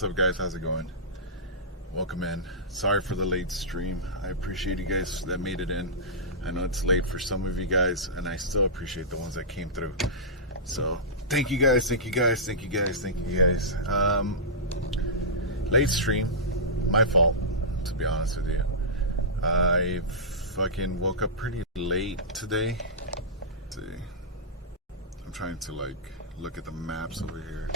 What's up, guys? How's it going? Welcome in. Sorry for the late stream. I appreciate you guys that made it in. I know it's late for some of you guys, and I still appreciate the ones that came through. So thank you guys, thank you guys, thank you guys, thank you guys. Late stream, my fault, to be honest with you. I fucking woke up pretty late today. Let's see. I'm trying to like look at the maps over here.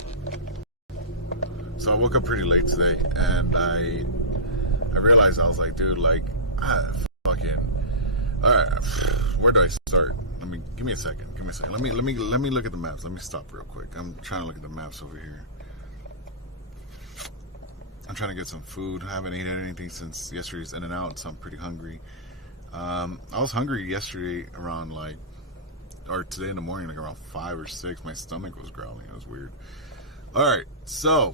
So I woke up pretty late today, and I realized, I was like, dude, like, fucking, all right, where do I start? Give me a second. Let me look at the maps. Let me stop real quick. I'm trying to look at the maps over here. I'm trying to get some food. I haven't eaten anything since yesterday's In-N-Out, so I'm pretty hungry. I was hungry yesterday around or today in the morning, like around 5 or 6. My stomach was growling. It was weird. All right, so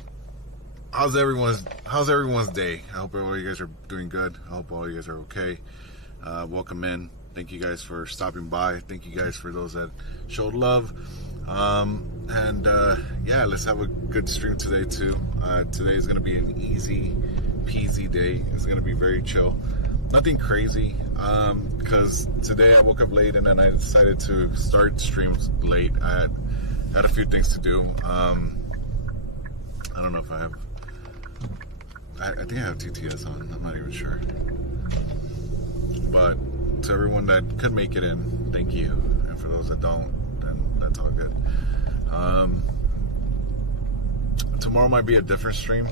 how's everyone's day? I hope all you guys are doing good. I hope all you guys are okay. Welcome in. Thank you guys for stopping by. Thank you guys for those that showed love. Yeah, let's have a good stream today too. Today is gonna be an easy peasy day. It's gonna be very chill. Nothing crazy, because today I woke up late and then I decided to start streams late. I had a few things to do. I don't know if I have, I think I have TTS on, I'm not even sure. But to everyone that could make it in, thank you. And for those that don't, then that's all good. Tomorrow might be a different stream,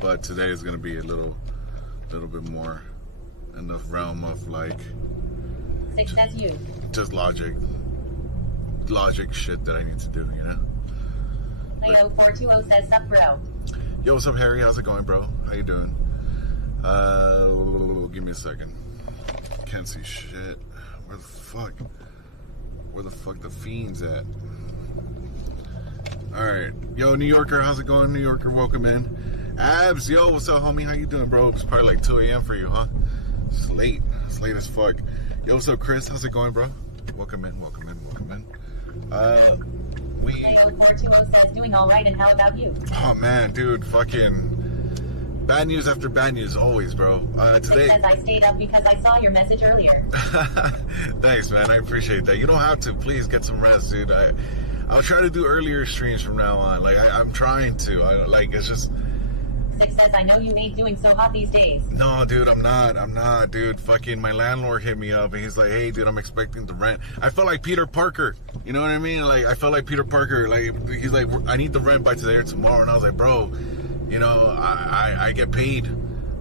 but today is gonna be a little bit more in the realm of like, just logic shit that I need to do, you know? 90420 says sup, bro. Yo, what's up, Harry? How's it going, bro? How you doing? Give me a second. Can't see shit. Where the fuck the fiends at? Alright. Yo, New Yorker, how's it going? New Yorker, welcome in. Abs, yo, what's up, homie? How you doing, bro? It's probably like 2 a.m. for you, huh? It's late. It's late as fuck. Yo, what's up, Chris? How's it going, bro? Welcome in, welcome in, welcome in. 90420 says doing alright, and how about you? Oh man, dude, fucking bad news after bad news always, bro. Today says I stayed up because I saw your message earlier. Thanks, man. I appreciate that. You don't have to. Please get some rest, dude. I'll try to do earlier streams from now on. Like I'm trying to. It's just. Six says I know you ain't doing so hot these days. No, dude, I'm not, dude. Fucking my landlord hit me up and he's like, hey, dude, I'm expecting the rent. I felt like Peter Parker. You know what I mean? Like I felt like Peter Parker. Like he's like, I need the rent by today or tomorrow, and I was like, bro, you know, I get paid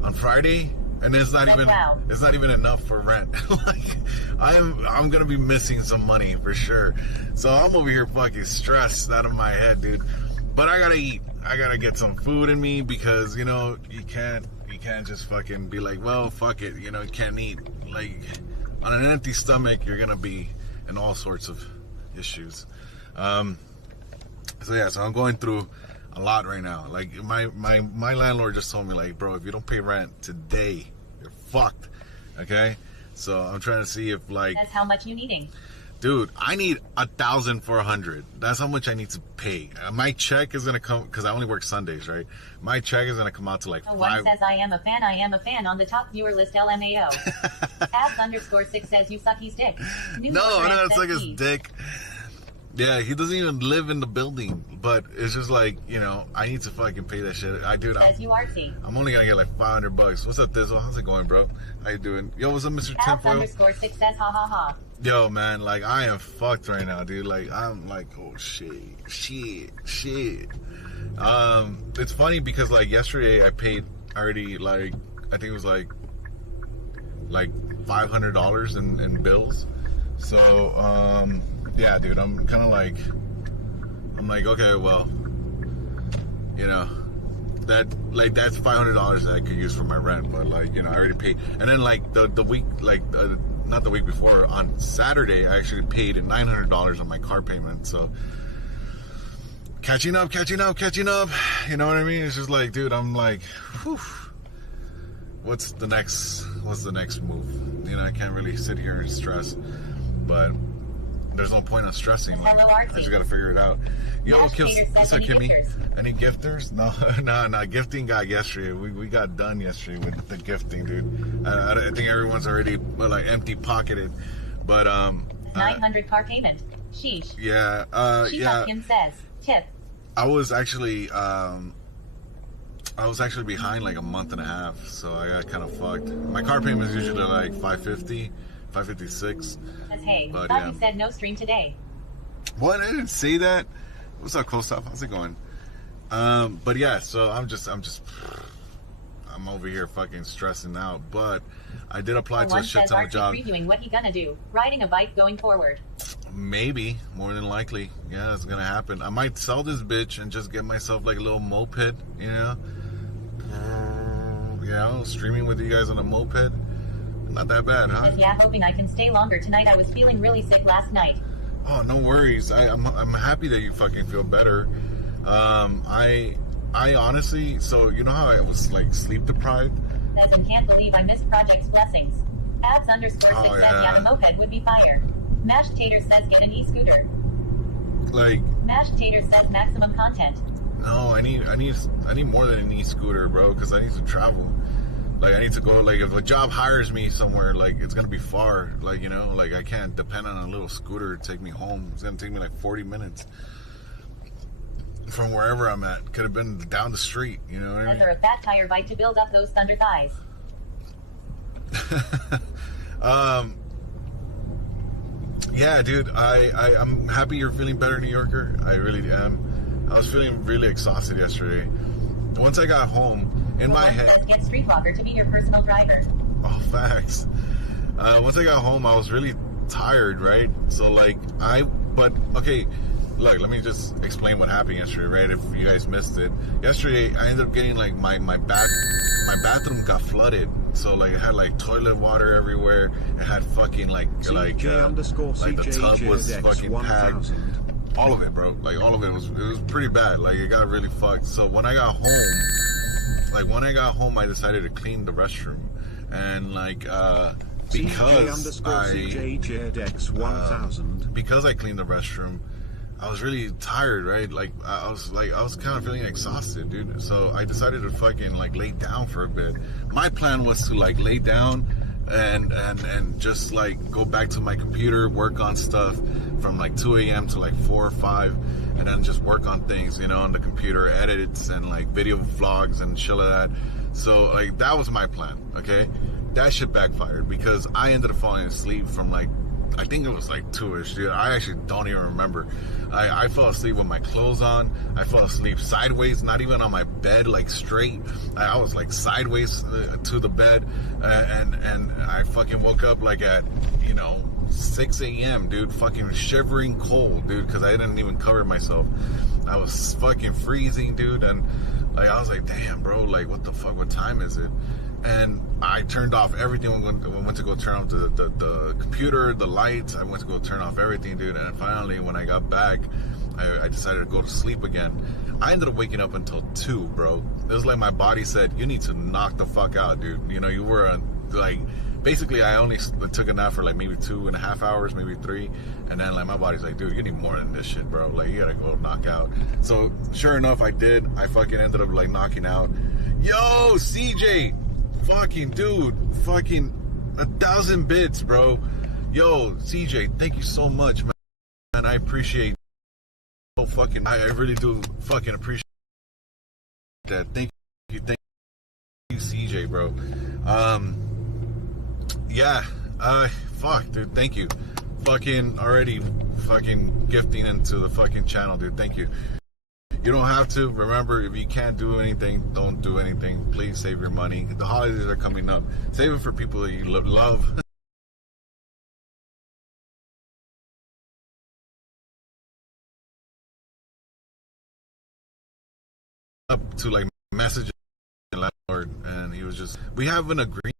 on Friday, and it's not even enough for rent. Like I'm gonna be missing some money for sure. So I'm over here fucking stressed out of my head, dude. But I gotta eat. I gotta get some food in me because, you know, you can't just fucking be like, well, fuck it, you know, you can't eat. Like on an empty stomach, you're gonna be in all sorts of issues. So yeah, so I'm going through a lot right now. Like my landlord just told me, like, bro, if you don't pay rent today, you're fucked. Okay, so I'm trying to see if like. That's how much you needing. Dude, I need 1,000 for 100. That's how much I need to pay. My check is gonna come because I only work Sundays, right? My check is gonna come out to like 5. One says I am a fan on the top viewer list LMAO. Abs_6 says you suck his dick. No, it's like his dick. Yeah, he doesn't even live in the building, but it's just like, you know, I need to fucking pay that shit. I'm only gonna get like $500. What's up, Thizzle? How's it going, bro? How you doing? Yo, what's up, Mr. Tinfoil? Abs_6 says ha ha ha. Yo, man, like I am fucked right now, dude. Like I'm like, oh shit. It's funny because like yesterday I paid already like I think it was like $500 in bills. So yeah, dude, I'm kind of like okay, well, you know, that's $500 that I could use for my rent, but like, you know, I already paid. And then like the week, like not the week before, on Saturday I actually paid $900 on my car payment. So catching up, you know what I mean? It's just like, dude, I'm like, whew, what's the next move? You know, I can't really sit here and stress, but there's no point in stressing. Like, Hello, I Artsy. just gotta figure it out. Yo, Mash Tater says, what's up, any Kimmy? gifters? Any gifters? No. Gifting got yesterday. We got done yesterday with the gifting, dude. I think everyone's already like empty pocketed, but 900 car payment. Sheesh. yeah, yeah. Kim says, tip. I was actually behind like a month and a half, so I got kind of fucked. My car payment is usually like 550, 556. Says, hey, But, thought yeah. you said no stream today. What? I didn't say that. What's up, close up? How's it going? But yeah, so I'm over here fucking stressing out. But I did apply to a One shit says ton of Archie jobs. previewing what he gonna do. Riding a bike going forward. Maybe, more than likely. Yeah, it's gonna happen. I might sell this bitch and just get myself like a little moped, you know? Streaming with you guys on a moped. Not that bad, huh? Says, yeah, hoping I can stay longer tonight. I was feeling really sick last night. Oh, no worries. I'm happy that you fucking feel better. I honestly, so you know how I was like sleep deprived? Says, and can't believe I missed Project's blessings. Abs _6 says, yeah, the moped would be fire. Mashed Tater says, get an e-scooter. Like, Mashed Tater says, maximum content. no, I need more than an e-scooter, bro, because I need to travel. Like, I need to go, like, if a job hires me somewhere, like, it's gonna be far. Like, you know, like, I can't depend on a little scooter to take me home. It's gonna take me like 40 minutes from wherever I'm at. Could have been down the street, you know what I Says, or a fat tire bike to build up those thunder thighs. mean? Yeah, dude, I'm happy you're feeling better, New Yorker. I really am. I was feeling really exhausted yesterday. Once I got home, in my head... Says, get Streetwalker to be your personal driver. Oh, facts. Once I got home, I was really tired, right? So, like, but, okay, look, let me just explain what happened yesterday, right? If you guys missed it. Yesterday, I ended up getting, like, my bathroom got flooded. So, like, it had, like, toilet water everywhere. It had fucking, like the tub was fucking packed. All of it, bro. Like, all of it was pretty bad. Like, it got really fucked. So, when I got home, I decided to clean the restroom. And, like, because I cleaned the restroom, I was really tired, right? Like, I was kind of feeling exhausted, dude. So I decided to fucking, like, lay down for a bit. My plan was to, like, lay down and just, like, go back to my computer, work on stuff from, like, 2 a.m. to, like, 4 or 5, and then just work on things, you know, on the computer, edits and, like, video vlogs and shit like that. So, like, that was my plan, okay? That shit backfired because I ended up falling asleep from, like, I think it was like 2-ish, dude. I actually don't even remember. I fell asleep with my clothes on. I fell asleep sideways, not even on my bed, like straight. I was like sideways to the bed, and I fucking woke up like at 6 a.m., dude. Fucking shivering cold, dude, because I didn't even cover myself. I was fucking freezing, dude, and like I was like, damn, bro, like what the fuck? What time is it? And I turned off everything. I went to go turn off the computer, the lights. I went to go turn off everything, dude. And finally, when I got back, I decided to go to sleep again. I ended up waking up until 2, bro. It was like my body said, you need to knock the fuck out, dude. You know, you were like, basically, I only took a nap for like maybe 2.5 hours, maybe 3. And then like my body's like, dude, you need more than this shit, bro. Like, you gotta go knock out. So sure enough, I did. I fucking ended up like knocking out. Yo, CJ! Fucking dude, fucking 1,000 bits, bro. Yo, CJ, thank you so much, man. And I appreciate. Oh, fucking, I really do fucking appreciate that. Thank you, CJ, bro. Yeah. Fuck, dude. Thank you. Fucking already, fucking gifting into the fucking channel, dude. Thank you. You don't have to. Remember, if you can't do anything, don't do anything. Please save your money. The holidays are coming up. Save it for people that you love. Up to like message landlord, and he was just, we have an agreement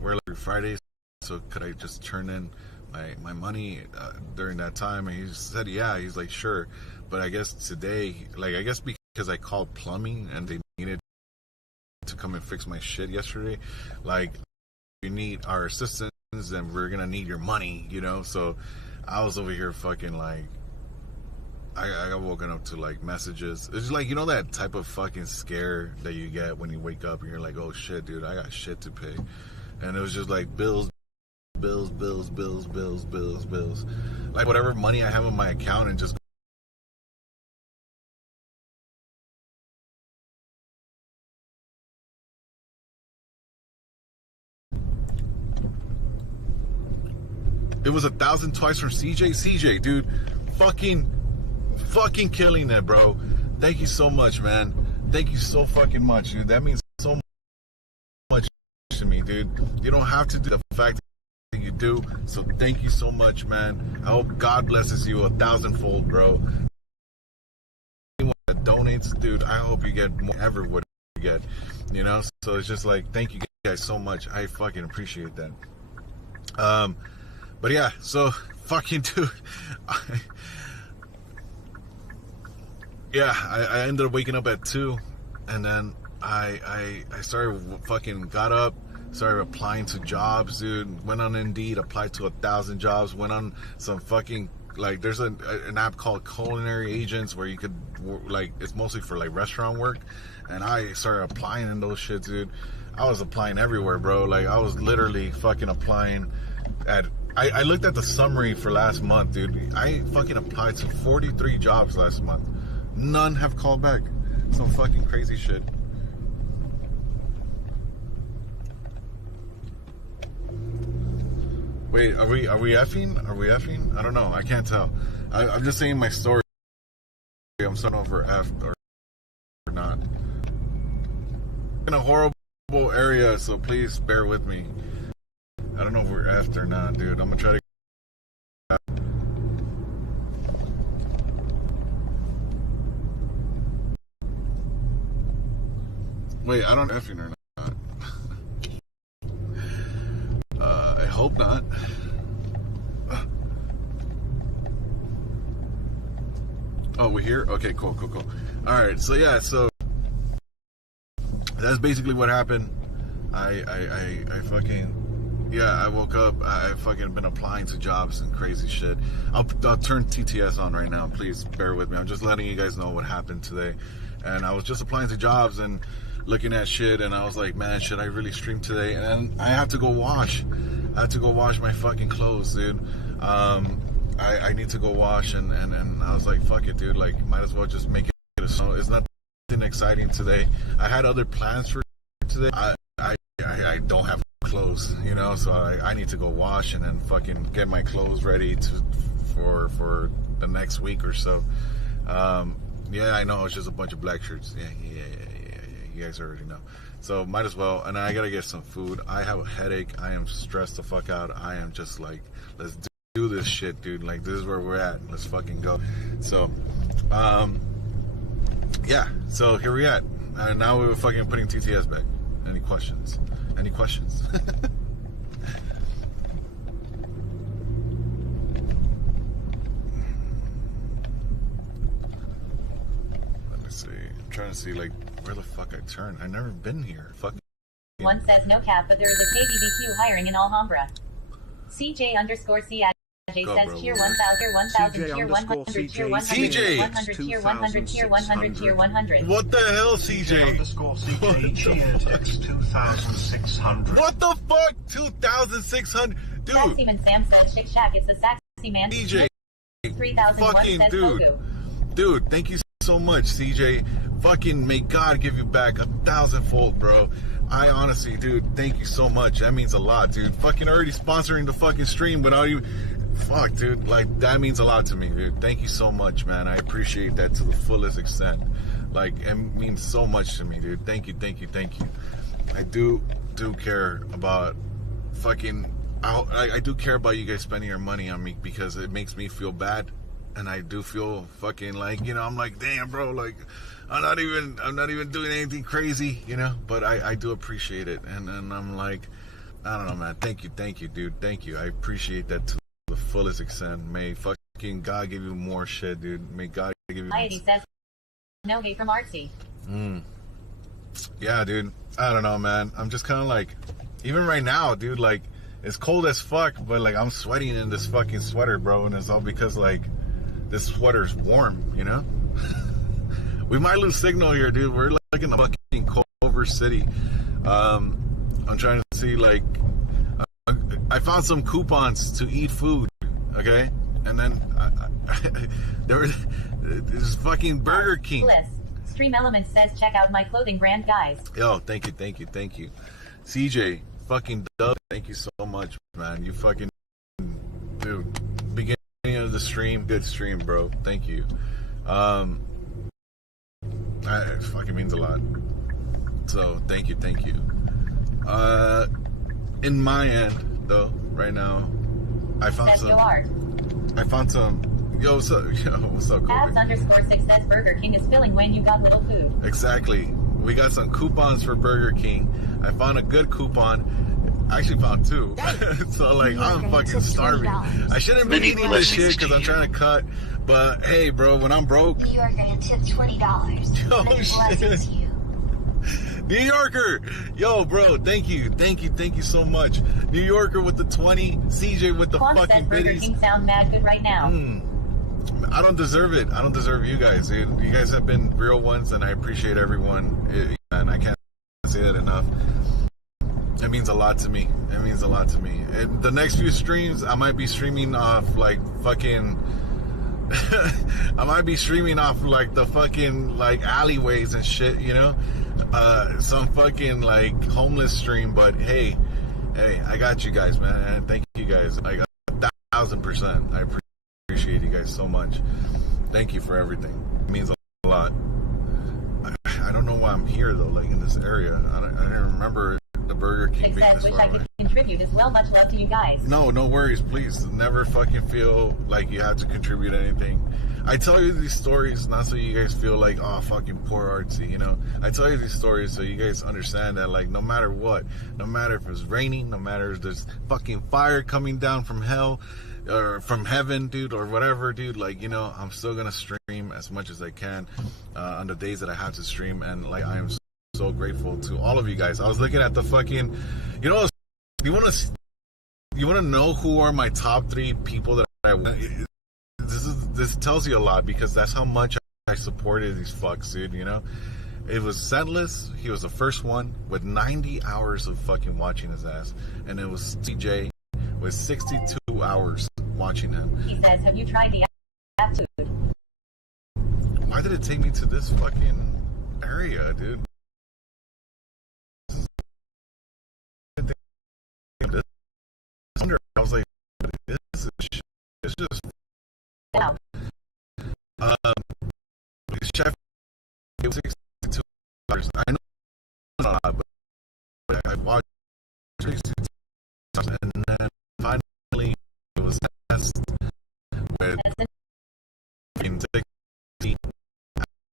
where like Fridays, so could I just turn in my money during that time? And he said, yeah. He's like, sure. But I guess today, like, I guess because I called plumbing and they needed to come and fix my shit yesterday, like, you need our assistance and we're gonna need your money, you know. So I was over here fucking like, I got woken up to like messages. It's like, you know, that type of fucking scare that you get when you wake up and you're like, oh shit, dude, I got shit to pay. And it was just like bills. Like whatever money I have in my account, and just it was 1,000 twice from CJ, dude, fucking killing it, bro. Thank you so much, man. Thank you so fucking much, dude. That means so much to me, dude. You don't have to do the fact that you do. So thank you so much, man. I hope God blesses you 1,000-fold, bro. Anyone that donates, dude, I hope you get more ever what you get. You know? So it's just like, thank you guys so much. I fucking appreciate that. But yeah, so fucking dude. I ended up waking up at 2, and then I started got up, started applying to jobs, dude. Went on Indeed, applied to 1,000 jobs. Went on some fucking, like, there's an app called Culinary Agents where you could, like, it's mostly for like restaurant work, and I started applying in those shit, dude. I was applying everywhere, bro. Like, I was literally fucking applying at. I looked at the summary for last month, dude. I fucking applied to 43 jobs last month. None have called back. Some fucking crazy shit. Wait, are we effing? Are we effing? I don't know. I can't tell. I'm just saying my story. I'm starting over F or not. In a horrible area, so please bear with me. I don't know if we're effed or not, dude. I'm gonna try to. Wait, I don't know if you're not. I hope not. Oh, we're here? Okay, cool. Alright, so yeah, so that's basically what happened. I woke up. I fucking been applying to jobs and crazy shit. I'll turn TTS on right now. Please bear with me. I'm just letting you guys know what happened today. And I was just applying to jobs and looking at shit, and I was like, man, should I really stream today? And I have to go wash. I have to go wash my fucking clothes, dude. I need to go wash, and I was like, fuck it, dude. Like, might as well just make it. So it's nothing exciting today. I had other plans for today. I don't have clothes, you know, so I need to go wash and then fucking get my clothes ready for the next week or so. Yeah, I know, it's just a bunch of black shirts. Yeah, you guys already know. So might as well. And I gotta get some food. I have a headache. I am stressed the fuck out. I am just like, let's do this shit, dude. Like, this is where we're at. Let's fucking go. So yeah, so here we at. Now we're fucking putting TTS back. Any questions? Let me see. I'm trying to see, like, where the fuck I turn. I've never been here. Fucking. One says no cap, but there is a KBBQ hiring in Alhambra. CJ_C says tier 1,000, tier 100, tier 100, tier 100, tier 100, tier 100, tier 100. What the hell, CJ? CJ 2,600. What the fuck? 2,600? Dude. Saxy Man Sam says Shik Shack, it's the Saxy Man. CJ. 3,001 fucking says dude. Goku. Dude, thank you so much, CJ. Fucking may God give you back 1,000-fold, bro. I honestly, dude, thank you so much. That means a lot, dude. Fucking already sponsoring the fucking stream without you. Fuck, dude. Like, that means a lot to me, dude. Thank you so much, man. I appreciate that to the fullest extent. Like, it means so much to me, dude. Thank you. I do care about fucking. I do care about you guys spending your money on me because it makes me feel bad, and I do feel fucking like, you know, I'm like, damn, bro, like, I'm not even doing anything crazy, you know. But I do appreciate it, and I'm like, I don't know, man. Thank you, dude. Thank you. I appreciate that to the fullest extent. May fucking God give you more shit, dude. May God give you. Heidi says no hate from Artsy. Yeah, dude. I don't know, man. I'm just kind of like, even right now, dude. Like, It's cold as fuck, but like I'm sweating in this fucking sweater, bro, and it's all because like this sweater's warm, you know? We might lose signal here, dude. We're like in the fucking Culver City. I'm trying to see, like, I found some coupons to eat food, okay? And then there's fucking Burger King. Bliss. Stream Elements says, check out my clothing brand, guys. Yo, thank you. CJ, fucking dub, thank you so much, man. You fucking, dude, beginning of the stream, good stream, bro. Thank you. It fucking means a lot. So, thank you. In my end, though, right now, I found some. Yo, what's up? Yo, what's up, Kobe? Abs_6 says Burger King is filling when you got little food. Exactly. We got some coupons for Burger King. I found a good coupon. I actually found two. So, like, I'm fucking starving. I shouldn't be eating this shit because I'm trying to cut. But, hey, bro, when I'm broke... New Yorker gonna tip $20. Oh, shit. New Yorker! Yo, bro, thank you so much. New Yorker with the 20, CJ with the Quan fucking says Burger biddies. King sound mad good right now. I don't deserve it. I don't deserve you guys, dude. You guys have been real ones, and I appreciate everyone. And I can't say that enough. It means a lot to me. And the next few streams, I might be streaming off like fucking... I might be streaming off like the fucking like alleyways and shit, you know? Some fucking like homeless stream, but hey, I got you guys, man. Thank you guys. Like 1,000%. I appreciate you guys so much. Thank you for everything. It means a lot. I don't know why I'm here though, like in this area. I didn't remember the Burger King being this Wish far I away. could contribute as well. Much love to you guys. No worries, please. Never fucking feel like you have to contribute anything. I tell you these stories not so you guys feel like, oh, fucking poor artsy, you know? I tell you these stories so you guys understand that, like, no matter what, no matter if it's raining, no matter if there's fucking fire coming down from hell, or from heaven, dude, or whatever, dude, like, you know, I'm still gonna stream as much as I can on the days that I have to stream, and, like, I am so grateful to all of you guys. I was looking at the fucking, you know, you want to know who are my top 3 people that I want? This tells you a lot because that's how much I supported these fucks, dude, you know? It was Scentless. He was the first one with 90 hours of fucking watching his ass. And it was CJ with 62 hours watching him. He says, have you tried the app food? Why did it take me to this fucking area, dude? I was like, this is shit. It's just... Wow. Chef, it was 62 hours. I know it's not a lot, but I watched 62 hours, and then finally it was test with 60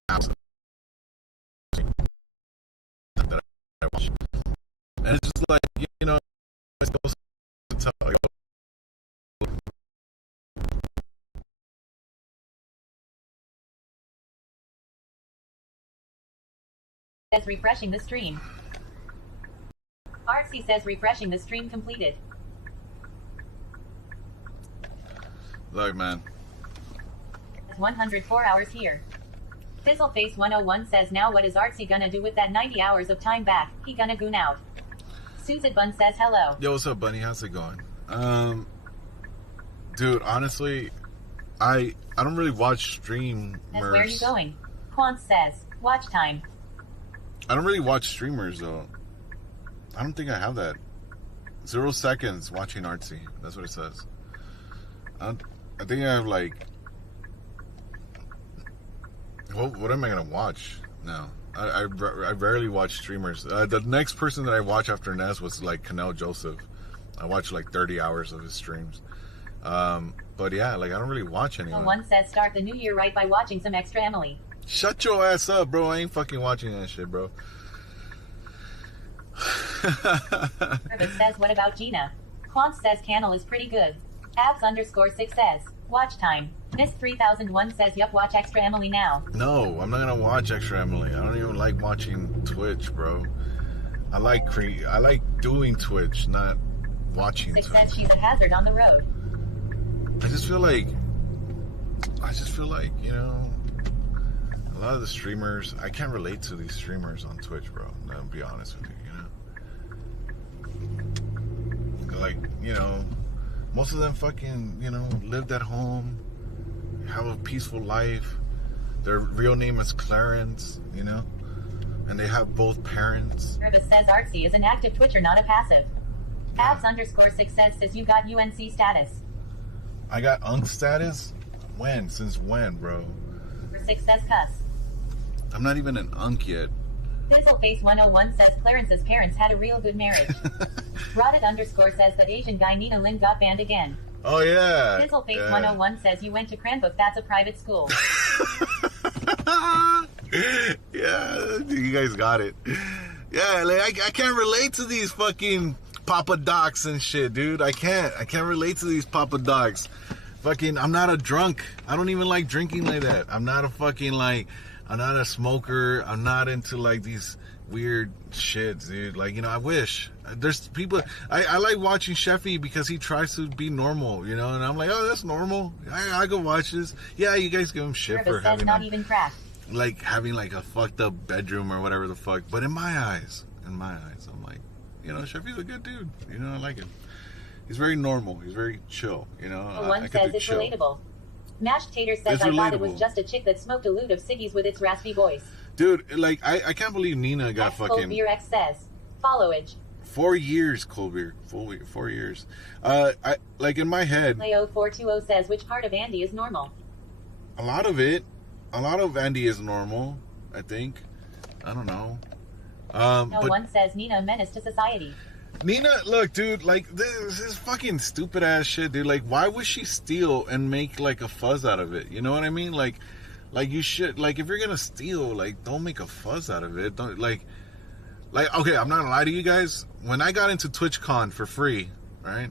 hours that I watched. And it's just like, you know, it's supposed to tell you. Says refreshing the stream. Artsy says refreshing the stream completed. Look, man. 104 hours here. Fizzleface 101 says, now what is Artsy gonna do with that 90 hours of time back? He gonna goon out. Susan Bun says hello. Yo, what's up, Bunny? How's it going? Dude, honestly, I don't really watch streamers. That's where you going? Quant says, watch time. I don't really watch streamers, though. I don't think I have that. 0 seconds watching Artsy. That's what it says. I think I have, like... What am I going to watch now? I rarely watch streamers. The next person that I watch after Ness was, like, Canel Joseph. I watched, like, 30 hours of his streams. But, yeah, like, I don't really watch anyone. One says, start the new year right by watching some Extra Emily. Shut your ass up, bro. I ain't fucking watching that shit, bro. Herbert says, what about Gina? Quant says, Cannel is pretty good. Abs_6 says, watch time. Miss 3001 says, yup, watch Extra Emily now. No, I'm not gonna watch Extra Emily. I don't even like watching Twitch, bro. I like doing Twitch, not watching Six to says it. she's a hazard on the road. I just feel like, you know, a lot of the streamers, I can't relate to these streamers on Twitch, bro. I'll be honest with you, you know? Like, you know, most of them fucking, you know, lived at home, have a peaceful life. Their real name is Clarence, you know? And they have both parents. Irvis says Artsy is an active Twitcher, not a passive. Abs_6 says you got UNC status. I got UNC status? When? Since when, bro? For 6 says cuss. I'm not even an UNC yet. Fizzleface101 says Clarence's parents had a real good marriage. Rotted_ says that Asian guy Nina Lin got banned again. Oh, yeah. Fizzleface101 says you went to Cranbrook, that's a private school. Yeah, you guys got it. Yeah, like I can't relate to these fucking Papa Docs and shit, dude. I can't relate to these Papa Docs. Fucking, I'm not a drunk. I don't even like drinking like that. I'm not a fucking, like, I'm not a smoker. I'm not into, like, these weird shits, dude. Like, you know, I wish. There's people, I like watching Sheffy because he tries to be normal, you know, and I'm like, oh, that's normal. I go watch this. Yeah, you guys give him shit for Irvis says having, not even crack. like, having, like, a fucked up bedroom or whatever the fuck. But in my eyes, I'm like, you know, Sheffy's a good dude. You know, I like him. He's very normal. He's very chill. You know, One says it's chill. relatable. Mashed Tater says It's I thought it was relatable. just a chick that smoked a loot of ciggies with its raspy voice. Dude, like, I can't believe Nina got Cold fucking Beer X says followage. 4 years, Colbert. 4 years. I like in my head, Leo420 says which part of Andy is normal. a lot of Andy is normal. I think. I don't know. No But one says Nina a menace to society. Nina, look, dude, like, this is fucking stupid ass shit, dude. Like, why would she steal and make, like, a fuzz out of it? You know what I mean? Like, you should, like, if you're gonna steal, like, don't make a fuzz out of it. Don't, like, okay, I'm not gonna lie to you guys. When I got into TwitchCon for free, right?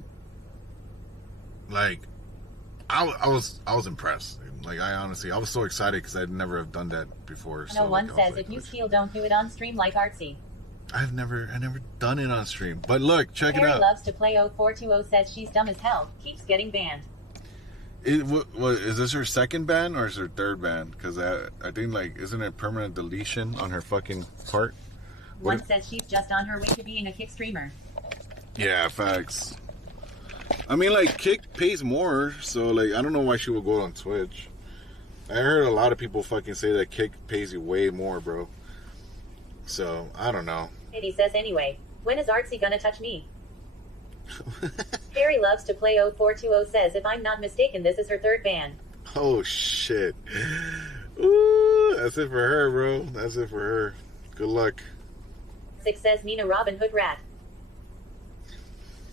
Like, I was impressed. Like, I was so excited because I'd never have done that before. No So, one like, I was says like, if you steal, don't do it on stream like Artsy. I never done it on stream. But look, check it Harry out. loves to play 0420 says she's dumb as hell, keeps getting banned. Is this her second ban or is her third ban? Because I think, like, isn't it permanent deletion on her fucking part? One says she's just on her way to being a kick streamer. Yeah, facts. I mean, like, Kick pays more, so, like, I don't know why she would go on Twitch. I heard a lot of people fucking say that Kick pays you way more, bro. So, I don't know. Eddie says anyway, when is Artsy gonna touch me? Harry loves to play 0420 says if I'm not mistaken this is her third ban. Oh, shit. Ooh, that's it for her, bro. That's it for her. Good luck. 6 says Nina Robin Hood rat.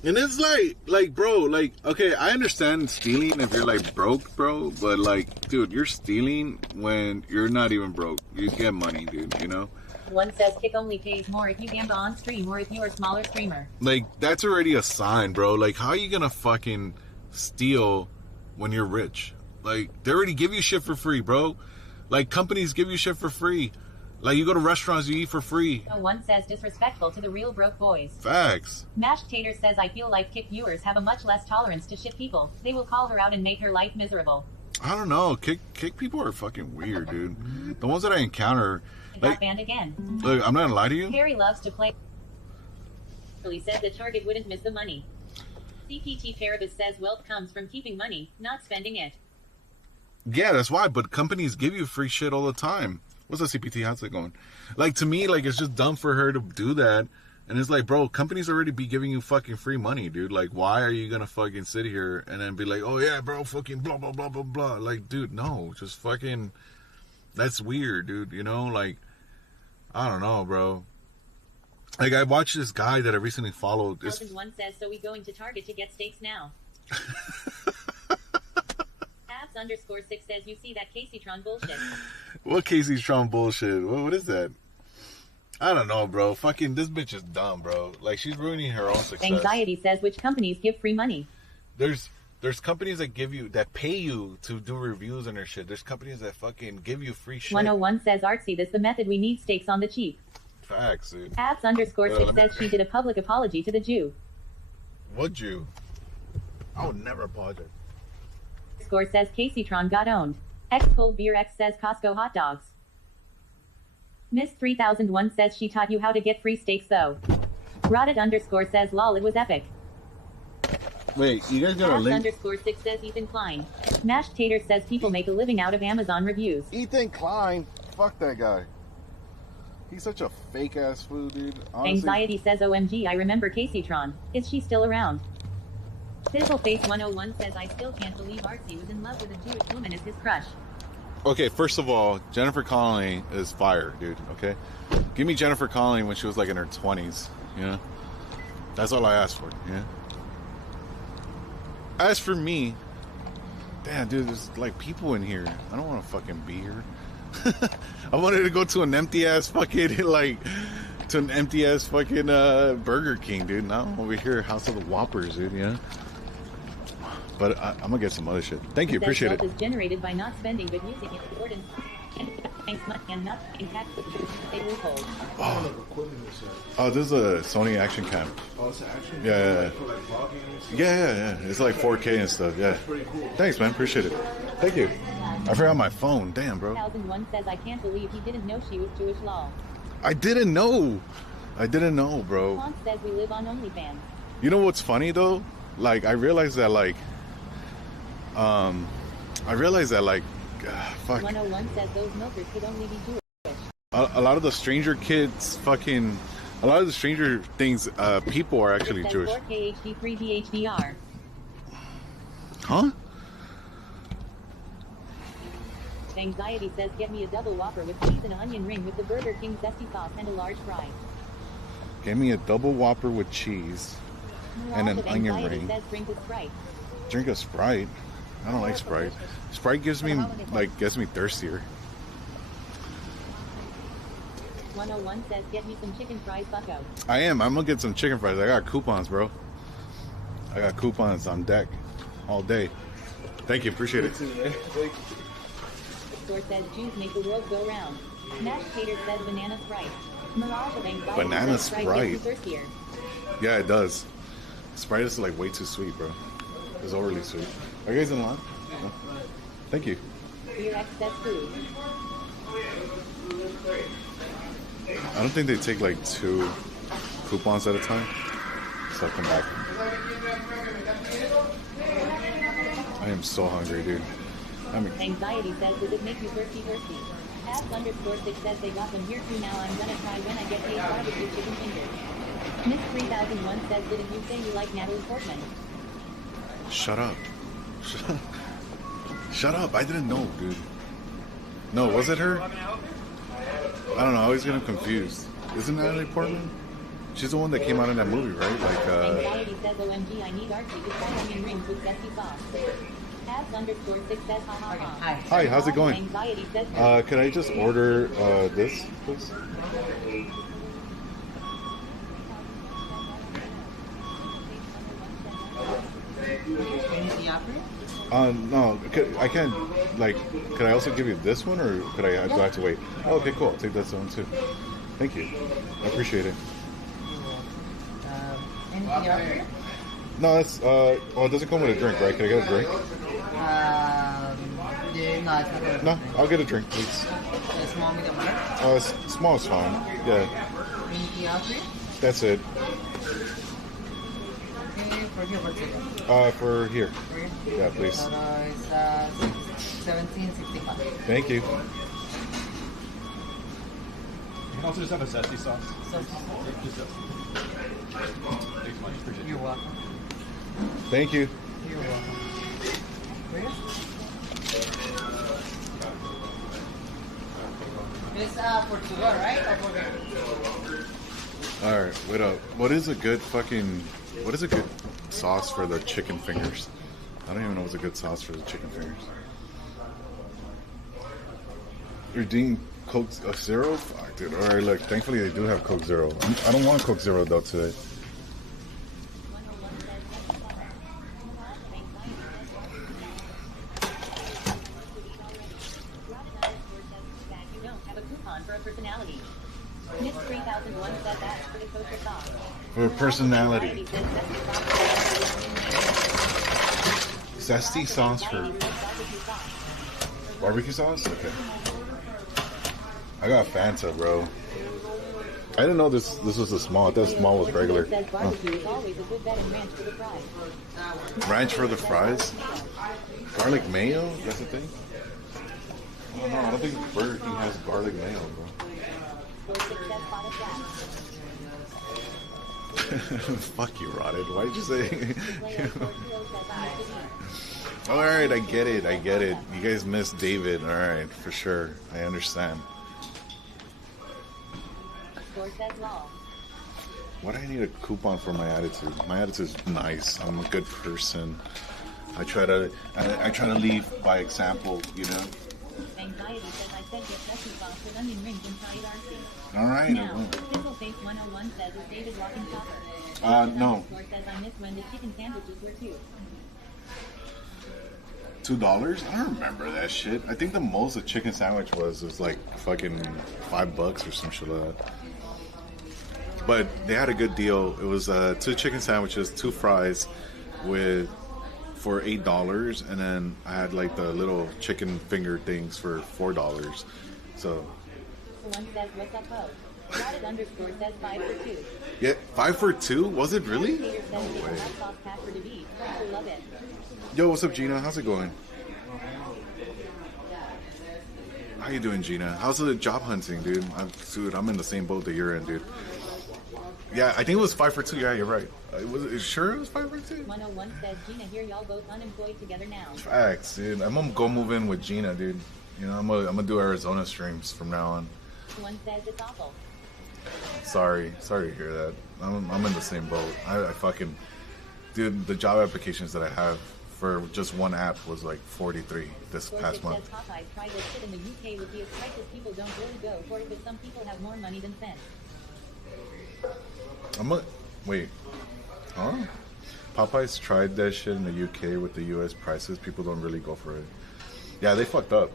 And it's like, bro, like, okay, I understand stealing if you're, like, broke, bro, but, like, dude, you're stealing when you're not even broke. You get money, dude, you know? One says Kick only pays more if you gamble on stream or if you're a smaller streamer. Like, that's already a sign, bro. Like, how are you gonna fucking steal when you're rich? Like, they already give you shit for free, bro. Like, companies give you shit for free. Like, you go to restaurants, you eat for free. No one says disrespectful to the real broke boys. Facts. Mashed Tater says I feel like Kick viewers have a much less tolerance to shit people. They will call her out and make her life miserable. I don't know. Kick people are fucking weird, dude. The ones that I encounter, I got like, banned again. look, I'm not gonna lie to you. Harry loves to play. He said the target wouldn't miss the money. CPT Paribus says wealth comes from keeping money, not spending it. Yeah, that's why. But companies give you free shit all the time. What's the CPT? How's it going? Like, to me, like, it's just dumb for her to do that. And it's like, bro, companies already be giving you fucking free money, dude. Like, why are you gonna fucking sit here and then be like, oh yeah, bro, fucking blah blah blah blah blah? Like, dude, no, just fucking. That's weird, dude. You know, like, I don't know, bro. Like, I watched this guy that I recently followed. This One says so we going to Target to get steaks now. Abs_6 says you see that Casey Tron bullshit. What Casey Tron bullshit? What is that? I don't know, bro. Fucking this bitch is dumb, bro. Like, she's ruining her own success. Anxiety says which companies give free money. There's companies that pay you to do reviews and their shit. There's companies that fucking give you free shit. 101 says Artsy, this the method we need steaks on the cheap. Facts, dude. Abs_6 says she did a public apology to the Jew. Would you? I would never apologize. Score says Caseytron got owned. X cold beer X says Costco hot dogs. Miss 3001 says she taught you how to get free steaks though. Rotted underscore says lol it was epic. Wait, you guys got a link? Underscore 6 says Ethan Klein. Mashed Tater says people make a living out of Amazon reviews. Ethan Klein? Fuck that guy. He's such a fake ass fool, dude. Honestly. Anxiety says OMG I remember Caseytron. Is she still around? Fizzleface 101 says I still can't believe Artsy was in love with a Jewish woman as his crush. Okay, first of all, Jennifer Connelly is fire, dude, okay? Give me Jennifer Connelly when she was like in her 20s, you know? That's all I asked for, yeah? As for me, damn, dude, there's like people in here. I don't want to fucking be here. I wanted to go to an empty ass fucking, like, to an empty ass fucking Burger King, dude. Now I'm over here, House of the Whoppers, dude, yeah? But I'm gonna get some other shit. Thank you, appreciate it. Is generated by not spending but using it for ordinance and not in tax. They will hold. Oh, this is a Sony action cam. Oh, it's an action? Yeah. For like vlogging and stuff? Yeah. It's like 4K and stuff, yeah. That's pretty cool. Thanks, man, appreciate it. Thank you. I forgot my phone, damn, bro. 2001 says I can't believe he didn't know she was Jewish lol. I didn't know, bro. Font says we live on OnlyFans. You know what's funny though? Like I realized that fuck. 101 says those milkers could only be Jewish. A lot of the Stranger Kids fucking, a lot of the Stranger Things people are actually Jewish. 4K HD 3D HDR. Huh? Anxiety says get me a double Whopper with cheese and an onion ring with the Burger King zesty sauce and a large fry. Give me a double Whopper with cheese and an onion Anxiety ring. says drink a Sprite. Drink a Sprite? I don't like Sprite. Sprite gets me thirstier. 101 says get me some chicken fries bucko. I'm gonna get some chicken fries. I got coupons, bro. I got coupons on deck all day. Thank you, appreciate it. Store says Jews make the world go round. Mashed Tater says banana Sprite. Mirage of Anxiety Banana says Sprite Sprite. gets you thirstier. Yeah, it does. Sprite is like way too sweet, bro. It's overly sweet. Are you guys in line? No? Thank you. Beer X says food. I don't think they take like 2 coupons at a time. So I'll come back. I am so hungry, dude. Anxiety says does it make you thirsty? Abs underscore 6 says they got them here too now I'm gonna try when I get paid barbecue chicken fingers. Miss 3001 says didn't you say you like Natalie Portman? Shut up. Shut up. I didn't know, dude. No, was it her? I don't know. I always get confused. Isn't Natalie Portman? She's the one that came out in that movie, right? Like, Anxiety says OMG I need Archie to try onion rings with zesty sauce. Abs underscore 6 says ha ha ha. Hi, how's it going? Anxiety says could I just order this, please? No, I can't, like, could I also give you this one, or could I do I have to wait? Oh, okay, cool, I'll take this one too. Thank you, I appreciate it. Anything else? No, that's, well, it doesn't come with a drink, right? Can I get a drink? Yeah, no, it's not gonna No, I'll get a drink, please. small, medium, large? Small is fine, yeah. Anything else for you? That's it. Okay, for here, for ticket. For here. For here? Yeah, please. So, it's 17.65. Thank you. You can also just have a zesty sauce. Just zesty. Thanks much. Appreciate it. You're welcome. Thank you. You're welcome. For here? It's for to go, right? Or for here? Alright, wait up. What is a good sauce for the chicken fingers? I don't even know what's a good sauce for the chicken fingers. You're doing Coke Zero? Fuck, dude. Alright, look, thankfully they do have Coke Zero. I don't want Coke Zero though today. Miss 3001 says that for the kosher sauce. For personality. Zesty sauce for barbecue sauce? Okay. I got Fanta, bro. I didn't know this was a small. I thought small was regular. Oh. Ranch for the fries? Garlic mayo? That's the thing? I don't know. I don't think Burger King has garlic mayo, bro. Fuck you, Rotted. Why'd you say? Alright, I get it. You guys missed David. Alright, for sure. I understand. Why do I need a coupon for my attitude? My attitude's nice. I'm a good person. I try to lead by example, you know? Anxiety says I said get messy box with onion rings inside RC. Alright. Now, Simple Face 101 says is David walking chopper. No. Says I miss when the chicken sandwiches were $2? I don't remember that shit. I think the most a chicken sandwich was like fucking $5 or some shit like that. But they had a good deal. It was 2 chicken sandwiches, 2 fries for $8, and then I had like the little chicken finger things for $4. So. One says what's up, ho? Rotted underscore says 5 for 2. Yeah, 5 for 2? Was it really? No way. Love it. Yo, what's up, Gina? How's it going? How you doing, Gina? How's the job hunting, dude? I'm in the same boat that you're in, dude. Yeah, I think it was 5 for 2. Yeah, you're right. Sure it was 5 for 2? 101 says Gina here, y'all both unemployed together now. Facts, dude. I'm gonna go move in with Gina, dude. You know, I'm gonna do Arizona streams from now on. One says it's awful. Sorry to hear that. I'm in the same boat. I fucking, dude. The job applications that I have for just one app was like 43 this past month. Says Popeyes tried this shit in the UK with the prices people don't really go for it, but some people have more money than sense. Wait, huh? Popeyes tried that shit in the UK with the US prices. People don't really go for it. Yeah, they fucked up.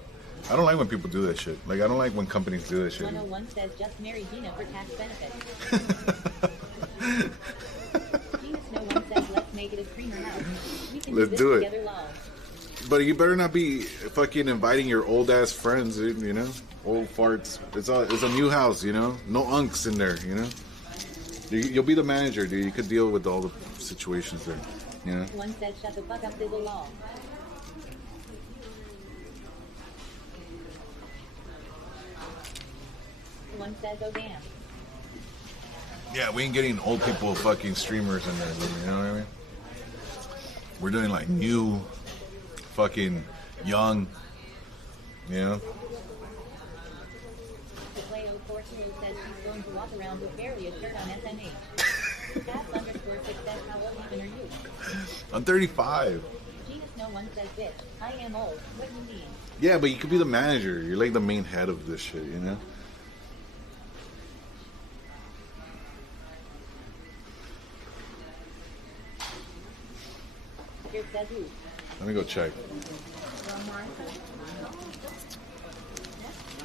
I don't like when people do that shit. Like, I don't like when companies do that shit. 101 says just marry Gina for tax benefits. Gina Snow 1 says let's make it a creamer house. We can Let's do this do it. together, lol. But you better not be fucking inviting your old ass friends, dude, you know? Old farts. It's a new house, you know? No unks in there, you know? You'll be the manager, dude. You could deal with all the situations there, you know? One said shut the fuck up, sizzle, lol. One says oh damn. Yeah, we ain't getting old people fucking streamers in there, you know what I mean? We're doing like new, fucking young, you know? The Play 042 says she's going to walk around with barely a shirt on SMH. Cass underscore 6 says how old even are you? I'm 35. Gina Snow 1 says bitch, I am old. What do you mean? Yeah, but you could be the manager. You're like the main head of this shit, you know? Here says who? Let me go check.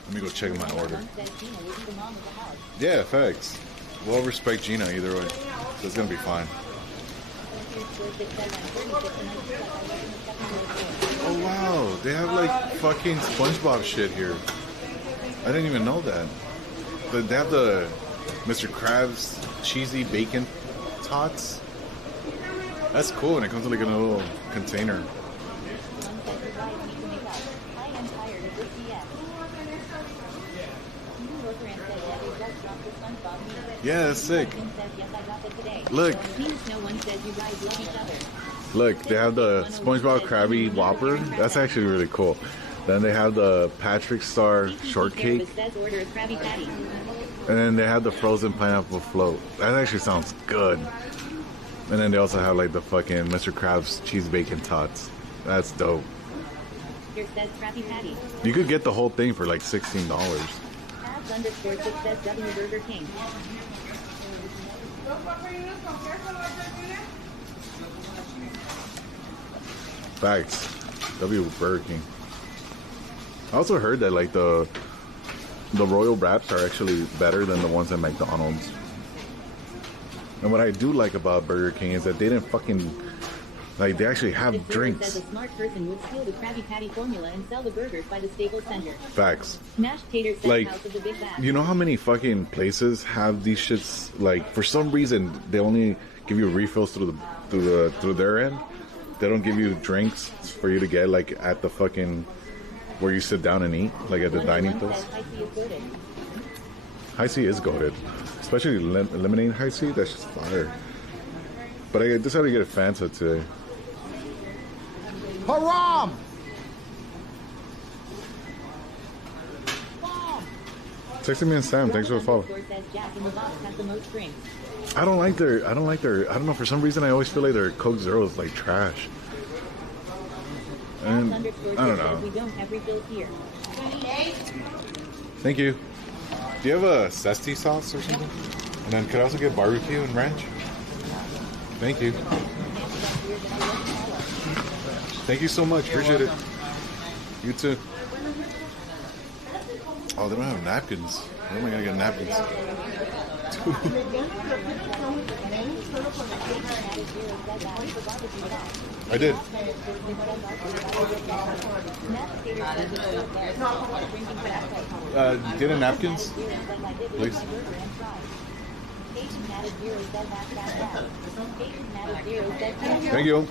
Let me go check my order. One says Gina will be the mom of the house. Yeah, thanks. We'll respect Gina either way. So it's gonna be fine. Oh wow, they have like fucking SpongeBob shit here. I didn't even know that. But they have the Mr. Krabs cheesy bacon tots. That's cool, and it comes in like in a little container. Yeah, that's sick. Look. Look, they have the SpongeBob Krabby Whopper. That's actually really cool. Then they have the Patrick Star Shortcake. And then they have the frozen pineapple float. That actually sounds good. And then they also have like the fucking Mr. Krabs cheese bacon tots. That's dope. You could get the whole thing for like $16. Burger King. Facts. W Burger King. I also heard that like the the Royal Wraps are actually better than the ones at McDonald's. And what I do like about Burger King is that they didn't fucking, like, they actually have This burger drinks. says a smart person would steal the Krabby Patty formula and sell the burgers by the Staples Center. Facts. Mashed taters says Like, House of the Big Bag. you know how many fucking places have these shits? Like, for some reason, they only give you refills through their end. They don't give you drinks for you to get, like, at the fucking where you sit down and eat, like at the dining place. High C is goated, especially eliminating High C. That's just fire. But I decided to get a Fanta today. Haram! Texting me and Sam. Thanks for the follow. I don't like their. I don't know. For some reason, I always feel like their Coke Zero is like trash. And I don't know. We don't have refills here. Thank you. Do you have a zesty sauce or something? And then could I also get barbecue and ranch? Thank you. Thank you so much. Appreciate it. You too. Oh, they don't have napkins. Where am I gonna get napkins? I did. Get a napkins, please. Thank you.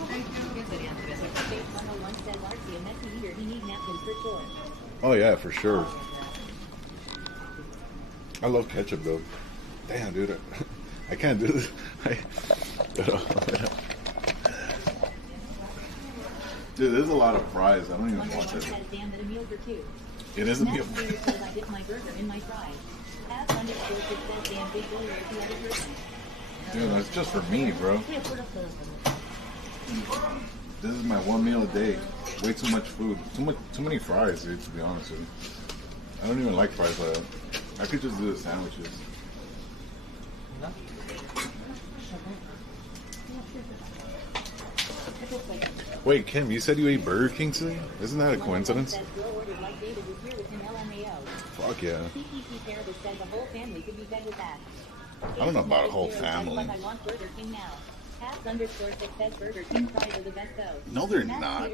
Oh yeah, for sure. I love ketchup though. Damn, dude, I can't do this. Dude, there's a lot of fries. I don't even want it. It is a meal. I dip my burger in my fries. Dude, that's just for me, bro. This is my one meal a day. Way too much food. Too many fries, dude, to be honest with you. I don't even like fries like that. I could just do the sandwiches. Wait, Kim, you said you ate Burger King today? Isn't that a coincidence? Fuck yeah. I don't know about a whole family. No, they're not.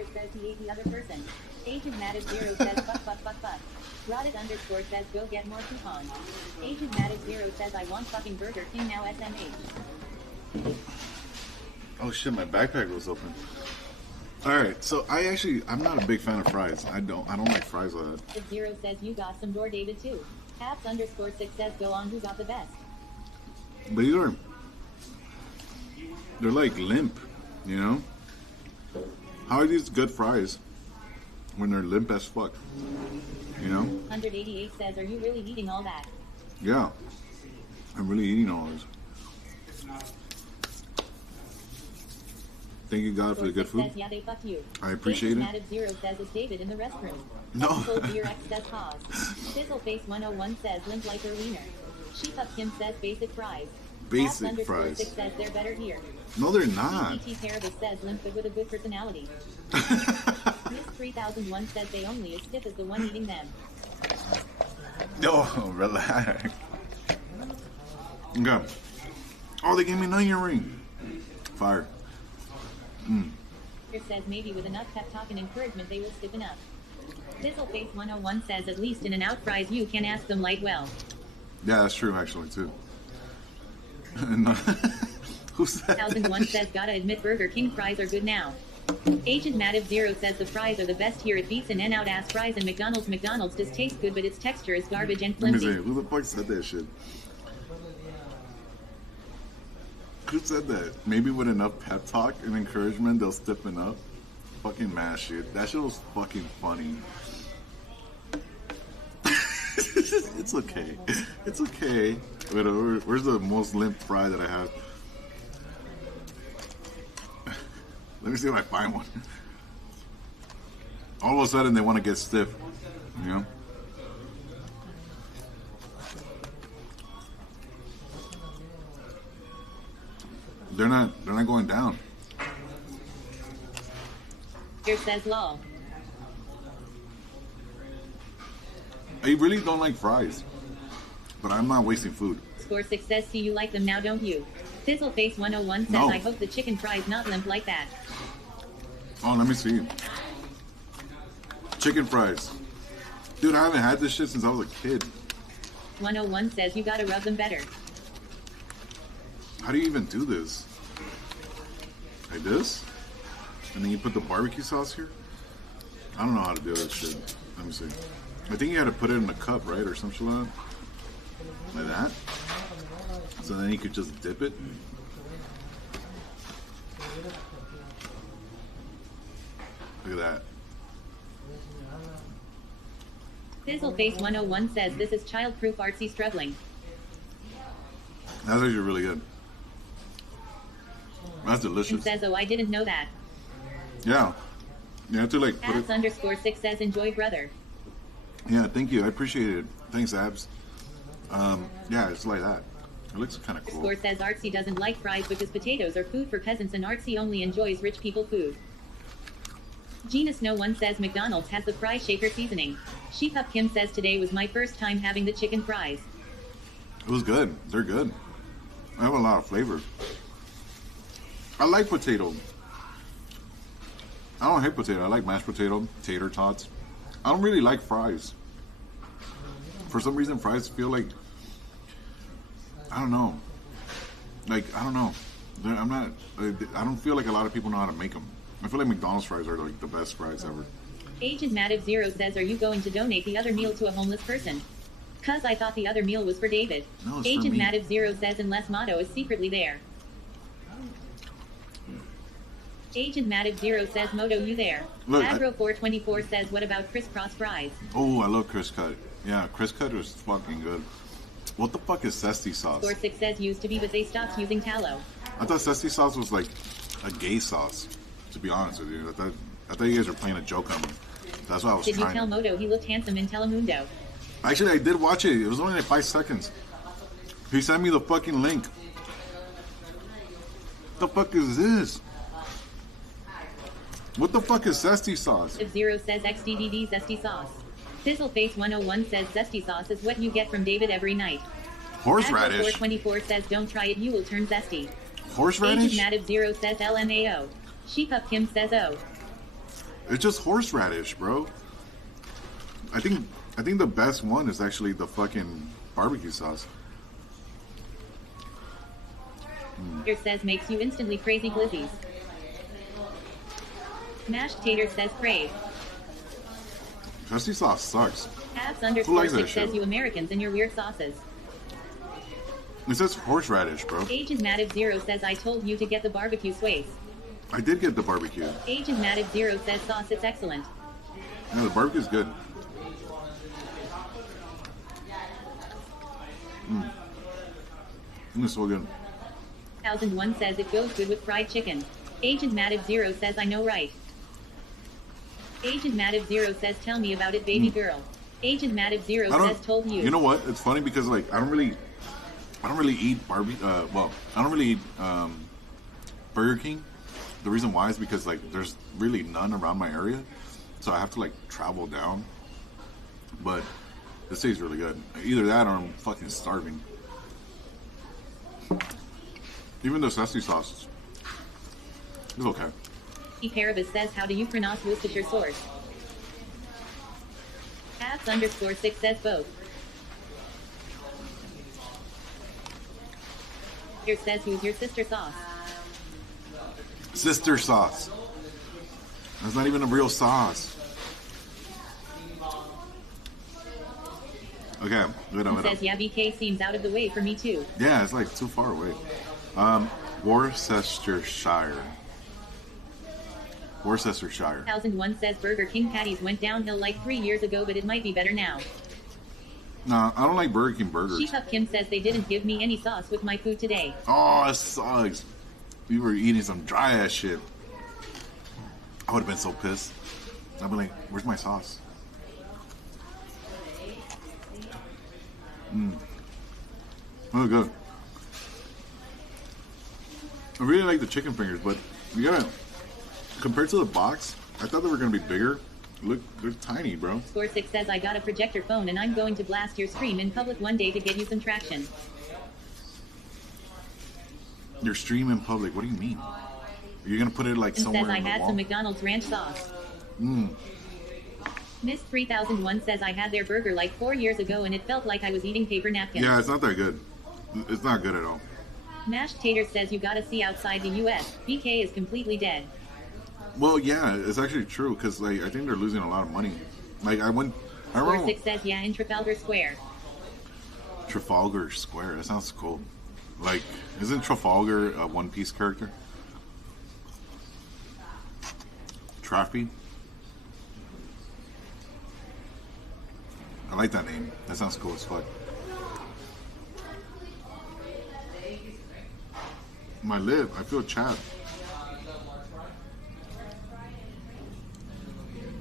Agent Matic Zero says fuck. Rotted underscore says go get more coupons. Agent Matic Zero says I want fucking Burger King now SMH. Oh shit, my backpack was open. Alright, so I'm not a big fan of fries. I don't like fries like that. Zero says you got some door data too. Caps underscore 6 says go on who got the best. But they're like limp, you know? How are these good fries when they're limp as fuck? You know? 188 says, are you really eating all that? Yeah. I'm really eating all this. Thank you, God, for the good food. Says, yeah, they fuck you. I appreciate it. Zero says it's David in the restroom. No. Beer X says pause. Sizzleface 101 says limp like her wiener. Sheep Up Kim says basic fries. Basic fries. 6 says they're better here. No, they're not. CPT Terrible says limp but with a good personality. Miss 3001 says they only as stiff as the one eating them. No, relax. Okay. Oh, they gave me an onion ring. Fire. Here says maybe with enough pep talk and encouragement they will stiffen up. Sizzleface 101 says at least in and out fries you can ask them light well. Yeah, that's true actually too. Who said 1001 says gotta admit Burger King fries are good now. Agent Mativ Zero says the fries are the best here. It beats an in-out ass fries and McDonald's. McDonald's does taste good, but its texture is garbage and Let me flimsy. see, who the fuck said that shit? Who said that? Maybe with enough pep talk and encouragement, they'll stiffen up. Fucking mad shit. That shit was fucking funny. It's okay. It's okay. Wait, where's the most limp fry that I have? Let me see if I find one. All of a sudden, they want to get stiff. You know? They're not going down. Here says lol. I really don't like fries, but I'm not wasting food. Score 6 says, see you like them now, don't you? Fizzleface 101 says, No. I hope the chicken fries not limp like that. Oh, let me see. Chicken fries. Dude, I haven't had this shit since I was a kid. 101 says, you gotta rub them better. How do you even do this? Like this? And then you put the barbecue sauce here? I don't know how to do this shit. Let me see. I think you had to put it in a cup, right? Or some shit like that. Like that. So then you could just dip it. Look at that. Fizzleface 101 says, this is child-proof artsy struggling. That's actually really good. That's And delicious. says, oh, I didn't know that. Yeah. You have to like put Abs it. underscore 6 says, enjoy, brother. Yeah, thank you. I appreciate it. Thanks, Abs. Yeah, it's like that. It looks kind of cool. Score says, artsy doesn't like fries because potatoes are food for peasants and artsy only enjoys rich people food. Genus No One says, McDonald's has the fry shaker seasoning. Sheep Up Kim says, today was my first time having the chicken fries. It was good. They're good. I have a lot of flavor. I like potato. I don't hate potato. I like mashed potato, tater tots. I don't really like fries. For some reason, fries feel like, I don't know. Like, I don't know. I'm not, I don't feel like a lot of people know how to make them. I feel like McDonald's fries are like the best fries ever. Agent Mativ Zero says, are you going to donate the other meal to a homeless person? Cuz I thought the other meal was for David. No, it's Agent for me. Mativ Zero says, unless Motto is secretly there. Agent Mativ Zero says, Moto, you there? Look, Agro 424 says, what about crisscross fries? Oh, I love Chris Cut. Yeah, Chris Cut was fucking good. What the fuck is zesty sauce? Score 6 says, used to be, but they stopped using tallow. I thought zesty sauce was like a gay sauce, to be honest with you. I thought you guys were playing a joke on me. That's why I was Did you trying. tell Moto he looked handsome in Telemundo? Actually, I did watch it. It was only like 5 seconds. He sent me the fucking link. What the fuck is this? What the fuck is zesty sauce? If Zero says XDDD zesty sauce. Fizzleface 101 says, zesty sauce is what you get from David every night. Agro Horseradish. 424 says, don't try it, you will turn zesty. Horseradish? Agent Mativ Zero says, LMAO. Sheep Up Kim says, oh. It's just horseradish, bro. I think the best one is actually the fucking barbecue sauce. Here says, makes you instantly crazy glizzies. Mashed tater says, crave. Zesty sauce sucks. Abs Who underscore likes that 6 says, shit? you Americans and your weird sauces. It says horseradish, bro. Agent Mativ Zero says, I told you to get the barbecue sways. I did get the barbecue. Agent Mativ Zero says, sauce, it's excellent. Yeah, the barbecue's good. It's so good. 1001 says, it goes good with fried chicken. Agent Mativ Zero says, I know, right? Agent Mativ Zero says, tell me about it, baby girl. Agent Mativ Zero says, told you. You know what? It's funny because like I don't really eat barbecue. Well, I don't really eat Burger King. The reason why is because like there's really none around my area, so I have to like travel down. But this tastes really good. Either that or I'm fucking starving. Even the zesty sauce is okay. Paribus says, how do you pronounce Worcestershire sauce? Abs underscore 6 says both. Here says, who's your sister sauce? Sister sauce. That's not even a real sauce. Okay, good on Says, yeah, BK seems out of the way for me too. Yeah, it's like too far away. Worcestershire. 1001 says Burger King patties went downhill like 3 years ago, but it might be better now. Nah, I don't like Burger King burgers. Sheep Up Kim says they didn't give me any sauce with my food today. Oh, it sucks. We were eating some dry ass shit. I would have been so pissed. I'd be like, where's my sauce? Oh, good. I really like the chicken fingers, but you gotta, compared to the box, I thought they were gonna be bigger, Look, they're tiny, bro. Score 6 says I got a projector phone and I'm going to blast your stream in public one day to get you some traction. Your stream in public. What do you mean? You're gonna put it like And somewhere says I in the had wall? some McDonald's ranch sauce. Mm. Miss 3001 says I had their burger like 4 years ago and it felt like I was eating paper napkins. Yeah, it's not that good. It's not good at all. Mashed Taters says you gotta see outside the US. BK is completely dead. Well, yeah, it's actually true because like I think they're losing a lot of money. Like I Score remember 6 says yeah in Trafalgar Square. Trafalgar Square. That sounds cool. Like, isn't Trafalgar a One Piece character? Traffy. I like that name. That sounds cool as fuck. My lip, I feel chapped.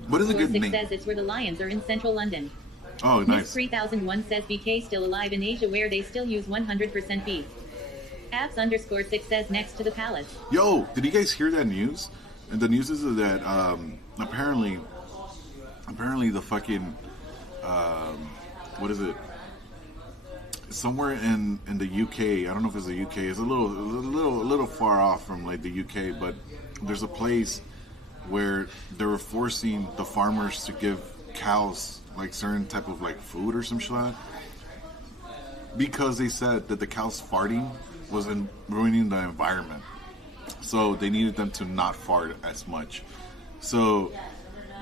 What is a Score good 6 name? says it's where the Lions are in central London. Oh, Miss nice. 3001 says BK still alive in Asia where they still use 100% beef. Abs underscore 6 says next to the palace. Yo, did you guys hear that news? And the news is that apparently the fucking what is it? Somewhere in the UK. I don't know if it's the UK. It's a little far off from like the UK, but there's a place where they were forcing the farmers to give cows like certain type of like food or some shit like that, because they said that the cows farting was ruining the environment. So they needed them to not fart as much. So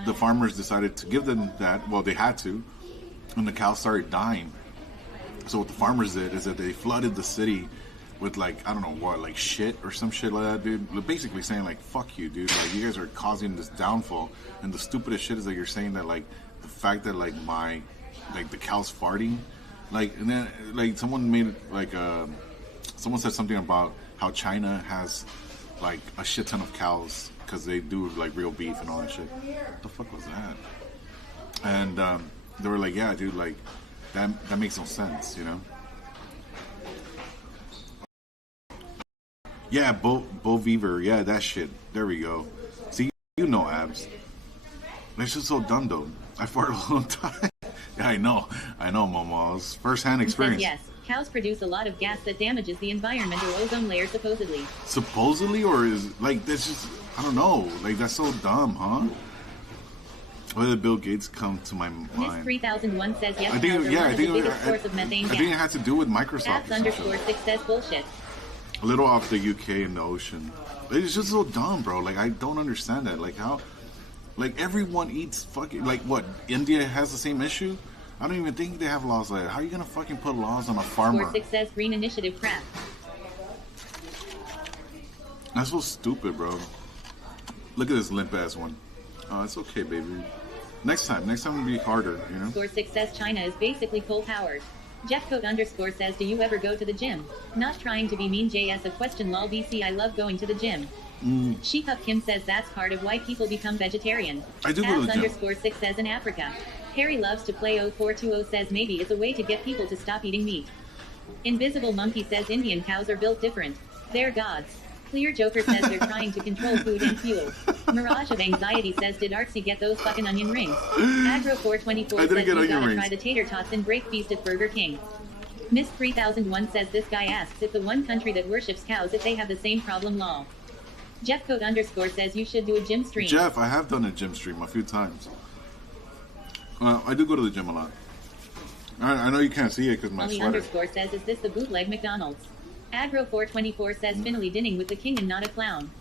the farmers decided to give them that. Well, they had to, and the cows started dying. So what the farmers did is that they flooded the city with like, I don't know what, like shit or some shit like that, dude. Basically saying like, fuck you, dude. Like, you guys are causing this downfall. And the stupidest shit is that you're saying that like the fact that like the cow's farting, like, and then like someone made like someone said something about how China has like a shit ton of cows because they do like real beef and all that shit. What the fuck was that? And they were like, yeah, dude, like that makes no sense, you know? Yeah, Bo Beaver, yeah, that shit. There we go. See, you know Abs. It's just so dumb though. I farted a long time. Yeah, I know, Momo's first-hand experience. Yes, cows produce a lot of gas that damages the environment or ozone layer supposedly. Supposedly, or is like that's just, I don't know. Like that's so dumb, huh? Why did Bill Gates come to my Miss mind? 3001 says yes, I think, cows are yeah, one I of think, the biggest source of methane I gas. think it had to do with Microsoft. Abs or some underscore shit. 6 says bullshit. A little off the UK in the ocean. It's just so dumb, bro. Like I don't understand that. Like how, like everyone eats fucking, like what? India has the same issue. I don't even think they have laws like that. How are you gonna fucking put laws on a farmer? Score 6 says green initiative crap. That's so stupid, bro. Look at this limp ass one. Oh, it's okay, baby. Next time will be harder, you know? Score 6 says China is basically coal powered. Jeffcoat underscore says do you ever go to the gym? Not trying to be mean JS a question lol BC I love going to the gym. Sheepup Kim says that's part of why people become vegetarian. I do go to the gym. Underscore 6 says in Africa. Harry loves to play 0420 says maybe it's a way to get people to stop eating meat. Invisible Monkey says Indian cows are built different. They're gods. Clear Joker says they're trying to control food and fuel. Mirage of Anxiety says did Artsy get those fucking onion rings? Agro 424 I didn't says get you onion gotta rings. try the tater tots and break feast at Burger King. Miss 3001 says this guy asks if the one country that worships cows if they have the same problem lol. Jeffcoat underscore says you should do a gym stream. Jeff, I have done a gym stream a few times. I do go to the gym a lot. I know you can't see it because my Molly sweater. underscore says is this the bootleg McDonald's? Agro 424 says Finley dinning with the king and not a clown.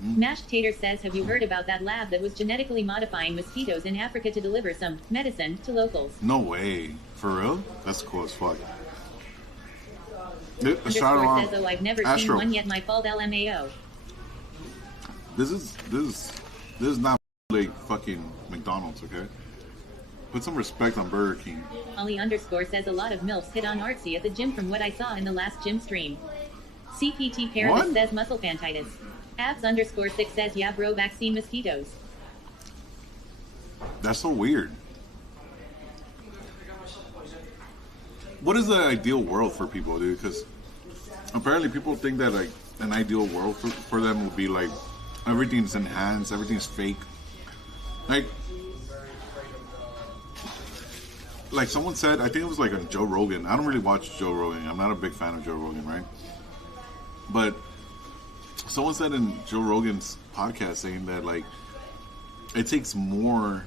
Mashed Tater says have you heard about that lab that was genetically modifying mosquitoes in Africa to deliver some medicine to locals? No way. For real? That's cool as fuck. Underscore Shout says oh I've never Astro. seen one yet my fault LMAO. This is not like fucking McDonald's, okay? Put some respect on Burger King. Ollie underscore says a lot of MILFs hit on Artsy at the gym from what I saw in the last gym stream. CPT Paradis What? says muscle fantitis. Abs underscore 6 says yeah bro vaccine mosquitoes. That's so weird. What is the ideal world for people, dude? Because apparently people think that like an ideal world for them would be like everything's enhanced, everything's fake. Like like someone said, I think it was like on Joe Rogan. I don't really watch Joe Rogan. I'm not a big fan of Joe Rogan, right? But someone said in Joe Rogan's podcast saying that like it takes more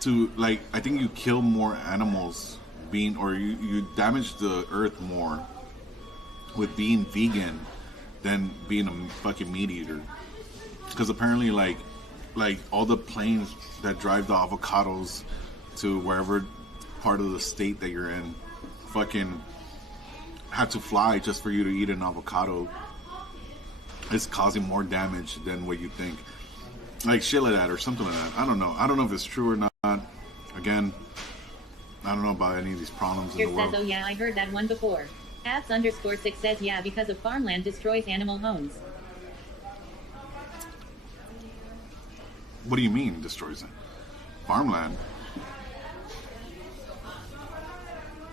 to like, I think you kill more animals being, or you damage the earth more with being vegan than being a fucking meat eater. Because apparently like all the planes that drive the avocados to wherever part of the state that you're in fucking had to fly just for you to eat an avocado. It's causing more damage than what you think. Like shit like that or something like that. I don't know. I don't know if it's true or not. Again, I don't know about any of these problems in the world. Says, oh yeah, I heard that one before. Abs_6 says, yeah, because of farmland destroys animal homes. What do you mean destroys it? Farmland?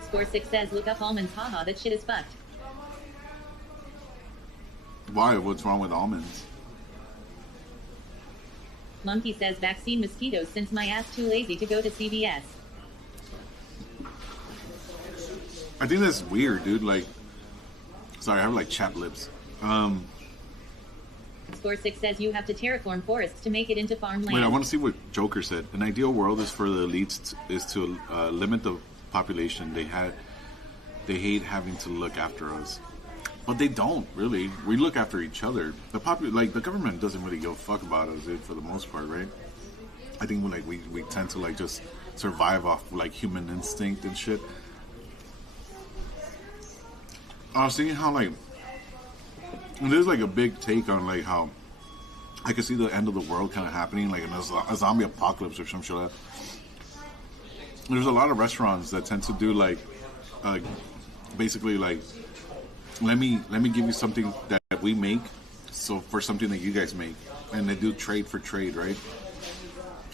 Score 6 says, look up almonds, haha, that shit is fucked. Why? What's wrong with almonds? Monkey says, vaccine mosquitoes since my ass too lazy to go to CVS. I think that's weird, dude. Like, sorry, I have like chapped lips. Score 6 says you have to terraform forests to make it into farmland. Wait, I want to see what Joker said. An ideal world is for the elites is to limit the population. They hate having to look after us, but they don't really. We look after each other. The government doesn't really give a fuck about us, dude, for the most part, right? I think we tend to like just survive off like human instinct and shit. I was thinking how like there's like a big take on like how I could see the end of the world kind of happening, like in a zombie apocalypse or some shit like that. There's a lot of restaurants that tend to do like basically like let me give you something that we make, so for something that you guys make, and they do trade for trade, right?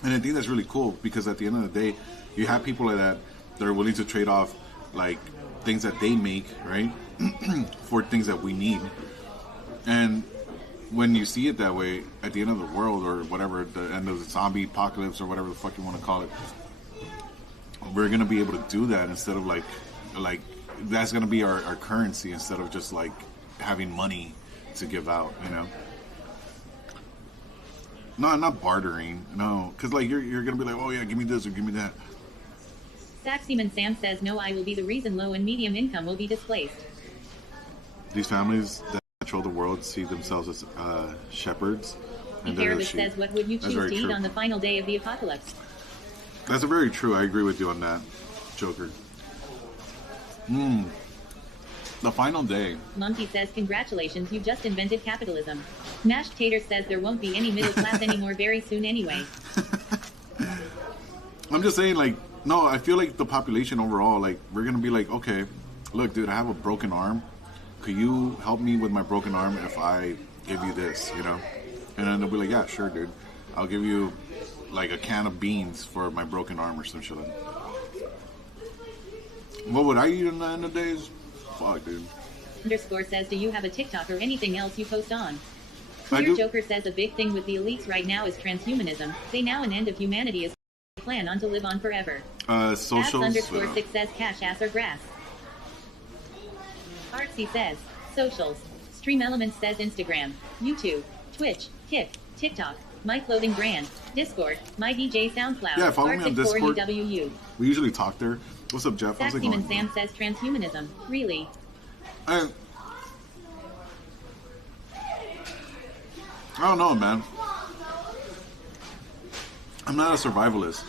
And I think that's really cool because at the end of the day, you have people like that are willing to trade off like things that they make, right, for things that we need. And when you see it that way, at the end of the world or whatever, the end of the zombie apocalypse or whatever the fuck you want to call it, we're gonna be able to do that instead of like that's gonna be our currency instead of just like having money to give out, you know. No, not bartering, no, because like you're gonna be like, oh yeah, give me this or give me that. Saxyman Sam says, no, I will be the reason low and medium income will be displaced. These families that control the world see themselves as shepherds. And Careless says, what would you choose to eat on the final day of the apocalypse? That's very true. I agree with you on that, Joker. The final day. Monkey says, congratulations, you just invented capitalism. Mashed Tater says there won't be any middle class anymore very soon anyway. I'm just saying, like, no, I feel like the population overall, like, we're going to be like, okay, look, dude, I have a broken arm. Could you help me with my broken arm if I give you this, you know? And then they'll be like, yeah, sure, dude. I'll give you, like, a can of beans for my broken arm or some shit like that. What would I eat in the end of days? Fuck, dude. Underscore says, do you have a TikTok or anything else you post on? I Clear do. Joker says, a big thing with the elites right now is transhumanism. They now an end of humanity is plan on to live on forever. Socials. Abs_6 says, cash, ass, or grass. Artsy says, socials. Stream Elements says Instagram, YouTube, Twitch, Kik, TikTok, my clothing brand, Discord, my DJ SoundCloud, Yeah, follow me on Discord. UWU. We usually talk there. What's up, Jeff? How's it Saxyman going? Sam says transhumanism. Really? I don't know, man. I'm not a survivalist.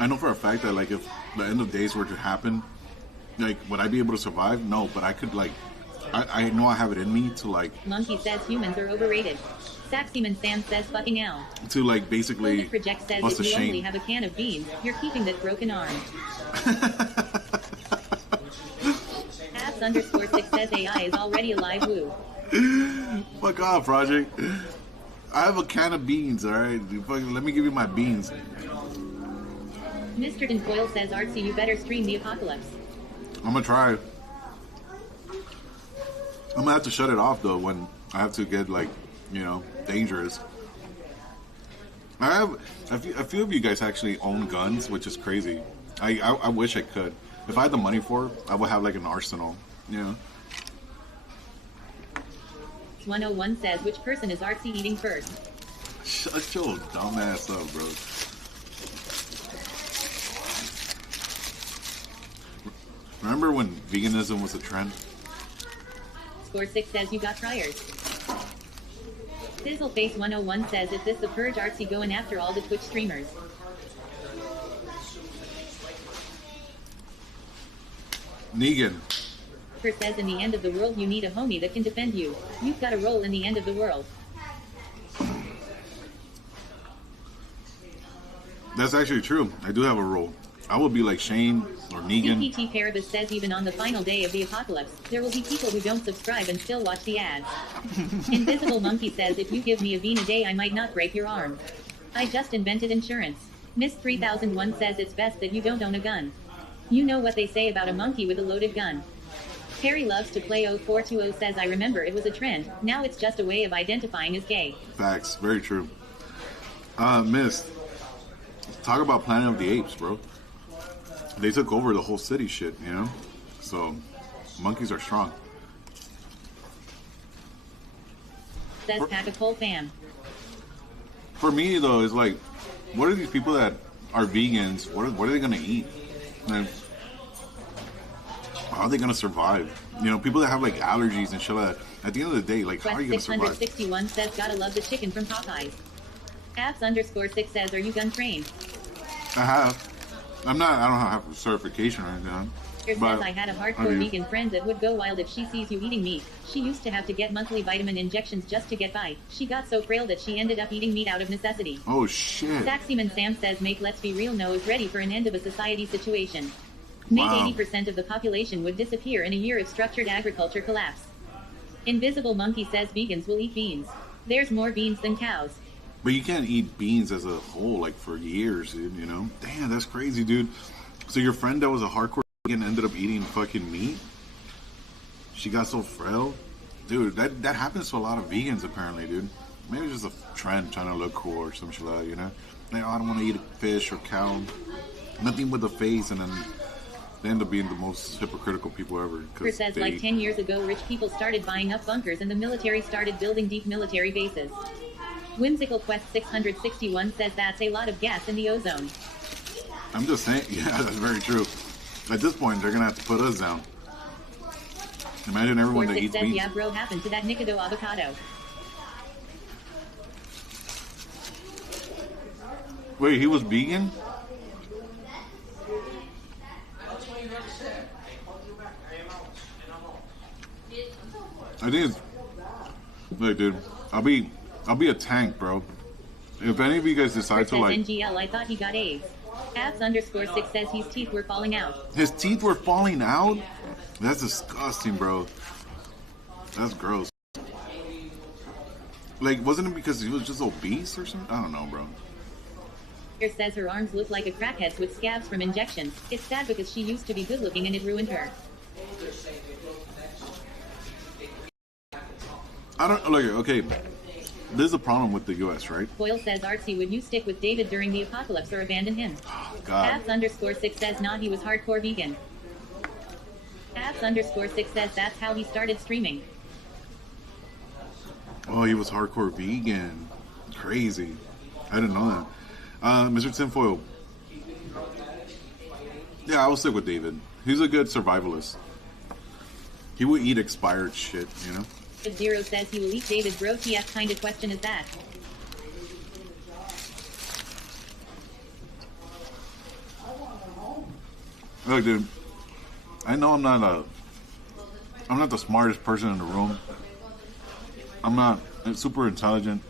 I know for a fact that, like, if the end of days were to happen, like, would I be able to survive? No, but I could, like, I know I have it in me to, like... Monkey says humans are overrated. Saxyman Sam says fucking hell. To, like, basically... Project says what's if the you shame? only have a can of beans, you're keeping that broken arm. Abs_6 says AI is already alive, woo. Fuck off, Project. I have a can of beans, alright? Let me give you my beans. Mr. Tinfoil says Artsy, you better stream the apocalypse. I'm gonna try. I'm gonna have to shut it off though when I have to get, like, you know, dangerous. I have a few of you guys actually own guns, which is crazy. I wish I could. If I had the money for it, I would have like an arsenal. Yeah. 101 says, which person is artsy eating first? Shut your dumb ass up, bro. Remember when veganism was a trend? Score 6 says, you got fryers. Fizzleface 101 says, is this the purge artsy going after all the Twitch streamers? Negan. Chris says, in the end of the world you need a homie that can defend you. You've got a role in the end of the world. That's actually true. I do have a role. I would be like Shane or Negan. CPT Paribus says, even on the final day of the apocalypse, there will be people who don't subscribe and still watch the ads. Invisible Monkey says, if you give me a bean a day I might not break your arm. I just invented insurance. Miss 3001 says, it's best that you don't own a gun. You know what they say about a monkey with a loaded gun. Harry loves to play 0420 says, I remember it was a trend. Now it's just a way of identifying as gay. Facts. Very true. Miss, talk about Planet of the Apes, bro. They took over the whole city shit, you know? So, monkeys are strong. Says Pack-a-Pole fam. For me, though, it's like, what are these people that are vegans? What are they going to eat? Like, how are they going to survive? You know, people that have, like, allergies and shit like that. At the end of the day, like, how are you going to survive? 661 says, gotta love the chicken from Popeyes. Abs_6 says, are you gun trained? I have. I don't have a certification or anything. Here says, I had a hardcore vegan friend that would go wild if she sees you eating meat. She used to have to get monthly vitamin injections just to get by. She got so frail that she ended up eating meat out of necessity. Oh, shit. Saxyman Sam says, mate, let's be real, no is ready for an end of a society situation. Mate, Wow. 80% of the population would disappear in a year if structured agriculture collapsed. Invisible Monkey says, vegans will eat beans. There's more beans than cows. But you can't eat beans as a whole, like, for years, dude, you know? Damn, that's crazy, dude. So your friend that was a hardcore vegan ended up eating fucking meat? She got so frail? Dude, that happens to a lot of vegans, apparently, dude. Maybe it's just a trend trying to look cool or some shit like that, you know? Like, oh, I don't want to eat a fish or cow. Nothing with a face, and then they end up being the most hypocritical people ever. Chris says, like 10 years ago, rich people started buying up bunkers and the military started building deep military bases. Whimsical Quest 661 says, that's a lot of gas in the ozone. I'm just saying, yeah, that's very true. At this point, they're going to have to put us down. Imagine everyone that eats says, beans. yeah, bro, happened to that Nikado avocado. Wait, he was vegan? I think it's... Look, dude, I'll be a tank, bro. If any of you guys decide to, like... NGL, I thought he got AIDS. Abs_6 says his teeth were falling out. His teeth were falling out? That's disgusting, bro. That's gross. Like, wasn't it because he was just obese or something? I don't know, bro. Here says her arms look like a crackhead's with scabs from injections. It's sad because she used to be good looking and it ruined her. I don't... Look, okay. This is a problem with the U.S., right? Boyle says, Artsy, would you stick with David during the apocalypse or abandon him? Oh, God. Abs_6 says, nah, he was hardcore vegan. Abs_6 says, that's how he started streaming. Oh, he was hardcore vegan. Crazy. I didn't know that. Mr. Tinfoil. Yeah, I will stick with David. He's a good survivalist. He would eat expired shit, you know? Zero says he will eat David, bro. TF kind of question is that? Look, dude. I know I'm not the smartest person in the room. I'm not super intelligent.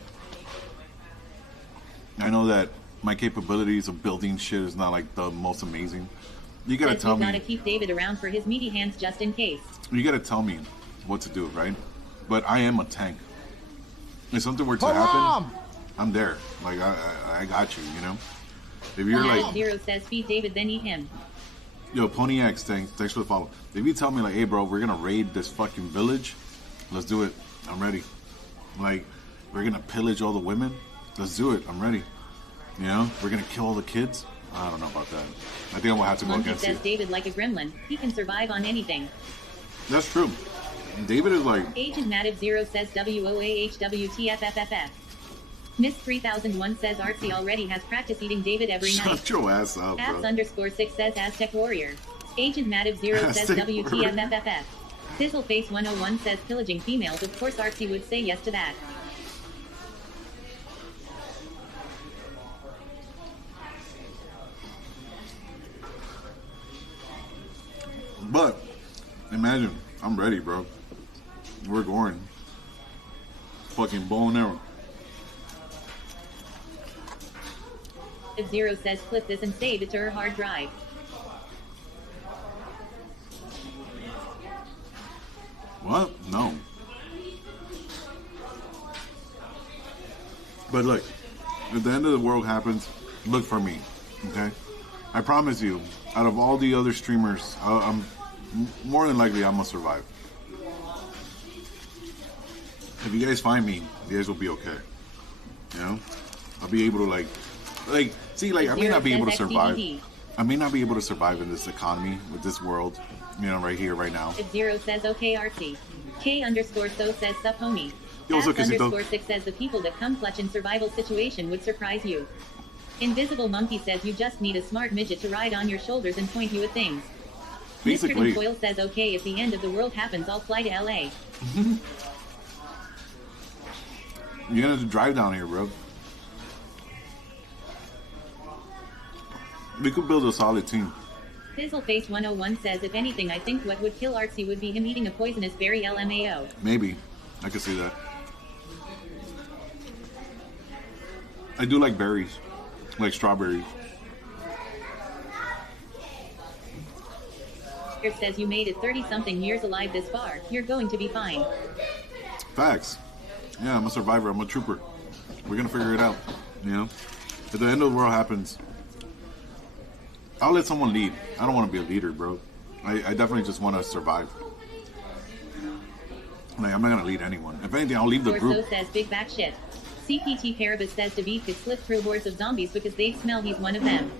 I know that my capabilities of building shit is not like the most amazing. You gotta tell me. You gotta keep David around for his meaty hands just in case. You gotta tell me what to do, right? But I am a tank. If something were to happen, I'm there. Like I got you, you know. If you're like Zero says feed David, then eat him. Yo, Pony X, thanks for the follow. If you tell me like, hey bro, we're gonna raid this fucking village, let's do it. I'm ready. Like, we're gonna pillage all the women, let's do it. I'm ready. You know, we're gonna kill all the kids. I don't know about that. I think I'm gonna have to go Monkey against says you. David like a gremlin. He can survive on anything. That's true. David is like. Agent Mativ Zero says WOAHWTFFFF. Miss 3001 says Artsy already has practice eating David every night. Shut your ass up, bro. Apps_6 says Aztec Warrior. Agent Mativ Zero says Aztec WTFFFF. Sizzleface 101 says pillaging females. Of course Artsy would say yes to that. But imagine, I'm ready, bro. We're going. Fucking bow and arrow. Zero says clip this and save it to her hard drive. What? No. But look, if the end of the world happens, look for me, okay? I promise you, out of all the other streamers, I'm more than likely I'm gonna survive. If you guys find me, you guys will be okay. You know, I'll be able to like, see, like I may not be able to survive. I may not be able to survive in this economy with this world, you know, right here, right now. Zero says okay, Artsy. K_so says sup homie. Yo, what's up, Casito? _6 says the people that come clutch in survival situation would surprise you. Invisible Monkey says you just need a smart midget to ride on your shoulders and point you at things. Basically. Mr. Coil says okay, if the end of the world happens, I'll fly to LA. You're gonna have to drive down here, bro. We could build a solid team. Fizzleface 101 says if anything, I think what would kill Artsy would be him eating a poisonous berry LMAO. Maybe. I could see that. I do like berries. Like strawberries. Here says you made it 30-something years alive this far. You're going to be fine. Facts. Yeah, I'm a survivor. I'm a trooper. We're gonna figure it out. You know? If the end of the world happens, I'll let someone lead. I don't want to be a leader, bro. I definitely just want to survive. Like, I'm not gonna lead anyone. If anything, I'll leave the group. So says big back shit. CPT Paribus says David could slip through hordes of zombies because they smell he's one of them.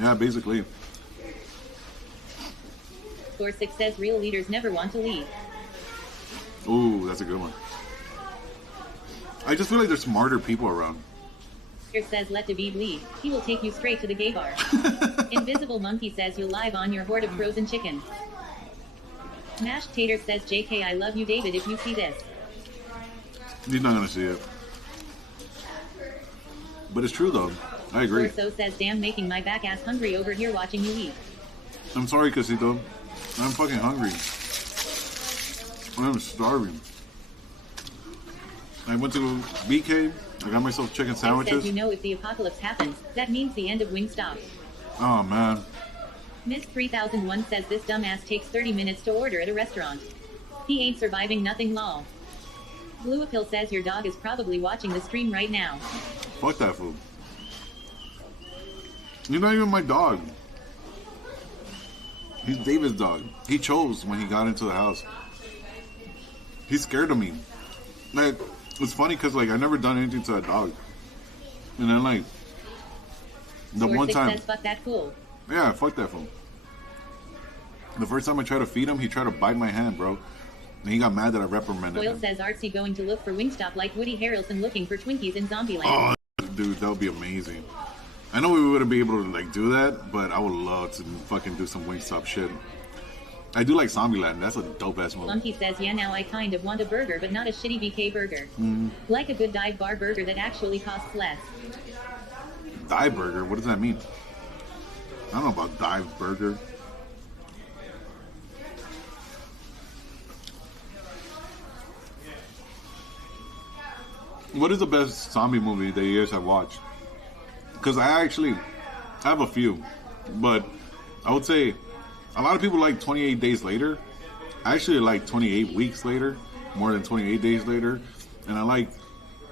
Yeah, basically. Score 6 says real leaders never want to lead. Ooh, that's a good one. I just feel like there's smarter people around. Here says let David lead. He will take you straight to the gay bar. Invisible Monkey says you'll live on your horde of frozen chicken. Mashed Tater says JK I love you David if you see this. He's not gonna see it. But it's true though. I agree. So says damn making my back ass hungry over here watching you eat. I'm sorry, Casito. I'm fucking hungry. I'm starving. I went to BK. I got myself chicken sandwiches. Says you know if the apocalypse happens, that means the end of Wingstop. Oh man. Miss 3001 says this dumbass takes 30 minutes to order at a restaurant. He ain't surviving nothing lol. Blue Appeal says your dog is probably watching the stream right now. Fuck that food. You're not even my dog. He's David's dog. He chose when he got into the house. He's scared of me. Like, it's funny because like I never done anything to that dog. And then like the Score one 6 time, says fuck that fool. yeah, fuck that fool. The first time I tried to feed him, he tried to bite my hand, bro. And he got mad that I reprimanded Boyle him. says Artsy going to look for Wingstop like Woody Harrelson looking for Twinkies in Zombieland. Oh, dude, that would be amazing. I know we wouldn't be able to like do that, but I would love to fucking do some Wingstop shit. I do like Zombieland. That's a dope ass movie. Monkey says yeah now I kind of want a burger but not a shitty BK burger. Like a good dive bar burger that actually costs less. Dive burger? What does that mean? I don't know about dive burger. What is the best zombie movie that you guys have watched? Because I have a few, but I would say a lot of people like 28 Days Later. I actually like 28 Weeks Later more than 28 Days Later, and I like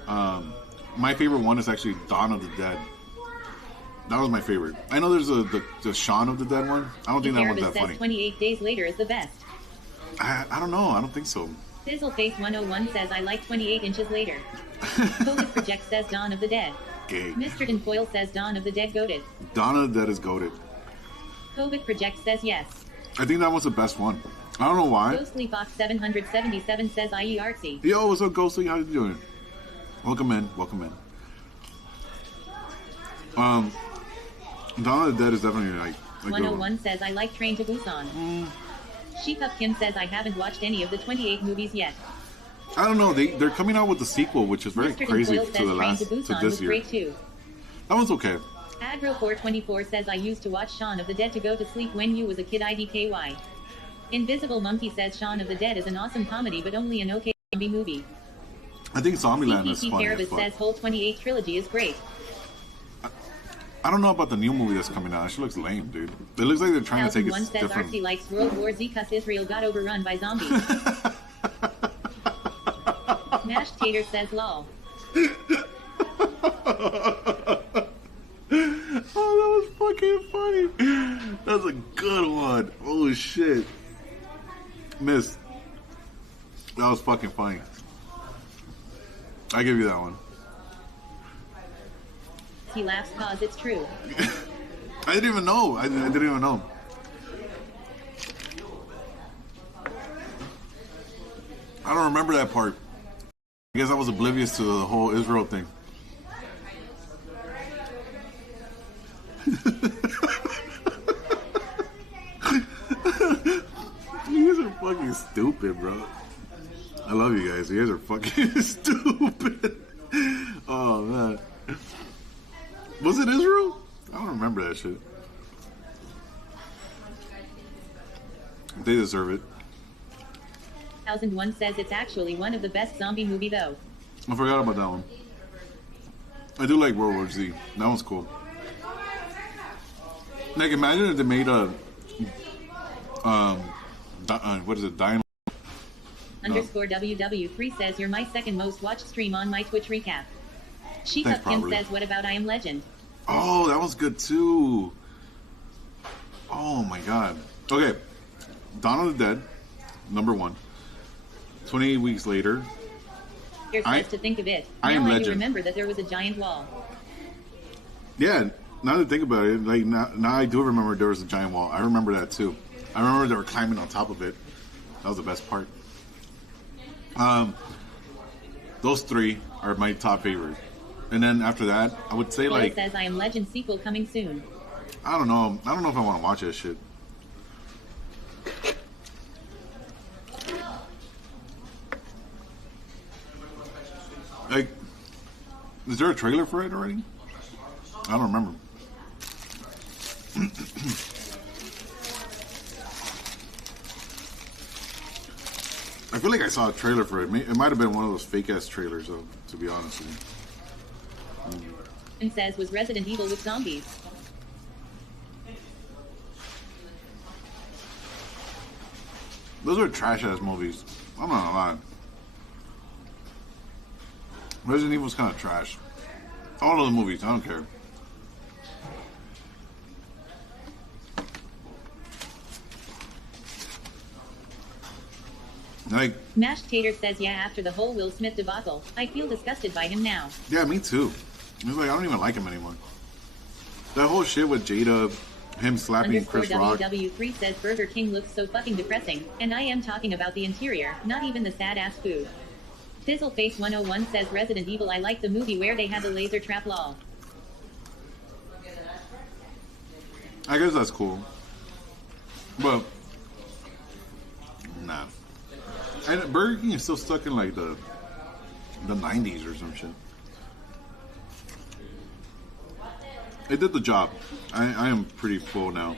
my favorite one is actually Dawn of the Dead. That was my favorite. I know there's the Shaun of the Dead one. I don't think that one's that says funny. 28 Days Later is the best. I don't know. I don't think so. Fizzleface101 says I like 28 inches later. COVID Project says Dawn of the Dead. Gay. Mr. Tinfoil says Dawn of the Dead goated. Dawn of the Dead is goated. COVID Project says yes. I think that was the best one. I don't know why. Ghostly Fox 777 says IE artsy. Yo, what's up, Ghostly? How you doing? Welcome in. Welcome in. Dawn of the Dead is definitely like 101 says I like Train to Busan. Sheepup Kim says I haven't watched any of the 28 movies yet. I don't know. They're coming out with the sequel, which is very Mr. crazy Tinfoil to says the Train last to to Busan this was year. great too. That one's okay. Adro424 says I used to watch Shaun of the Dead to go to sleep when you was a kid IDKY. Invisible Monkey says Shaun of the Dead is an awesome comedy but only an okay zombie movie. I think Zombieland is CPT funny as Carabas fuck. says whole 28 trilogy is great. I don't know about the new movie that's coming out. It looks lame, dude. It looks like they're trying to take it 1001 says different. Artsy likes World War Z cause Israel got overrun by zombies. Mashed Tater says lol. Oh, that was fucking funny. That's a good one. Oh shit. Miss. That was fucking funny. I give you that one. He laughs cause it's true. I didn't even know. I didn't even know. I don't remember that part. I guess I was oblivious to the whole Israel thing. You guys are fucking stupid, bro. I love you guys. You guys are fucking stupid. Oh, man. Was it Israel? I don't remember that shit. They deserve it. 1001 says it's actually one of the best zombie movie though. I forgot about that one. I do like World War Z. That one's cool. Like, imagine if they made a, what is it, Dying? Underscore WW3 says you're my second most watched stream on my Twitch recap. Sheepup Kim probably. says what about I Am Legend? Oh, that was good too. Oh my god. Okay. Dawn of the Dead, number 1. 28 weeks later. Here's less to think of it. I Am Now I do Legend. remember that there was a giant wall. Yeah, now that I think about it, like now I do remember there was a giant wall. I remember that too. I remember they were climbing on top of it. That was the best part. Those 3 are my top favorite. And then after that, I would say Paula like, says I Am Legend sequel coming soon. I don't know. I don't know if I want to watch that shit. Like, is there a trailer for it already? I don't remember. I feel like I saw a trailer for it. It might have been one of those fake ass trailers, though, to be honest with you. And says was Resident Evil with zombies. Those are trash ass movies. I'm not gonna lie. Resident Evil's kind of trash. All of the movies, I don't care. Like, Mashed Tater says yeah after the whole Will Smith debacle, I feel disgusted by him now. yeah, me too. It's like I don't even like him anymore. That whole shit with Jada, him slapping Underscore Chris Rock. WW3 says Burger King looks so fucking depressing, and I am talking about the interior, not even the sad ass food. Fizzleface101 says Resident Evil I like the movie where they had the laser trap lol. I guess that's cool. But, nah. And Burger King is still stuck in like the 90s or some shit. It did the job. I am pretty full now.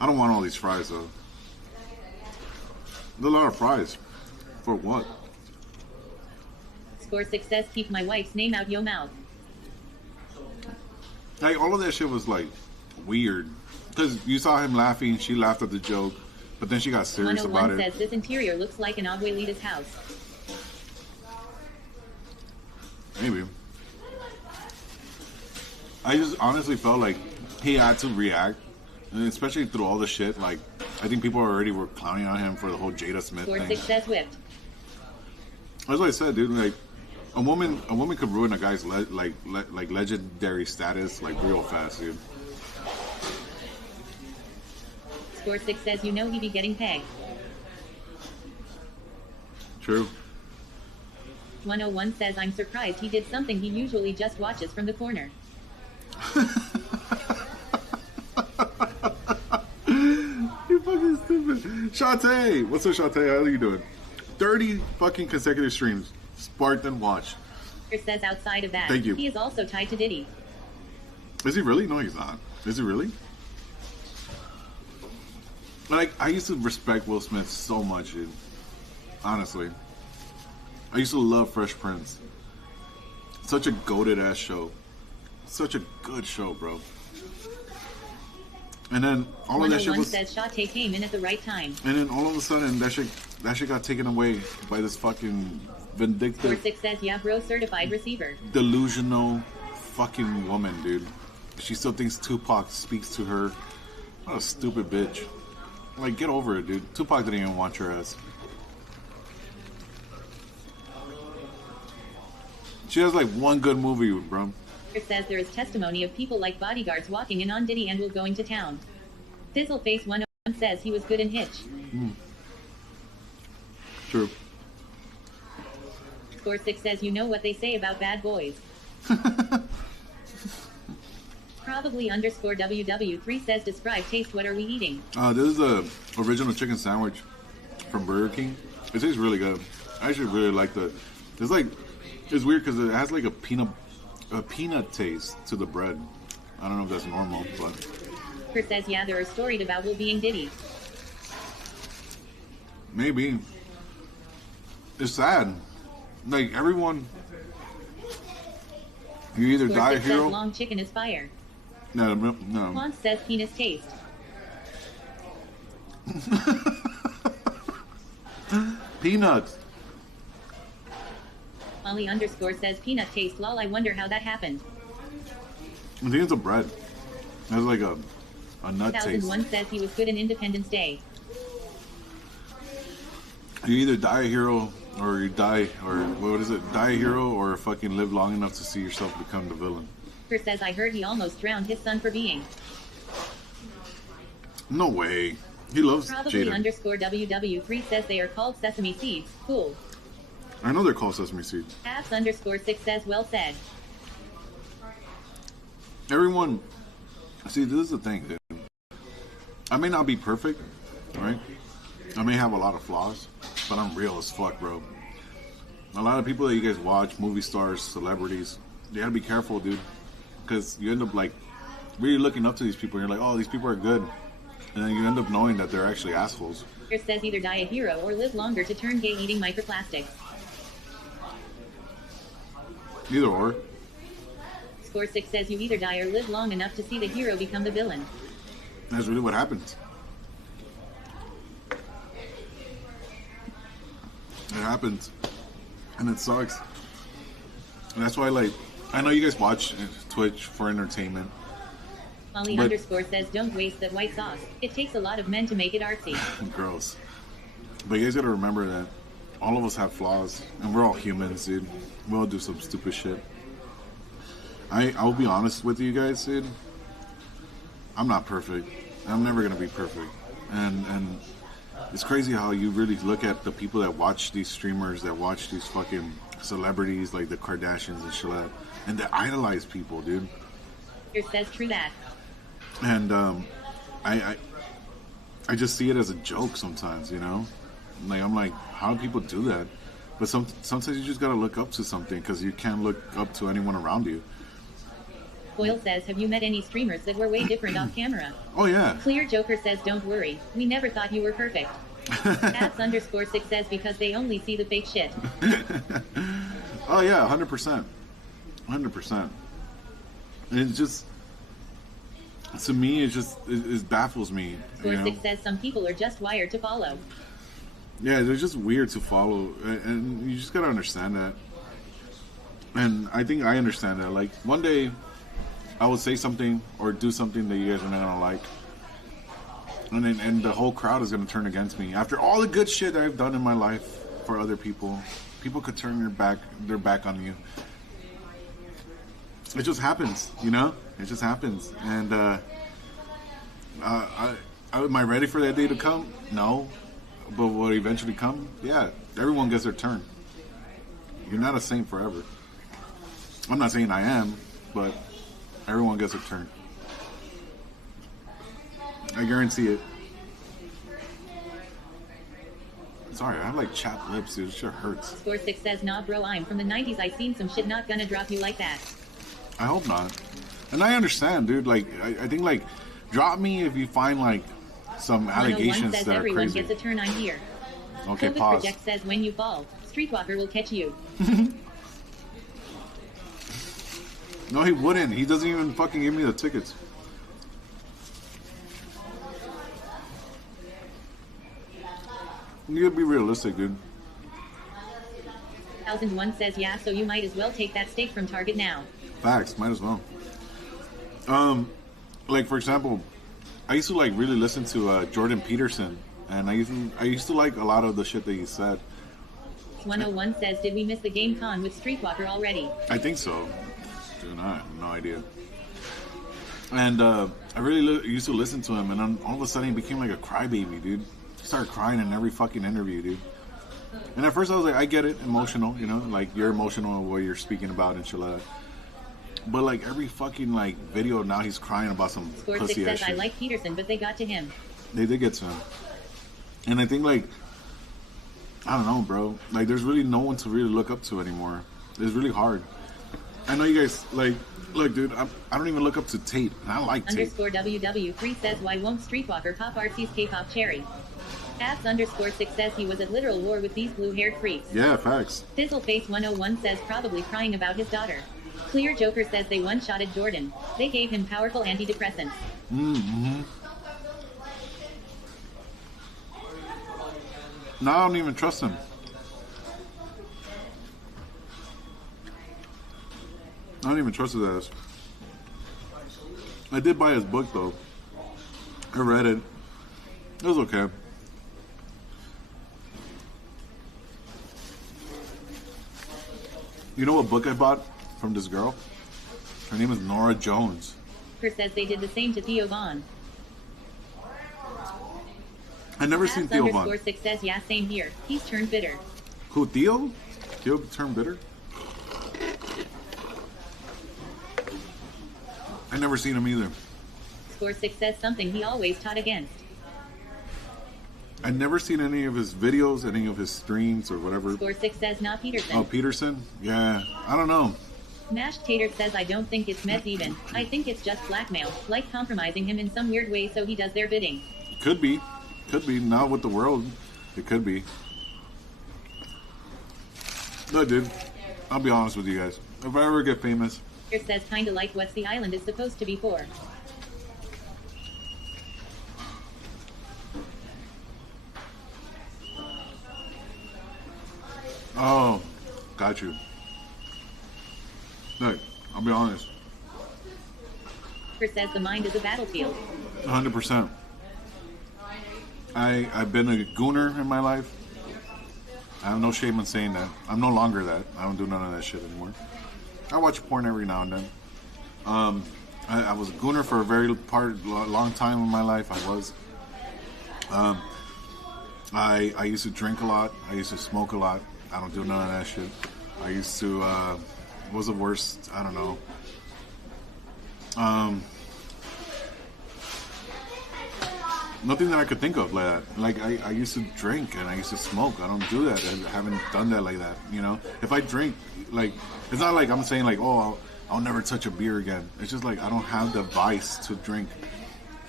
I don't want all these fries though. There's a lot of fries. For what? Score 6 says keep my wife's name out yo mouth. Like, all of that shit was like weird. Because you saw him laughing, she laughed at the joke, but then she got serious about 101 it. says this interior looks like an abuelita's house. Maybe. I just honestly felt like he had to react, and especially through all the shit. Like, I think people already were clowning on him for the whole Jada Smith Score thing. 6 says whipped. That's what I said, dude. Like, a woman could ruin a guy's legendary status like real fast, dude. Score 6 says you know he be getting pegged. True. 101 says I'm surprised he did something he usually just watches from the corner. You fucking stupid. Shantae! What's up, Shantae? How are you doing? 30 fucking consecutive streams. Spartan watch. Says outside of that, Thank you. he is also tied to Diddy. Is he really? No, he's not. Is he really? Like, I used to respect Will Smith so much, dude. Honestly. I used to love Fresh Prince. Such a goated ass show. Such a good show, bro. And then all of that shit 101 was. says Shantae came in at the right time. And then all of a sudden, that shit got taken away by this fucking vindictive, Score 6 says yeah, bro, certified receiver. delusional fucking woman, dude. She still thinks Tupac speaks to her. What a stupid bitch. Like, get over it, dude. Tupac didn't even want your ass. She has like one good movie, bro. Says there is testimony of people like bodyguards walking in on Diddy and will going to town. Fizzleface 101 says he was good in Hitch. True. Score 6 says you know what they say about bad boys. Probably underscore WW3 says describe taste, what are we eating? This is the original chicken sandwich from Burger King. It tastes really good. I actually really like the. It's like, it's weird because it has like a peanut taste to the bread. I don't know if that's normal, but. Chris says yeah, they're storied about Will being Diddy. Maybe. It's sad. Like, everyone. You either Score die a 6 hero. says long chicken is fire. No. Quant says penis taste. Peanuts. Molly underscore says peanut taste, lol, I wonder how that happened. I think it's a bread. It has like a nut taste. 1001 says he was good in Independence Day. You either die a hero or you die, or what is it? Die a hero or fucking live long enough to see yourself become the villain. Chris says I heard he almost drowned his son for being. No way. He loves Probably Jada. underscore WW3 says they are called sesame seeds. Cool. I know they're called sesame seeds. Apps underscore 6 says well said. Everyone, see, this is the thing, dude. I may not be perfect, right? I may have a lot of flaws, but I'm real as fuck, bro. A lot of people that you guys watch, movie stars, celebrities, you gotta be careful, dude. Because you end up, like, really looking up to these people, and you're like, oh, these people are good. And then you end up knowing that they're actually assholes. Chris says either die a hero or live longer to turn gay eating microplastics. Either or. Score 6 says you either die or live long enough to see the hero become the villain. That's really what happens. It happens. And it sucks. And that's why, like, I know you guys watch Twitch for entertainment. Molly But- underscore says don't waste that white sauce. It takes a lot of men to make it artsy. Gross. But you guys gotta remember that all of us have flaws. And we're all humans, dude. We all do some stupid shit. I'll be honest with you guys, dude. I'm not perfect. I'm never gonna be perfect. And it's crazy how you really look at the people that watch these streamers, that watch these fucking celebrities like the Kardashians and shit like that, and they idolize people, dude. Chris says true that. And I just see it as a joke sometimes, you know. Like, I'm like, how do people do that? But sometimes you just gotta look up to something because you can't look up to anyone around you. Boyle says have you met any streamers that were way different off camera? Oh yeah. Clear Joker says don't worry. We never thought you were perfect. Apps underscore 6 says because they only see the fake shit. Oh yeah, 100%. 100%. And it's just, to me, it baffles me. Score You know? 6 says some people are just wired to follow. Yeah, they're just weird to follow, and you just gotta understand that. And I think I understand that. Like, one day, I will say something or do something that you guys are not gonna like, and the whole crowd is gonna turn against me after all the good shit I've done in my life for other people. People could turn their back on you. It just happens, you know. It just happens, and am I ready for that day to come? No, but will it eventually come? Yeah, everyone gets their turn. You're not a saint forever. I'm not saying I am, but everyone gets a turn. I guarantee it. Sorry, I have like chapped lips, dude. It sure hurts. Score 6 says, nah bro, I'm from the 90s. I seen some shit, not gonna drop you like that. I hope not. And I understand, dude. Like, I think, like, drop me if you find, like, some allegations says that are everyone crazy. gets a turn, I'm here. Okay, COVID pause. Project says, when you fall, Streetwalker will catch you. No, he wouldn't. He doesn't even fucking give me the tickets. You gotta be realistic, dude. 1001 says, yeah, so you might as well take that steak from Target now. Facts, might as well. Like, for example, I used to, like, really listen to Jordan Peterson, and I used to like a lot of the shit that he said. 101 says, did we miss the game con with Streetwalker already? I think so. Dude, I have no idea. And I really used to listen to him, and then all of a sudden he became like a crybaby, dude. He started crying in every fucking interview, dude. And at first I was like, I get it, emotional, you know, like you're emotional what you're speaking about and shit like that. But like every fucking like video now he's crying about some Score 6 pussy ass says, I shit. like Peterson, but they got to him. They did get to him. And I think like, I don't know, bro. Like there's really no one to really look up to anymore. It's really hard. I know you guys, like, look, dude, I don't even look up to Tate, and I like Tate. Underscore WW3 says, why won't Streetwalker pop Artie's K-pop cherry? Abs underscore 6 says he was at literal war with these blue-haired freaks. Yeah, facts. Fizzleface 101 says probably crying about his daughter. Clear Joker says they one-shotted Jordan. They gave him powerful antidepressants. Mm-hmm. No, I don't even trust him. I don't even trust his ass. I did buy his book though. I read it. It was okay. You know what book I bought from this girl? Her name is Nora Jones. Her says they did the same to Theo Vaughn. I never seen Theo Vaughn. Underscore 6 says, yeah, same here. He's turned bitter. Who, Theo? Theo turned bitter? I never seen him either. Score 6 says something he always taught against. I never seen any of his videos, any of his streams or whatever. Score 6 says not Peterson. Oh, Peterson? Yeah, I don't know. Mashed Tater says I don't think it's meth even. I think it's just blackmail, like compromising him in some weird way so he does their bidding. Could be. Could be. Not with the world. It could be. No, dude. I'll be honest with you guys. If I ever get famous... Here says kinda like what's the island is supposed to be for. Oh, got you. Look, I'll be honest. Here says the mind is a battlefield. 100%. I've been a gooner in my life. I have no shame in saying that. I'm no longer that. I don't do none of that shit anymore. I watch porn every now and then. I was a gooner for a very long time in my life. I was. I used to drink a lot. I used to smoke a lot. I don't do none of that shit. I used to, what was the worst? I don't know. Nothing that I could think of like that. Like, I used to drink and I used to smoke. I don't do that. I haven't done that like that, you know? If I drink, like, it's not like I'm saying, like, oh, I'll never touch a beer again. It's just like I don't have the vice to drink.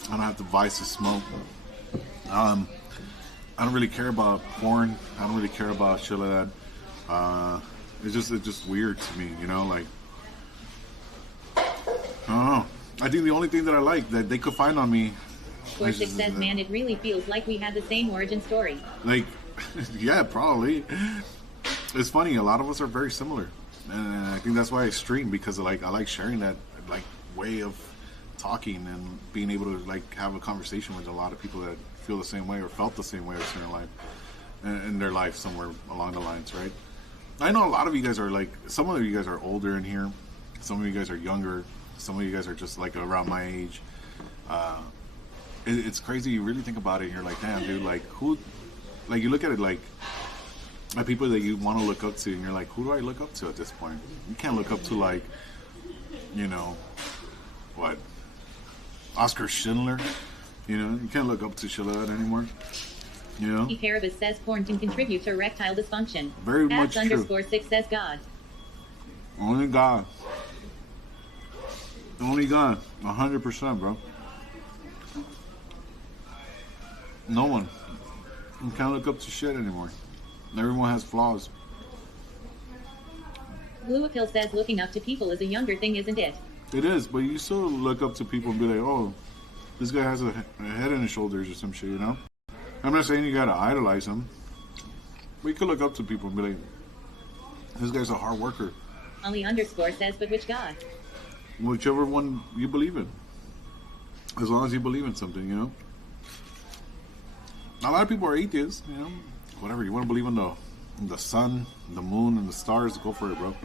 I don't have the vice to smoke. I don't really care about porn. I don't really care about shit like that. It's just weird to me, you know? Like, I don't know. I think the only thing that I like that they could find on me... Score6 says, man, it really feels like we had the same origin story. Like, yeah, probably. It's funny. A lot of us are very similar, and I think that's why I stream, because like I like sharing that like way of talking and being able to like have a conversation with a lot of people that feel the same way or felt the same way in their life, in their life somewhere along the lines, right? I know a lot of you guys are like, some of you guys are older in here, some of you guys are younger, some of you guys are just like around my age. It's crazy. You really think about it and you're like, damn, dude, like who, like you look at it like at people that you want to look up to and you're like, who do I look up to at this point? You can't look up to like, you know, what, Oscar Schindler, you know, you can't look up to Schindler anymore, you know. Ecaribus says porn can contribute to erectile dysfunction. Very much true. _6 says God. Only God. Only God. 100%, bro. No one. You can't look up to shit anymore. Everyone has flaws. Blue Appeal says looking up to people is a younger thing, isn't it? It is, but you still look up to people and be like, oh, this guy has a head on his shoulders or some shit, you know? I'm not saying you gotta idolize him, but you could look up to people and be like, this guy's a hard worker. Ali _ says, but which God? Whichever one you believe in. As long as you believe in something, you know? A lot of people are atheists, you know? Whatever, you want to believe in the sun, the moon, and the stars, go for it, bro.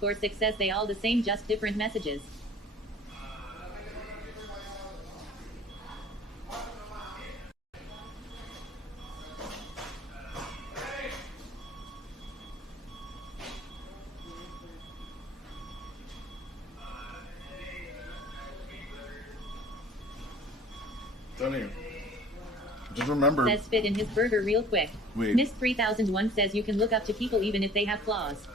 _6 says they all the same, just different messages. Done here. Just remember. Says spit in his burger real quick. Wait. Miss 3001 says you can look up to people even if they have flaws.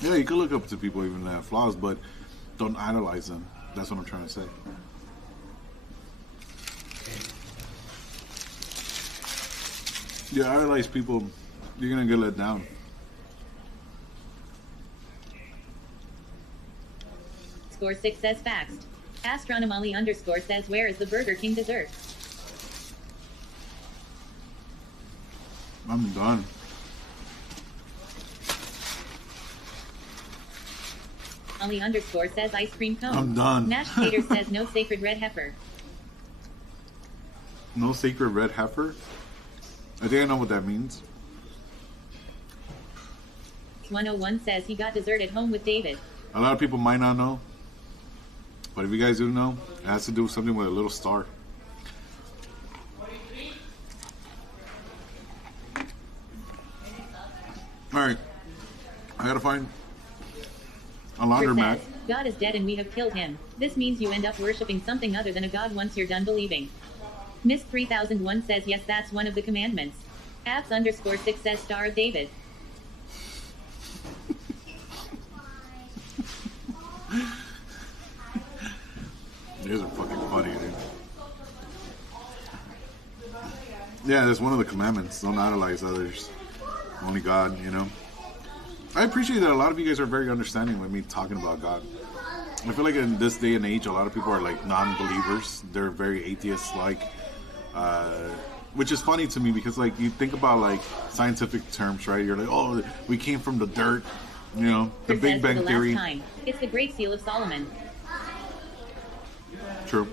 Yeah, you can look up to people even if they have flaws, but don't idolize them. That's what I'm trying to say. Yeah, idolize people, you're gonna get let down. _6 says faxed. Astronomally _ says where is the Burger King dessert? I'm done. Ali _ says ice cream cone. I'm done. Nash Tater says no sacred red heifer. No sacred red heifer? I think I know what that means. 101 says he got dessert at home with David. A lot of people might not know, but if you guys do know, it has to do with something with a little star. Alright, I gotta find a laundromat. Says, God is dead and we have killed him. This means you end up worshipping something other than a God once you're done believing. Miss 3001 says yes, that's one of the commandments. Abs _6 says Star of David. These are fucking funny, dude. Yeah, that's one of the commandments. Don't idolize others. Only God, you know. I appreciate that a lot of you guys are very understanding with me talking about God. I feel like in this day and age, a lot of people are like non-believers. They're very atheist-like. Which is funny to me because like you think about like scientific terms, right? You're like, oh, we came from the dirt, you know, the Big Bang Theory. Time. It's the Great Seal of Solomon. True.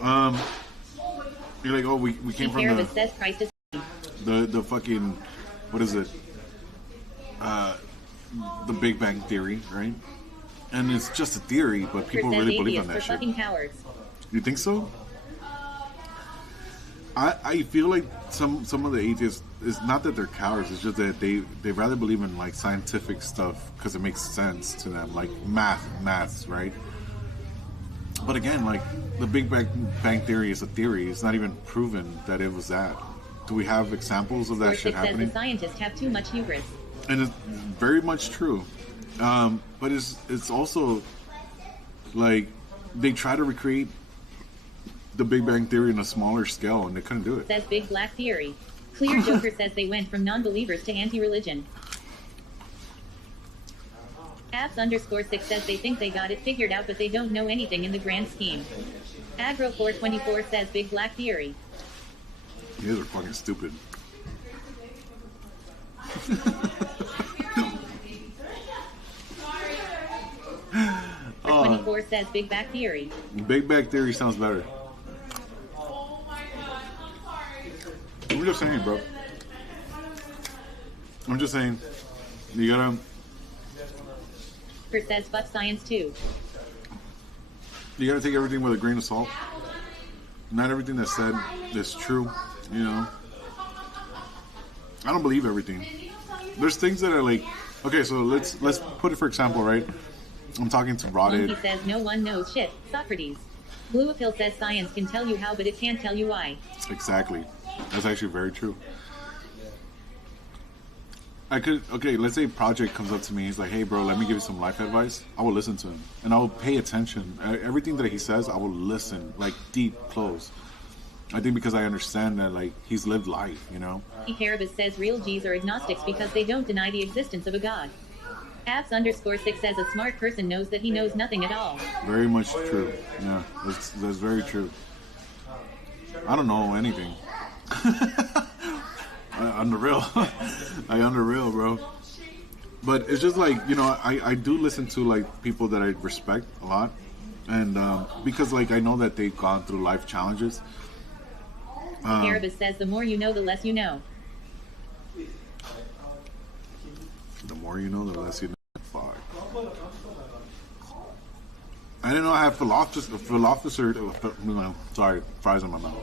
You're like, oh, we came from Ecaribus says Christ is the fucking, what is it? The Big Bang Theory, right? And it's just a theory, but people really believe in that shit. Fucking cowards. You think so? I feel like some of the atheists, it's not that they're cowards, it's just that they rather believe in like scientific stuff because it makes sense to them, like maths, right? But again, like the Big Bang Theory is a theory. It's not even proven that it was that. Do we have examples of that shit happening? Says the scientists have too much hubris. And it's very much true. But it's also like they try to recreate the Big Bang Theory in a smaller scale, and they couldn't do it. Says Big Black Theory. Clear Joker says they went from non-believers to anti-religion. Abs_6 says they think they got it figured out, but they don't know anything in the grand scheme. Agro424 says Big Black Theory. You guys are fucking stupid. 24 says Big Back Theory. Big Back Theory sounds better. I'm just saying, bro. I'm just saying. You gotta. Says fuck science too. You gotta take everything with a grain of salt. Not everything that's said is true. You know. I don't believe everything. There's things that are like. Okay, so let's put it for example, right? I'm talking to Rotted. Monkey says no one knows shit. Socrates. Blue Pill says science can tell you how, but it can't tell you why. Exactly. That's actually very true. Okay, let's say Project comes up to me. He's like, hey, bro, let me give you some life advice. I will listen to him. And I will pay attention. Everything that he says, I will listen, like, deep, close. I think because I understand that, like, he's lived life, you know? Ekarabas says real G's are agnostics because they don't deny the existence of a god. Abs_6 says a smart person knows that he knows nothing at all. Very much true. Yeah, that's very true. I don't know anything. On the real. On the real, bro. But it's just like, you know, I do listen to, like, people that I respect a lot. And because, like, I know that they've gone through life challenges. Ekarabas says the more you know, the less you know. The more you know, the less you know. Fuck. I didn't know I have sorry, fries in my mouth.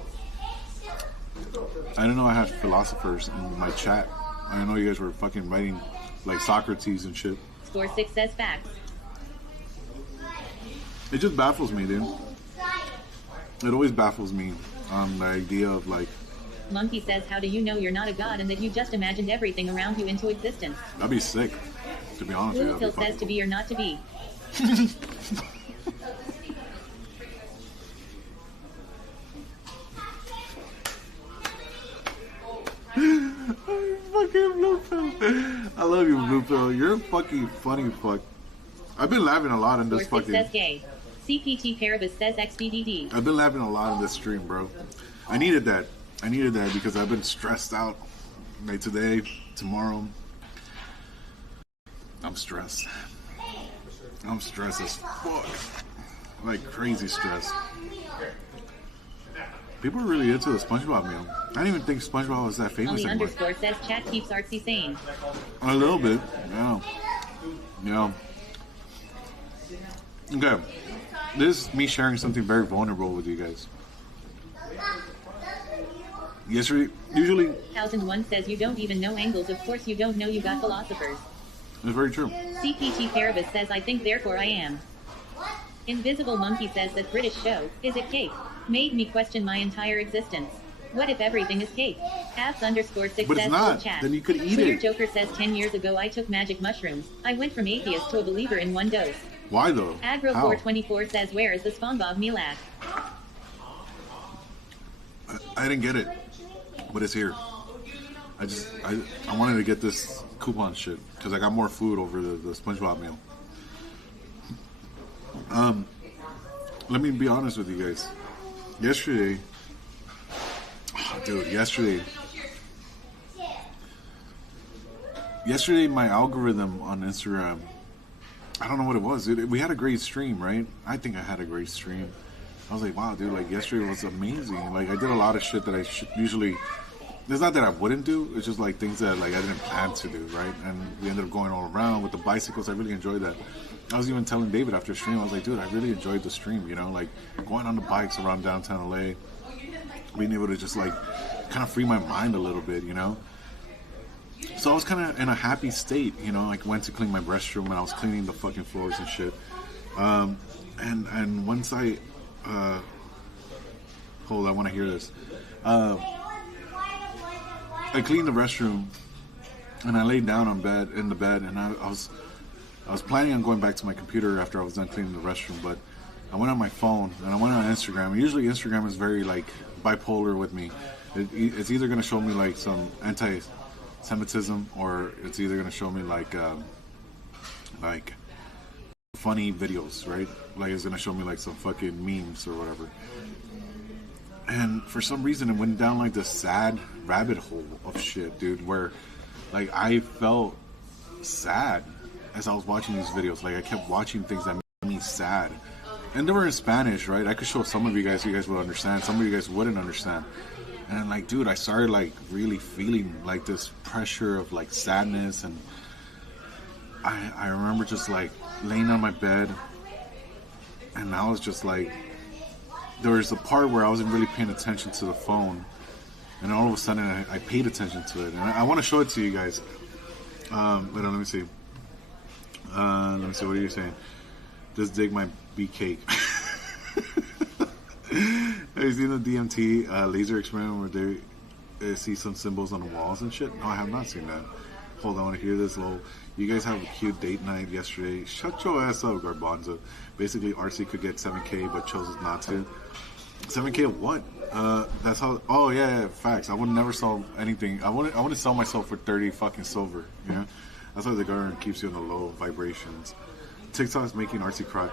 I didn't know I had philosophers in my chat. I didn't know you guys were fucking writing like Socrates and shit. Score 6 says facts. It just baffles me, dude. It always baffles me the idea of like. Monkey says, how do you know you're not a god and that you just imagined everything around you into existence? That'd be sick, to be honest with you. Blue Pill says to be or not to be. Fucking Blue Pill. I love you, Blue Pill. You're a fucking funny fuck. I've been laughing a lot in this fucking. Says gay. CPT Carabas says XBDD. I've been laughing a lot in this stream, bro. I needed that. I needed that because I've been stressed out. Like today, tomorrow. I'm stressed. I'm stressed as fuck. Like crazy stressed. People are really into the SpongeBob meal. I didn't even think SpongeBob was that famous anymore. __ says chat keeps artsy sane. A little bit, yeah. Yeah. Okay. This is me sharing something very vulnerable with you guys. Yesterday, usually... 1001 says you don't even know angles. Of course you don't know, you got philosophers. It's very true. CPT Carabas says I think therefore I am. Invisible Monkey says that British show, Is It Cake? Made me question my entire existence. What if everything is cake? Abs_6 but says it's not. chat. Then you could eat Clear it. Joker says 10 years ago I took magic mushrooms. I went from atheist to a believer in one dose. Why though? Agro424 says where is the SpongeBob meal at? I didn't get it, but it's here. I wanted to get this coupon shit because I got more food over the SpongeBob meal. Let me be honest with you guys. Yesterday, my algorithm on Instagram, I don't know what it was. We had a great stream, right? I think I had a great stream. I was like, wow, dude, like yesterday was amazing. Like I did a lot of shit that I usually, it's not that I wouldn't do, it's just like things that like I didn't plan to do, right? And we ended up going all around with the bicycles. I really enjoyed that. I was even telling David after stream, I was like, dude, I really enjoyed the stream, you know, like going on the bikes around downtown LA, being able to just like kind of free my mind a little bit, you know? So I was kind of in a happy state, you know, like went to clean my restroom and I was cleaning the fucking floors and shit. And once I, hold on, I want to hear this. I cleaned the restroom and I laid down in the bed and I was planning on going back to my computer after I was done cleaning the restroom, but I went on my phone and I went on Instagram. And usually Instagram is very like bipolar with me. It's either going to show me like some anti-Semitism or it's either going to show me like funny videos, right? Like it's gonna show me like some fucking memes or whatever. And for some reason, it went down like this sad rabbit hole of shit, dude. Where like I felt sad as I was watching these videos. Like I kept watching things that made me sad. And they were in Spanish, right? I could show some of you guys would understand. Some of you guys wouldn't understand. And like, dude, I started like really feeling like this pressure of like sadness. And I remember just like laying on my bed, and I was just like, there was a part where I wasn't really paying attention to the phone, and all of a sudden I paid attention to it. And I want to show it to you guys. Wait on, let me see. Let me see, what are you saying? Just dig my beet cake. Have you seen the DMT laser experiment where they see some symbols on the walls and shit? No, I have not seen that. Hold on, I want to hear this little. You guys have a cute date night yesterday. Shut your ass up, Garbanzo. Basically, RC could get 7K but chose not to. 7K of what? That's how. Oh yeah, facts. I would never sell anything. I want to sell myself for 30 fucking silver. You know, that's why the government keeps you in the low vibrations. TikTok is making RC cry.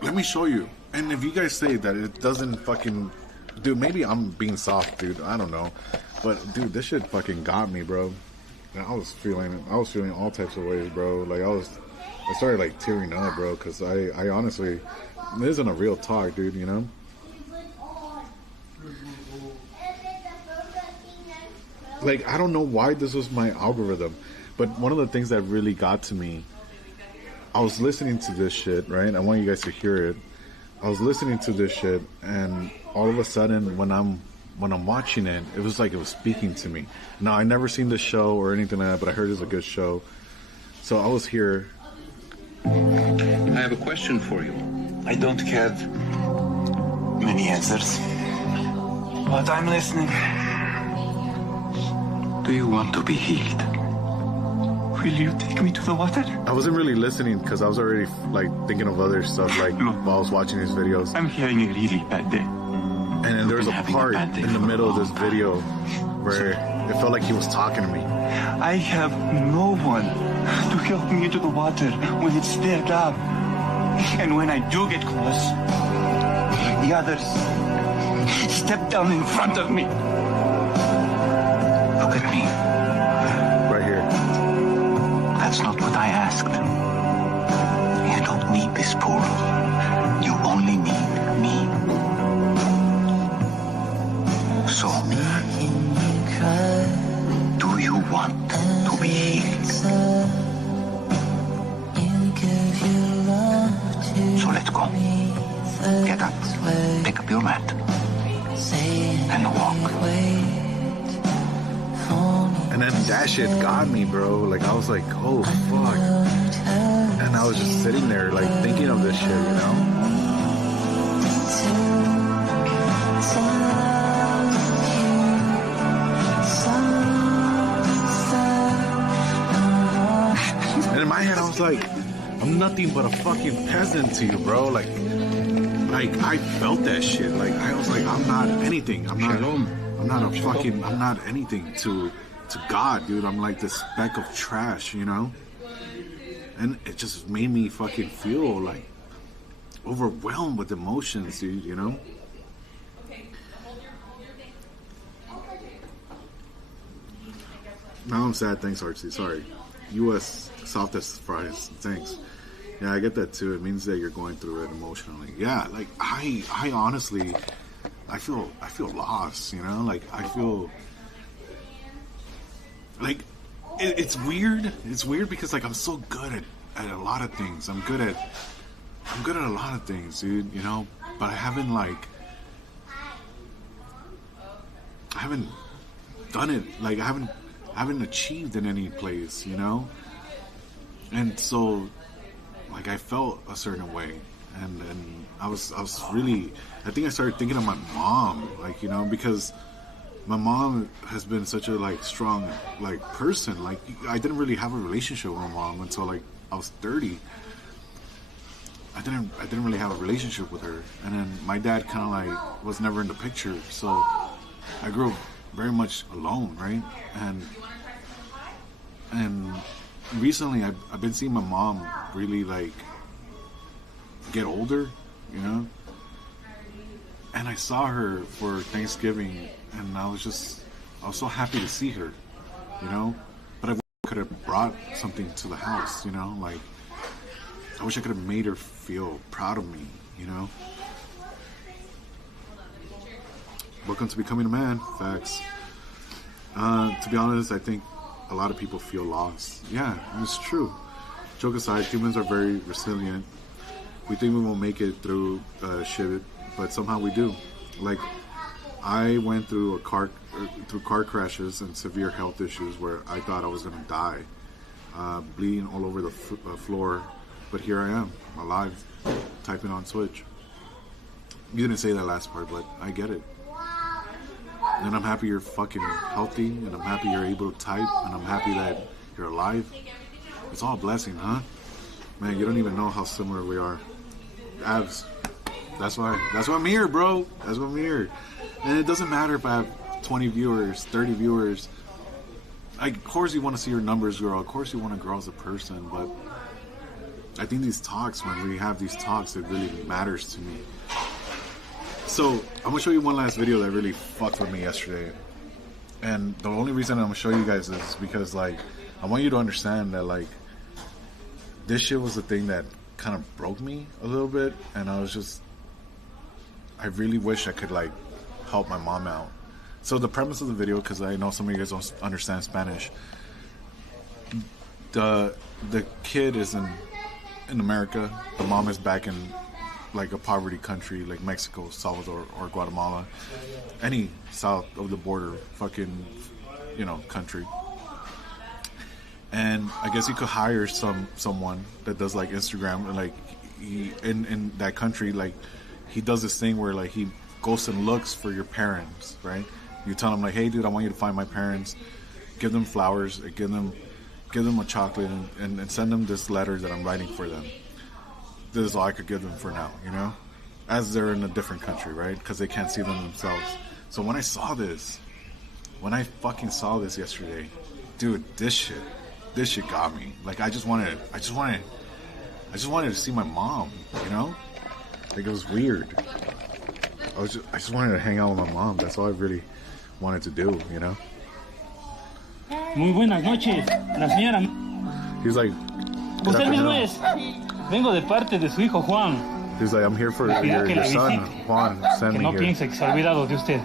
Let me show you. And if you guys say that it doesn't fucking, dude, maybe I'm being soft, dude. I don't know, but dude, this shit fucking got me, bro. And I was feeling all types of ways, bro. Like I started like tearing up, bro, because I honestly, this isn't a real talk, dude. You know. Like I don't know why this was my algorithm, but one of the things that really got to me, I was listening to this shit, right? I want you guys to hear it. I was listening to this shit, and all of a sudden, when I'm watching it, it was like it was speaking to me. Now, I never seen this show or anything like that, but I heard it's a good show. So I was here. I have a question for you. I don't have many answers, but I'm listening. Do you want to be healed? Will you take me to the water? I wasn't really listening because I was already like thinking of other stuff, like while I was watching these videos. I'm having a really bad day. And then there was a part in the middle of this video where it felt like he was talking to me. I have no one to help me into the water when it's stirred up. And when I do get close, the others step down in front of me. Look at me. Right here. That's not what I asked. You don't need this pool. You only need me. So, do you want to be healed? So let's go. Get up, pick up your mat, and walk. And then that shit got me, bro. Like, I was like, oh, fuck. And I was just sitting there, like, thinking of this shit, you know? And in my head, I was like, I'm nothing but a fucking peasant to you, bro. Like I felt that shit. Like, I was like, I'm not anything. I'm not anything to God, dude. I'm like this speck of trash, you know? And it just made me fucking feel like overwhelmed with emotions, dude, you know? Now I'm sad. Thanks, Archie. Sorry. U.S. softest fries. Thanks. Yeah, I get that too. It means that you're going through it emotionally. Yeah, like I honestly, I feel lost, you know? Like I feel like it's weird. It's weird because like I'm so good at a lot of things. I'm good at a lot of things, dude, you know? But I haven't done it. Like I haven't achieved in any place, you know? And so like I felt a certain way, and I was really, I think I started thinking of my mom, like, you know, because my mom has been such a like strong like person. Like I didn't really have a relationship with my mom until like I was 30. I didn't really have a relationship with her, and then my dad kind of like was never in the picture, so I grew up very much alone, right? And recently I've been seeing my mom really like get older, you know. And I saw her for Thanksgiving, and I was so happy to see her, you know. But I could have brought something to the house, you know. Like, I wish I could have made her feel proud of me, you know. Welcome to becoming a man. Facts. To be honest, I think a lot of people feel lost. Yeah, it's true. Joke aside, humans are very resilient. We think we won't make it through shit, but somehow we do. Like, I went through car crashes and severe health issues where I thought I was gonna die, bleeding all over the floor. But here I am, alive, typing on Switch. You didn't say that last part, but I get it. And I'm happy you're fucking healthy, and I'm happy you're able to type, and I'm happy that you're alive. It's all a blessing, huh? Man, you don't even know how similar we are. Abs. That's why I'm here, bro. That's why I'm here. And it doesn't matter if I have 20 viewers, 30 viewers. Of course you want to see your numbers grow. Of course you want to grow as a person, but I think these talks, when we have these talks, it really matters to me. So, I'm going to show you one last video that really fucked with me yesterday. And the only reason I'm going to show you guys is because, like, I want you to understand that, like, this shit was the thing that kind of broke me a little bit. And I really wish I could, like, help my mom out. So, the premise of the video, because I know some of you guys don't understand Spanish. The kid is in America. The mom is back in like a poverty country like Mexico, Salvador, or Guatemala, any south of the border fucking, you know, country. And I guess you could hire someone that does like Instagram, and like he in that country, like he does this thing where like he goes and looks for your parents, right? You tell him like, hey dude, I want you to find my parents, give them flowers, give them a chocolate, and send them this letter that I'm writing for them. This is all I could give them for now, you know? As they're in a different country, right? Because they can't see them themselves. So when I fucking saw this yesterday, dude, this shit got me. Like, I just wanted to see my mom, you know? Like, it was weird. I just wanted to hang out with my mom. That's all I really wanted to do, you know? Muy buenas noches, la señora. He's like, ¿Usted mismo es? Vengo de parte de su hijo Juan. He's like, I'm here for your son, Juan. Send me here. Que no piense que se ha olvidado de usted.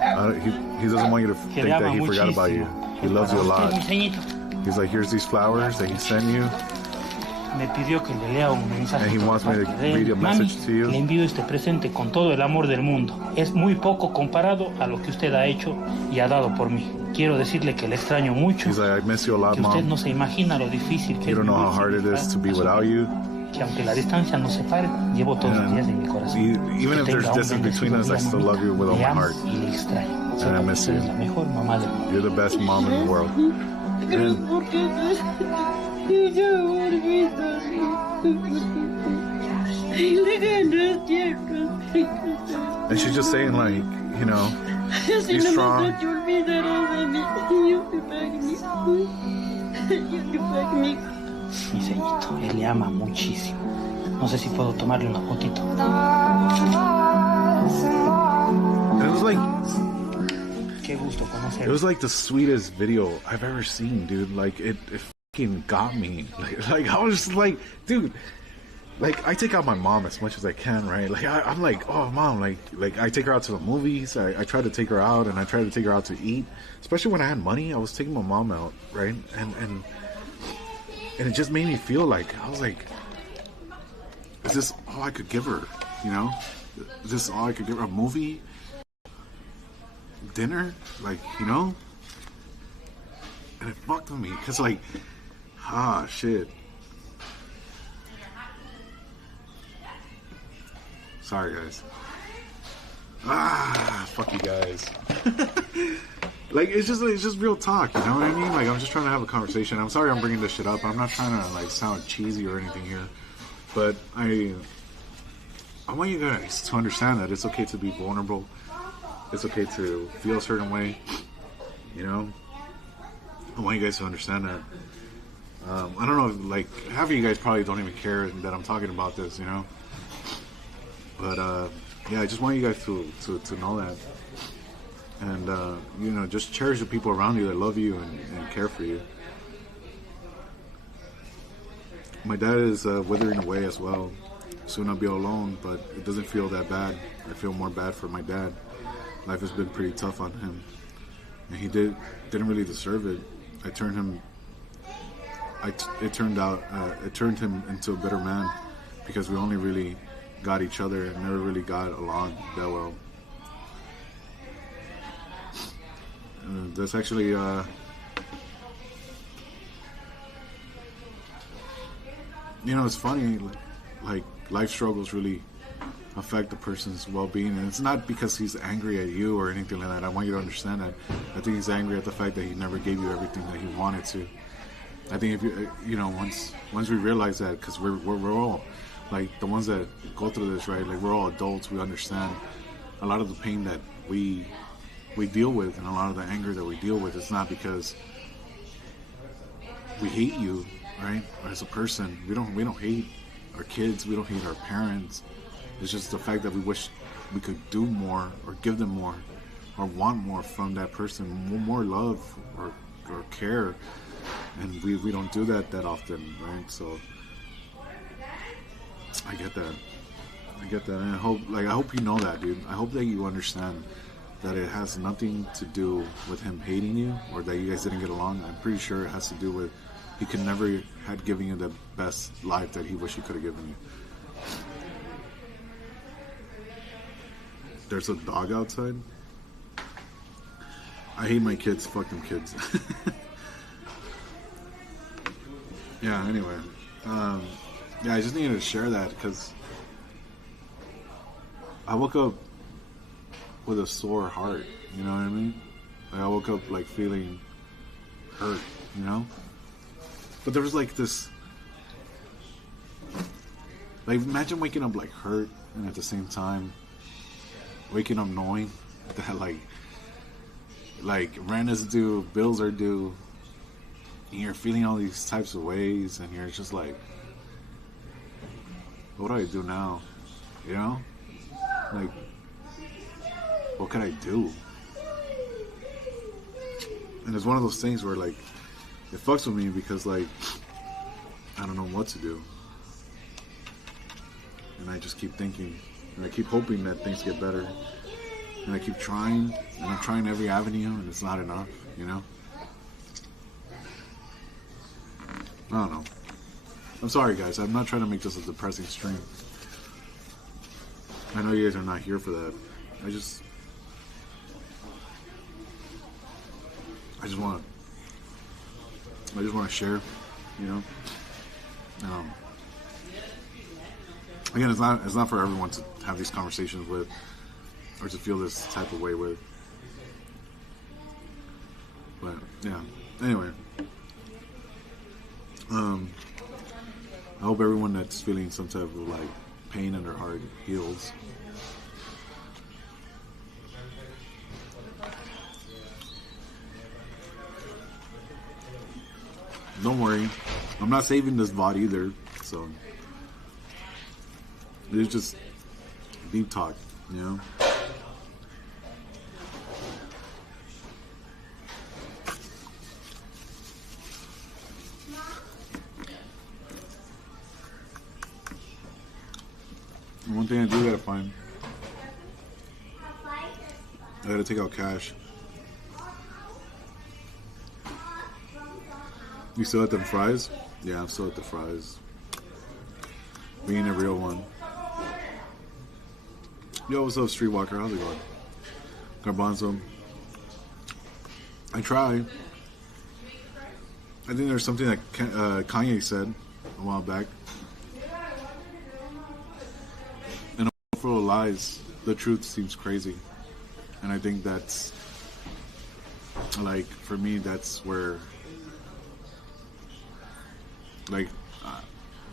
He doesn't want you to think that he forgot about you. He loves you a lot. He's like, here's these flowers that he sent you. Me pidió que le lea un mensaje. And he wants me to read a message to you. Le envío este presente con todo el amor del mundo. Es muy poco comparado a lo que usted ha hecho y ha dado por mí. Quiero decirle que le extraño mucho. He's like, I miss you a lot, que usted Mom. no se imagina lo difícil que you don't know how hard it is to be without you. Que aunque la distancia nos separe, llevo todos los días en mi corazón. Even if there's distance between us, I still love you with all my heart. And I miss you. La mejor mamá del mundo. You're the best mom in the world. And she's just saying, like, you know, be strong. Mi ceñito, él le ama muchísimo. No sé si puedo tomarle una fotito. It was like, qué gusto conocerlo. It was like the sweetest video I've ever seen, dude. Like, it fucking got me. Like I was just like, dude, like I take out my mom as much as I can, right? Like I'm like, oh mom, like I take her out to the movies. I try to take her out, and I try to take her out to eat. Especially when I had money, I was taking my mom out, right? And it just made me feel like, I was like, is this all I could give her? You know? Is this all I could give her? A movie? Dinner? Like, you know? And it fucked with me. Because, like, shit. Sorry, guys. Fuck you guys. Like, it's just real talk, you know what I mean? Like, I'm just trying to have a conversation. I'm sorry I'm bringing this shit up. I'm not trying to, like, sound cheesy or anything here. But I want you guys to understand that it's okay to be vulnerable. It's okay to feel a certain way, you know? I want you guys to understand that. I don't know, like, half of you guys probably don't even care that I'm talking about this, you know? But, yeah, I just want you guys to know that. And, you know, just cherish the people around you that love you and care for you. My dad is withering away as well. Soon I'll be alone, but it doesn't feel that bad. I feel more bad for my dad. Life has been pretty tough on him. And he didn't really deserve it. It turned him into a better man because we only really got each other and never really got along that well. That's actually you know, it's funny, like life struggles really affect a person's well-being, and it's not because he's angry at you or anything like that. I want you to understand that. I think he's angry at the fact that he never gave you everything that he wanted to. I think if you know, once we realize that, because we're all, like, the ones that go through this, right? Like, we're all adults. We understand a lot of the pain that we deal with, and a lot of the anger that we deal with. It's not because we hate you, right? As a person, we don't hate our kids. We don't hate our parents. It's just the fact that we wish we could do more, or give them more, or want more from that person, more love or care. And we don't do that often, right? So I get that, and I hope you know that, dude. I hope that you understand that it has nothing to do with him hating you or that you guys didn't get along. I'm pretty sure it has to do with he could never had given you the best life that he wished he could have given you. There's a dog outside. I hate my kids. Fuck them kids. Yeah, anyway. Yeah, I just needed to share that because I woke up with a sore heart, you know what I mean? Like, I woke up like feeling hurt, you know? But there was like this, like, imagine waking up like hurt and at the same time waking up knowing that like rent is due, bills are due, and you're feeling all these types of ways, and you're just like, what do I do now? You know? Like, what can I do? And it's one of those things where, like, it fucks with me because, like, I don't know what to do. And I just keep thinking, and I keep hoping that things get better. And I keep trying, and I'm trying every avenue, and it's not enough, you know? I don't know. I'm sorry, guys. I'm not trying to make this a depressing stream. I know you guys are not here for that. I just want to share, you know. Again, it's not for everyone to have these conversations with, or to feel this type of way with. But yeah. Anyway. I hope everyone that's feeling some type of like pain in their heart heals. Don't worry, I'm not saving this VOD either, so it's just deep talk, you know. One thing I do gotta find, I gotta take out cash. You still at them fries? Yeah, I'm still at the fries. Being a real one. Yo, what's up, Streetwalker? How's it going? Garbanzo. I try. I think there's something that Kanye said a while back. Full of lies, the truth seems crazy, and I think that's like, for me, that's where, like,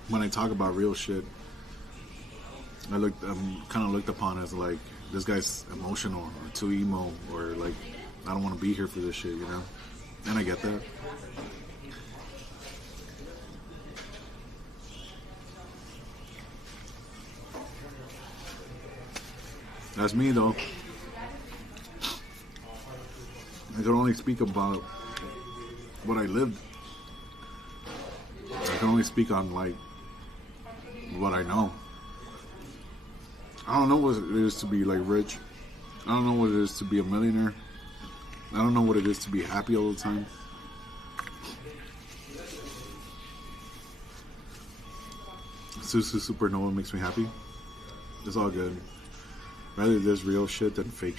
when I talk about real shit, I'm kind of looked upon as like, this guy's emotional or too emo, or like, I don't want to be here for this shit, you know. And I get that. That's me though. I can only speak about what I lived. I can only speak on like what I know. I don't know what it is to be like rich. I don't know what it is to be a millionaire. I don't know what it is to be happy all the time. Susu Supernova makes me happy. It's all good. Rather there's real shit than fake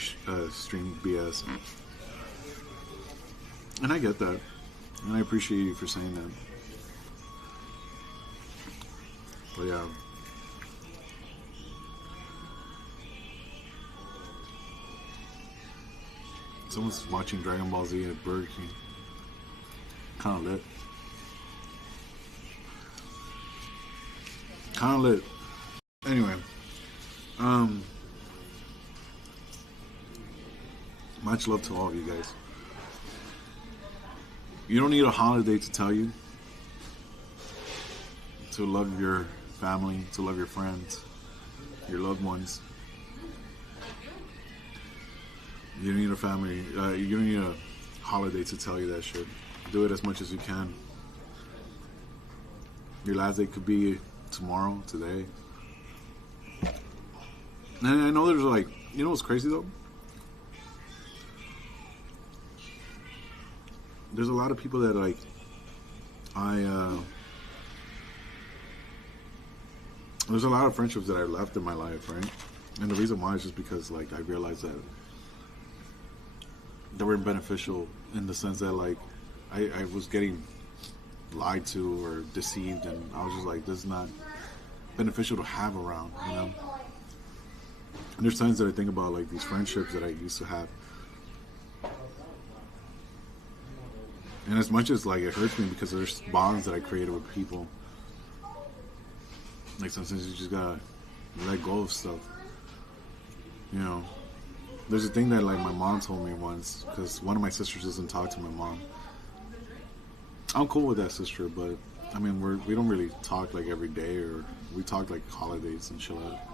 stream BS. And I get that. And I appreciate you for saying that. But yeah. Someone's watching Dragon Ball Z at Burger King. Kinda lit. Kinda lit. Anyway. Much love to all of you guys. You don't need a holiday to tell you to love your family, to love your friends, your loved ones. You don't need a family, you don't need a holiday to tell you that shit. Do it as much as you can. Your last day could be tomorrow, today. And I know there's like, you know what's crazy though? There's a lot of people that like, there's a lot of friendships that I left in my life, right? And the reason why is just because like I realized that they were beneficial in the sense that like I was getting lied to or deceived, and I was just like, this is not beneficial to have around, you know? And there's times that I think about like these friendships that I used to have. And as much as like it hurts me because there's bonds that I created with people. Like sometimes you just gotta let go of stuff. You know, there's a thing that like my mom told me once, because one of my sisters doesn't talk to my mom. I'm cool with that sister, but I mean we don't really talk like every day, or we talk like holidays and shit like that.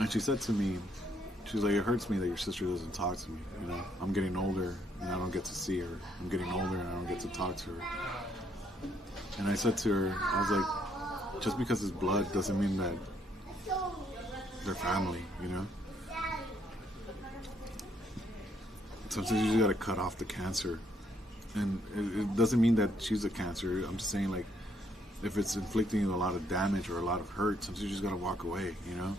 And she said to me, she's like, it hurts me that your sister doesn't talk to me. You know, I'm getting older and I don't get to see her. I'm getting older and I don't get to talk to her. And I said to her, I was like, just because it's blood doesn't mean that they're family, you know? Sometimes you just gotta cut off the cancer. And it doesn't mean that she's a cancer. I'm just saying, like, if it's inflicting you a lot of damage or a lot of hurt, sometimes you just gotta walk away, you know?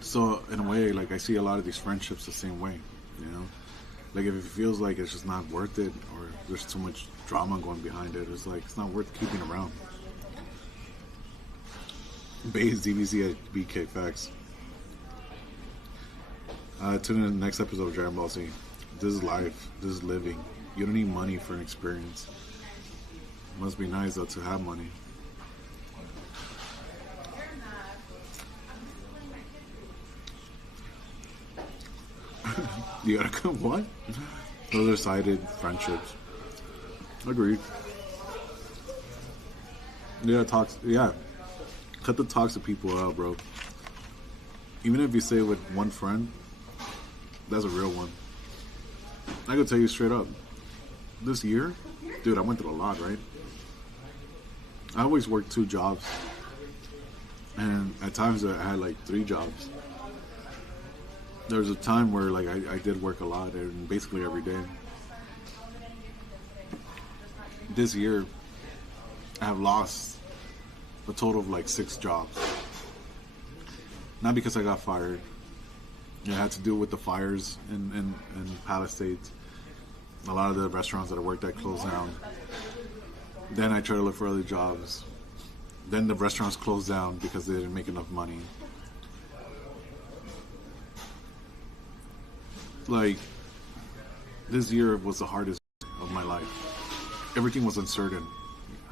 So in a way, like I see a lot of these friendships the same way, you know? Like if it feels like it's just not worth it, or there's too much drama going behind it, it's like, it's not worth keeping around. Base DVC at BK Facts. Tune in the next episode of Dragon Ball Z. This is life. This is living. You don't need money for an experience. It must be nice though to have money. You gotta come, what? Those are sided friendships. Agreed. Yeah, cut the toxic people out, bro. Even if you say with one friend, that's a real one. I could tell you straight up, this year, dude, I went through a lot, right? I always worked 2 jobs, and at times I had like 3 jobs. There was a time where like I did work a lot, and basically every day. This year, I have lost a total of like 6 jobs. Not because I got fired. It had to do with the fires in Palisades. A lot of the restaurants that I worked at closed down. Then I tried to look for other jobs. Then the restaurants closed down because they didn't make enough money. Like, this year was the hardest of my life. Everything was uncertain.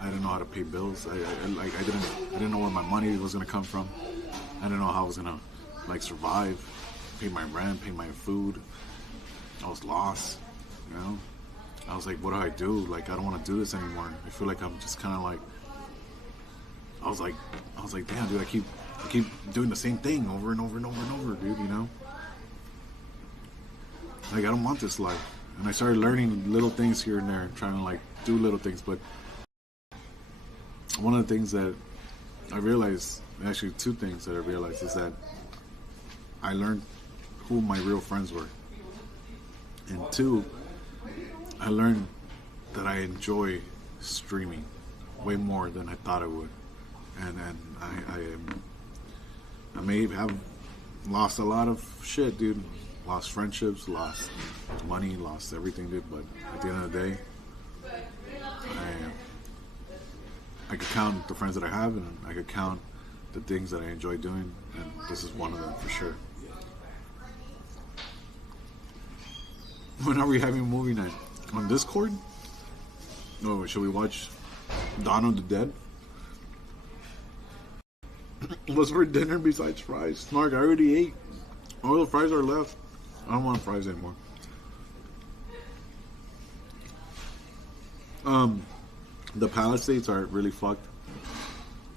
I didn't know how to pay bills. I didn't know where my money was gonna come from. I didn't know how I was gonna like survive, pay my rent, pay my food. I was lost, you know. I was like, what do I do? Like, I don't want to do this anymore. I feel like I'm just kind of like I was like, damn, dude, I keep doing the same thing over and over and over and over, dude. You know, like I don't want this life. And I started learning little things here and there, trying to like do little things. But one of the things that I realized, actually two things that I realized, is that I learned who my real friends were. And two, I learned that I enjoy streaming way more than I thought I would. And I may have lost a lot of shit, dude. Lost friendships, lost money, lost everything, dude. But at the end of the day, I could count the friends that I have, and I could count the things that I enjoy doing, and this is one of them for sure. When are we having a movie night? On Discord? Oh, should we watch Dawn of the Dead? What's for dinner besides fries? Snark, I already ate. All the fries are left. I don't want fries anymore. The Palisades are really fucked.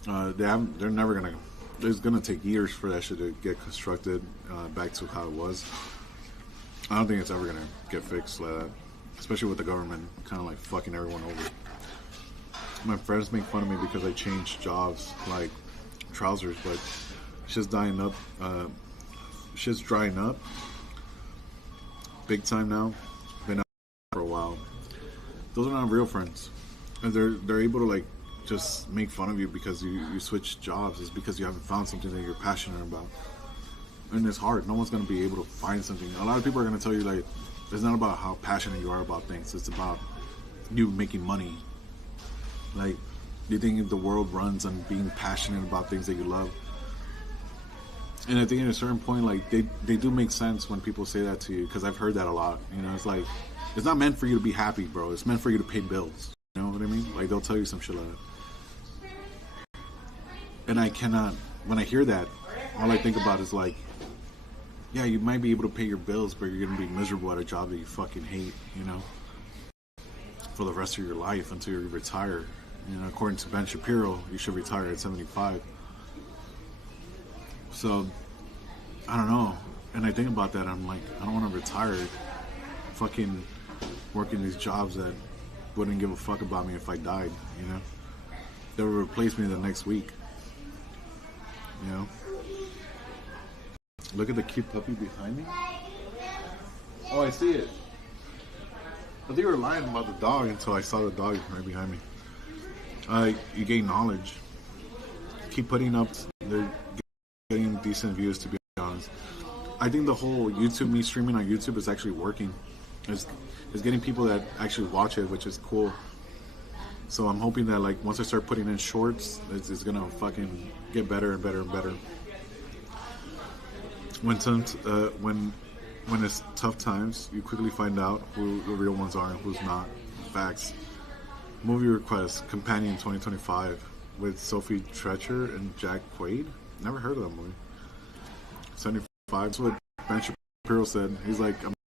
They're never gonna. It's gonna take years for that shit to get constructed back to how it was. I don't think it's ever gonna get fixed like that, especially with the government kind of like fucking everyone over. My friends make fun of me because I changed jobs like trousers, but shit's dying up. Shit's drying up big time now. Been out for a while. Those are not real friends, and they're able to like just make fun of you because you switch jobs. It's because you haven't found something that you're passionate about, and it's hard. No one's gonna be able to find something. A lot of people are gonna tell you like it's not about how passionate you are about things. It's about you making money. Like, you think the world runs on being passionate about things that you love? And I think at a certain point, like, they do make sense when people say that to you, because I've heard that a lot. You know, it's like, it's not meant for you to be happy, bro. It's meant for you to pay bills. You know what I mean? Like, they'll tell you some shit like that. And I cannot, when I hear that, all I think about is like, yeah, you might be able to pay your bills, but you're going to be miserable at a job that you fucking hate, you know, for the rest of your life until you retire. You know, according to Ben Shapiro, you should retire at 75. So, I don't know. And I think about that, I'm like, I don't want to retire fucking working these jobs that wouldn't give a fuck about me if I died, you know? They would replace me the next week, you know? Look at the cute puppy behind me. Oh, I see it. I think you were lying about the dog until I saw the dog right behind me. You gain knowledge. Keep putting up. They're getting decent views, to be honest. I think the whole YouTube, me streaming on YouTube, is actually working. It's getting people that actually watch it, which is cool. So I'm hoping that like once I start putting in shorts, it's gonna fucking get better and better and better. When it's tough times, you quickly find out who the real ones are and who's not. Facts. Movie request, Companion 2025 with Sophie Treacher and Jack Quaid. Never heard of that movie. 75. That's what Ben Shapiro said. He's like,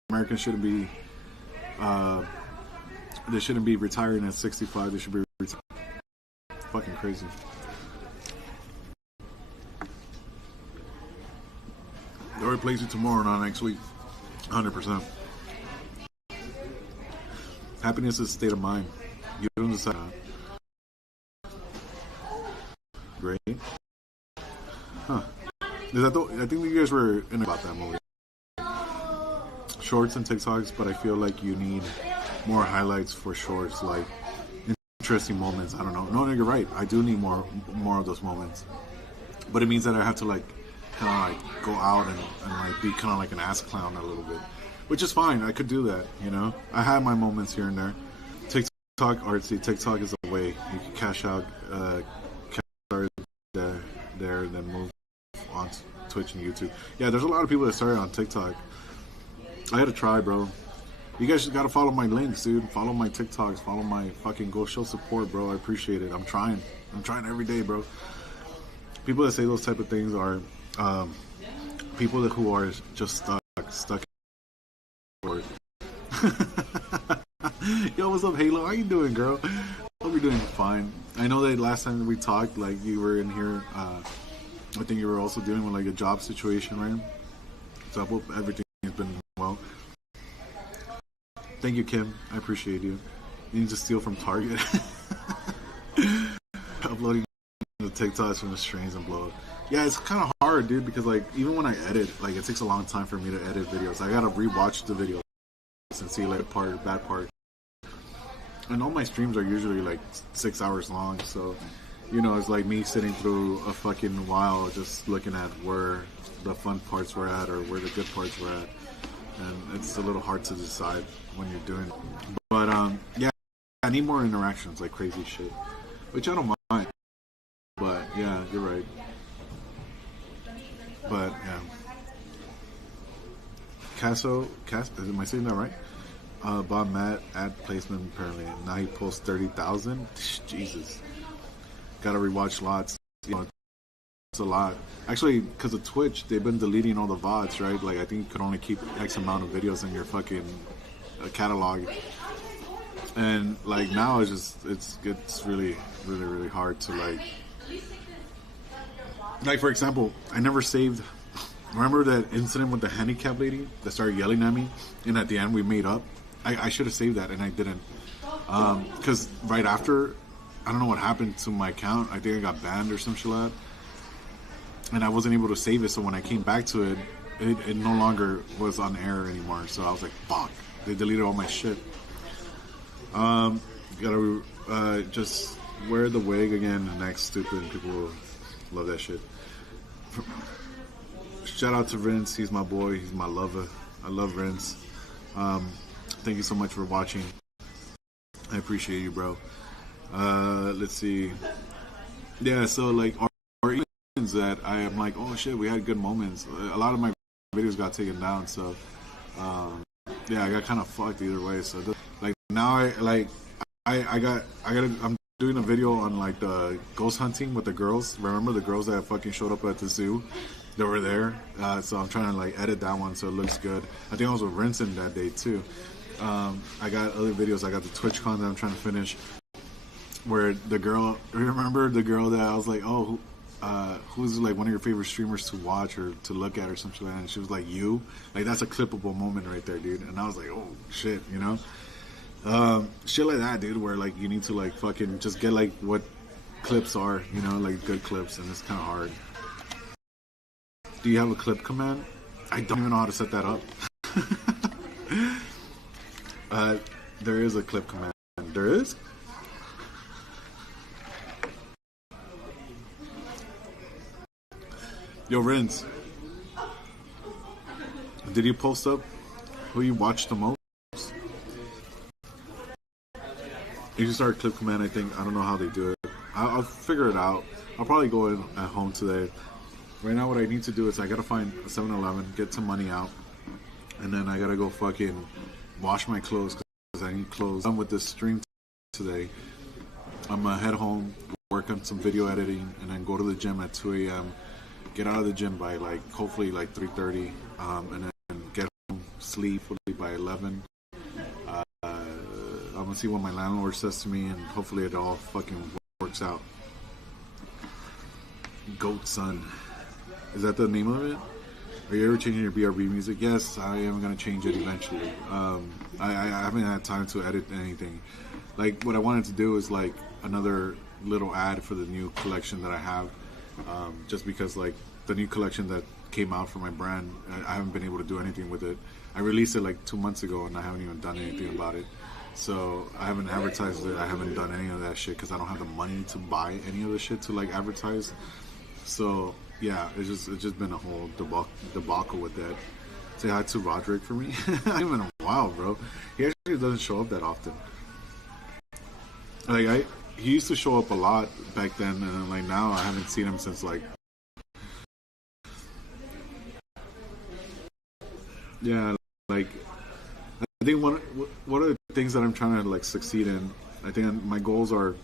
Americans shouldn't be, they shouldn't be retiring at 65. They should be retiring. Fucking crazy. They'll replace you tomorrow, not next week. 100%. Happiness is a state of mind. You don't decide. Great. Huh. I think you guys were in about that movie. Shorts and TikToks, but I feel like you need more highlights for shorts, like interesting moments. I don't know. No, you're right. I do need more of those moments. But it means that I have to like kind of like go out and like be kind of like an ass clown a little bit, which is fine. I could do that, you know. I have my moments here and there. TikTok artsy. TikTok is a way you can cash out, there, and then move on to Twitch and YouTube. Yeah, there's a lot of people that started on TikTok. I had to try, bro. You guys just gotta follow my links, dude. Follow my TikToks. Follow my fucking go show support, bro. I appreciate it. I'm trying every day, bro. People that say those type of things are people who are just stuck. Yo, what's up, Halo? How you doing, girl? Hope you're doing fine. I know that last time we talked, like you were in here. I think you were also dealing with like a job situation, right? So I hope everything has been well. Thank you, Kim. I appreciate you. You need to steal from Target. Uploading the TikToks from the streams and blow up. Yeah, it's kind of hard, dude, because like even when I edit, like it takes a long time for me to edit videos. I gotta rewatch the videos and see like part, bad part. And all my streams are usually like 6 hours long, so you know it's like me sitting through a fucking while just looking at where the fun parts were at or where the good parts were at, and it's a little hard to decide when you're doing it. But yeah, I need more interactions, like crazy shit, which I don't mind. But yeah, you're right. But yeah, am I saying that right? Bob Matt ad placement apparently. Now he posts 30,000. Jesus, gotta rewatch lots. You know, it's a lot. Actually, because of Twitch, they've been deleting all the VODs, right? Like I think you could only keep X amount of videos in your fucking catalog. And like now it's really hard to like for example, I never saved. Remember that incident with the handicap lady that started yelling at me, and at the end we made up? I should have saved that, and I didn't. Because right after, I don't know what happened to my account. I think I got banned or some shit like that. And I wasn't able to save it, so when I came back to it, it no longer was on air anymore. So I was like, fuck. They deleted all my shit. Gotta just wear the wig again and act stupid, and people will love that shit. Shout out to Vince, he's my boy, he's my lover. I love Vince. Thank you so much for watching. I appreciate you, bro. Let's see. Yeah, so like our events that I am like, oh shit, we had good moments. A lot of my videos got taken down, so yeah, I got kind of fucked either way. So like now I'm doing a video on like the ghost hunting with the girls. Remember the girls that fucking showed up at the zoo? They were there, so I'm trying to like edit that one so it looks good. I think I was with Rinson that day too. I got other videos. I got the Twitch con that I'm trying to finish, where the girl, remember the girl that I was like, oh, who's like one of your favorite streamers to watch or to look at or something like that, and she was like, you, like that's a clippable moment right there, dude. And I was like, oh shit, you know, shit like that, dude, where like you need to like fucking just get like what clips are, you know, like good clips, and it's kind of hard. Do you have a clip command? I don't even know how to set that up. There is a clip command. There is? Yo, Renz. Did you post up who you watched the most? You can start a clip command, I think. I don't know how they do it. I'll figure it out. I'll probably go in at home today. Right now what I need to do is I gotta find a 7-Eleven, get some money out, and then I gotta go fucking wash my clothes because I need clothes. I'm with this stream today. I'm gonna head home, work on some video editing, and then go to the gym at 2 a.m. Get out of the gym by like hopefully like 3:30, and then get home, sleep by 11. I'm gonna see what my landlord says to me, and hopefully it all fucking works out. Goat Son. Is that the name of it? Are you ever changing your BRB music? Yes, I am going to change it eventually. I haven't had time to edit anything. Like, what I wanted to do is, like, another little ad for the new collection that I have. Just because, like, the new collection that came out for my brand, I haven't been able to do anything with it. I released it, like, 2 months ago, and I haven't even done anything about it. So, I haven't advertised it. I haven't done any of that shit because I don't have the money to buy any of the shit to, like, advertise. So... yeah, it's just been a whole debacle with that. Say hi to Roderick for me. I haven't in a while, bro. He actually doesn't show up that often. Like he used to show up a lot back then, and then, like now I haven't seen him since like. Yeah, like I think one of the things that I'm trying to like succeed in. I think my goals are.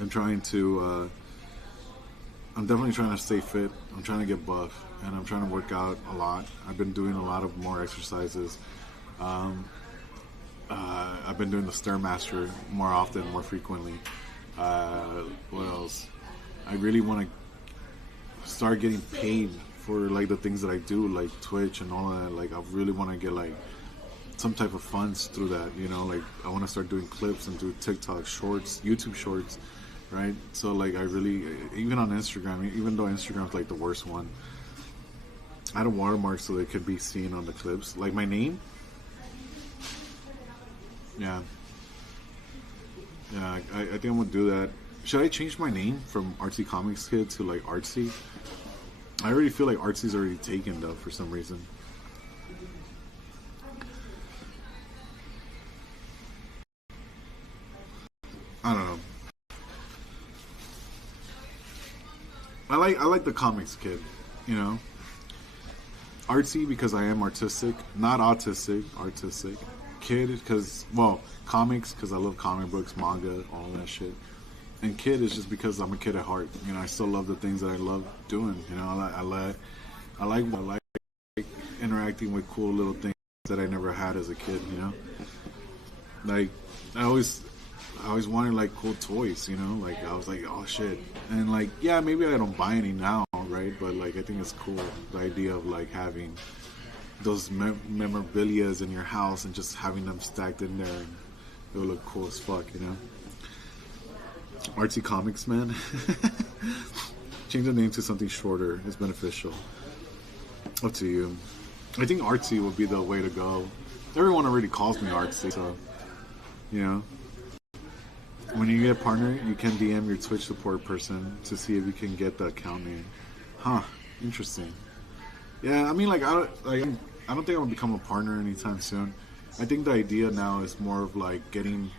I'm trying to. I'm definitely trying to stay fit. I'm trying to get buff, and I'm trying to work out a lot. I've been doing a lot of more exercises. I've been doing the Stairmaster more often, more frequently. What else? I really want to start getting paid for like the things that I do, like Twitch and all that. Like I really want to get like some type of funds through that, you know. Like I want to start doing clips and do TikTok shorts, YouTube shorts, right? So like I really, even on Instagram, even though Instagram's like the worst one, I had a watermark so they could be seen on the clips, like my name. Yeah, I think I'm gonna do that. Should I change my name from Artsy Comics Kid to like Artsy? I already feel like Artsy's already taken though for some reason. I don't know. I like the Comics Kid, you know. Artsy because I am artistic, not autistic, artistic. Kid because, well, comics because I love comic books, manga, all that shit. And kid is just because I'm a kid at heart. You know, I still love the things that I love doing. You know, I like interacting with cool little things that I never had as a kid. You know, like I always wanted like cool toys. You know, like I was like, oh shit, and like yeah, maybe I don't buy any now, right? But like I think it's cool the idea of like having those memorabilias in your house and just having them stacked in there, and it would look cool as fuck. You know. Artsy Comics, man. Change the name to something shorter is beneficial. Up to you. I think Artsy would be the way to go. Everyone already calls me Artsy, so you know. When you get a partner, you can DM your Twitch support person to see if you can get the account name. Huh? Interesting. Yeah, I mean, like I don't think I'm gonna become a partner anytime soon. I think the idea now is more of like getting.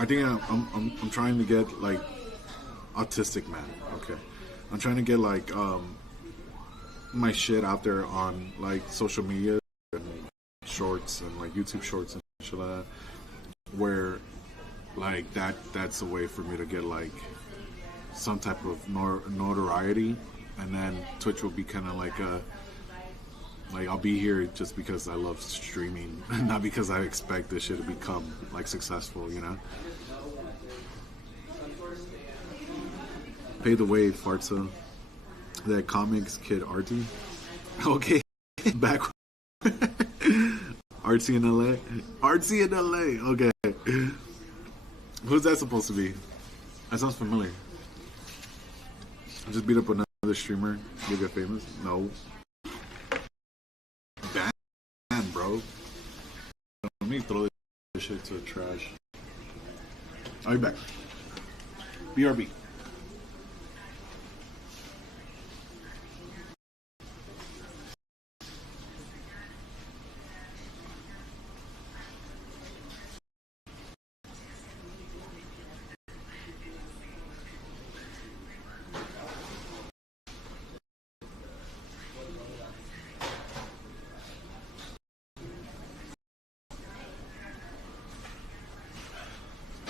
I think I'm trying to get like autistic man. Okay, I'm trying to get like my shit out there on like social media and shorts and like YouTube shorts and shit like that. Where like that's a way for me to get like some type of notoriety, and then Twitch will be kind of like a. Like, I'll be here just because I love streaming, not because I expect this shit to become, like, successful, you know? Pay the way, Fartsa. That Comics Kid Arty. Okay, back. Artsy in LA? Artsy in LA, okay. Who's that supposed to be? That sounds familiar. Just beat up another streamer, you get famous? No. Damn, bro. Let me throw this shit to the trash. I'll be back. BRB.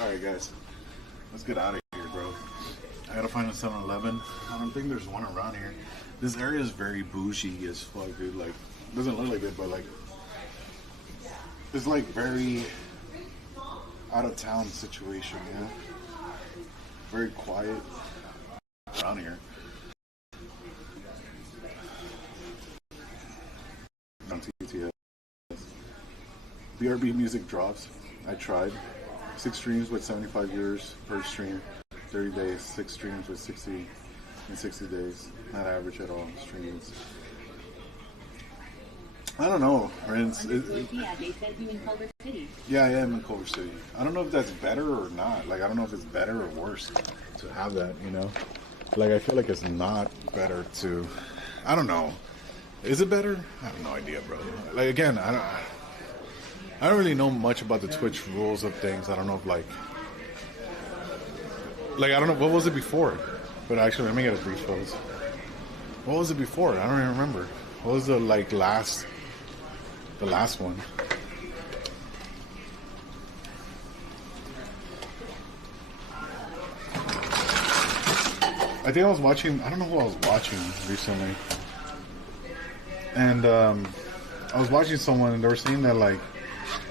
Alright guys, let's get out of here, bro. I gotta find a 7-Eleven. I don't think there's one around here. This area is very bougie as fuck, dude. Like, it doesn't look like it, but like, it's like very out of town situation, you know? Very quiet around here. On TTS. BRB music drops. I tried. 6 streams with 75 viewers per stream, 30 days, 6 streams with 60 in 60 days. Not average at all, streams. I don't know, friends. Yeah, I am in Culver City. I don't know if that's better or not. Like, I don't know if it's better or worse to have that, you know? Like, I feel like it's not better to... I don't know. Is it better? I have no idea, bro. Like, again, I don't really know much about the Twitch rules of things. I don't know if like I don't know, what was it before? But actually, let me get a brief photos. What was it before? I don't even remember. What was the like last one? I think I was watching, I don't know who I was watching recently. And I was watching someone and they were saying that like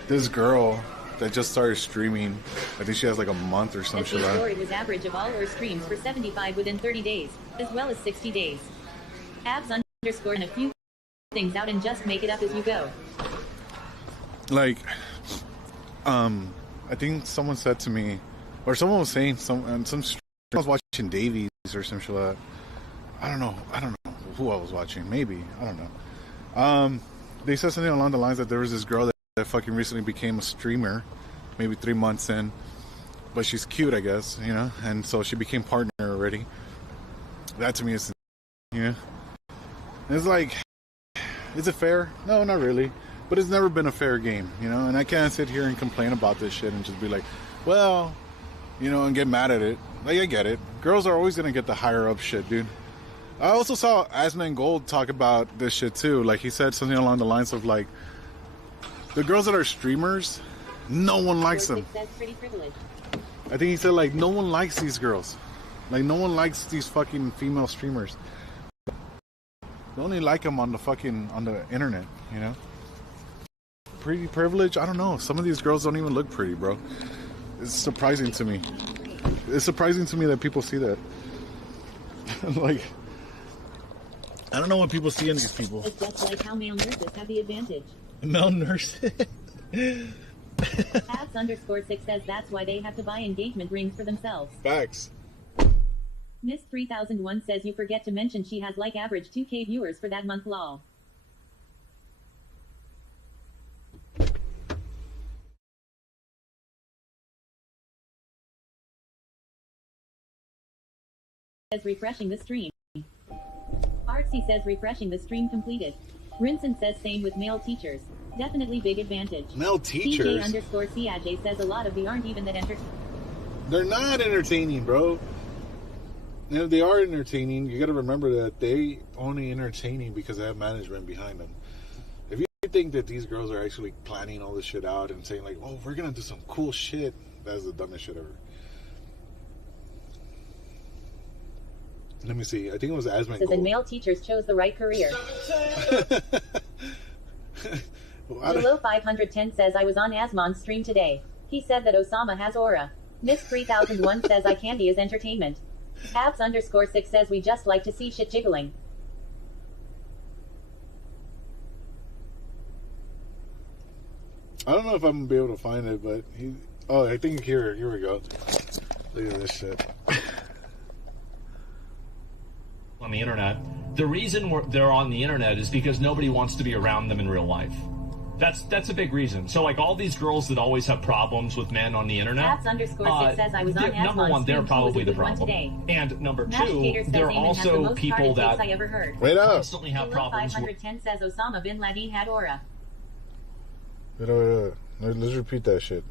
this girl that just started streaming, I think she has like a month or some shit. It was average of all her streams for 75 within 30 days, as well as 60 days. Abs underscore and a few things out and just make it up as you go. Like, I think someone said to me, or someone was saying I was watching Davies or some shit like that. I don't know who I was watching. Maybe, I don't know. They said something along the lines that there was this girl that fucking recently became a streamer, maybe 3 months in, but she's cute, I guess, you know, and so she became partner already. That to me is, you know, it's like, is it fair? No, not really, but it's never been a fair game, you know, and I can't sit here and complain about this shit and just be like, well, you know, and get mad at it. Like, I get it. Girls are always gonna get the higher up shit, dude. I also saw Asman Gold talk about this shit too. Like, he said something along the lines of like, the girls that are streamers, no one likes them. I think he said like, no one likes these girls. Like, no one likes these fucking female streamers. They only like them on the internet, you know? Pretty privilege? I don't know. Some of these girls don't even look pretty, bro. It's surprising to me. It's surprising to me that people see that. Like, I don't know what people see in these people. It's just like how male nurses have the advantage. Male nurses? Abs underscore 6 says that's why they have to buy engagement rings for themselves. Facts. Miss 3001 says you forget to mention she has like average 2K viewers for that month, lol. Says refreshing the stream. Artsy says refreshing the stream completed. Rinson says same with male teachers. Definitely big advantage. Male teachers? CJ underscore Ciaj says a lot of the aren't even that They're not entertaining, bro. And if they are entertaining, you gotta remember that they only entertaining because they have management behind them. If you think that these girls are actually planning all this shit out and saying like, oh, we're gonna do some cool shit, that's the dumbest shit ever. Let me see. I think it was Asman Gold. And male teachers chose the right career. Below 510 says I was on Asman's stream today. He said that Osama has aura. Miss 3001 says eye candy is entertainment. Abs underscore 6 says we just like to see shit jiggling. I don't know if I'm gonna be able to find it, but I think here we go. Look at this shit. On the internet. The reason they're on the internet is because nobody wants to be around them in real life. That's a big reason. So like all these girls that always have problems with men on the internet. Abs underscore 6 says I was on number one, they're probably the problem. And number two, they're also people that I ever heard. Wait up. Constantly have problems. 510 says Osama bin Laden had aura. Let's repeat that shit.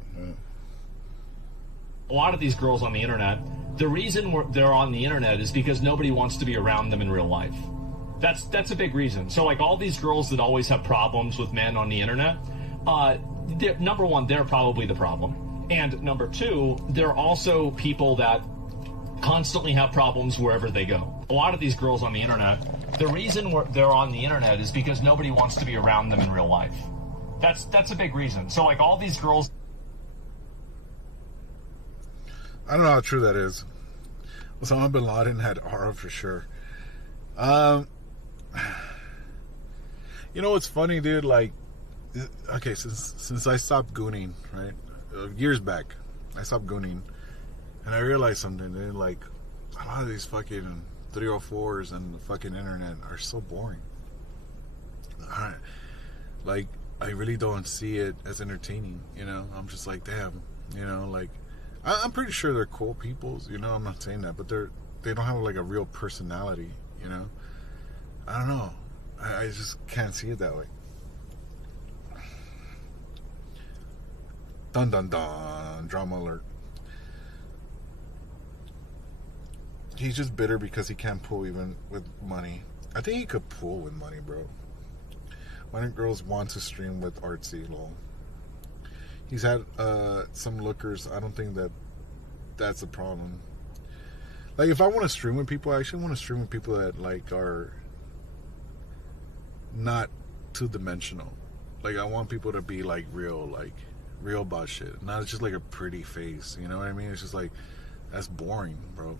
A lot of these girls on the internet, the reason they're on the internet is because nobody wants to be around them in real life. That's a big reason. So like all these girls that always have problems with men on the internet, number one, they're probably the problem. And number two, they're also people that constantly have problems wherever they go. A lot of these girls on the internet, the reason they're on the internet is because nobody wants to be around them in real life. That's a big reason. So like all these girls. I don't know how true that is. Osama bin Laden had aura for sure. You know what's funny, dude? Like, okay, since I stopped gooning, right, years back, I stopped gooning, and I realized something, dude. Like, a lot of these fucking 304s and the fucking internet are so boring. Like, I really don't see it as entertaining. You know, I'm just like, damn. You know, like, I'm pretty sure they're cool people. You know, I'm not saying that, but they don't have like a real personality. You know, I don't know. I just can't see it that way. Dun dun dun. Drama alert. He's just bitter because he can't pull even with money. I think he could pull with money, bro. Why don't girls want to stream with Artsy, lol? He's had some lookers. I don't think that's a problem. Like, if I want to stream with people, I actually want to stream with people that like are not two-dimensional. Like, I want people to be like real about shit, not just like a pretty face. You know what I mean? It's just like, that's boring, bro.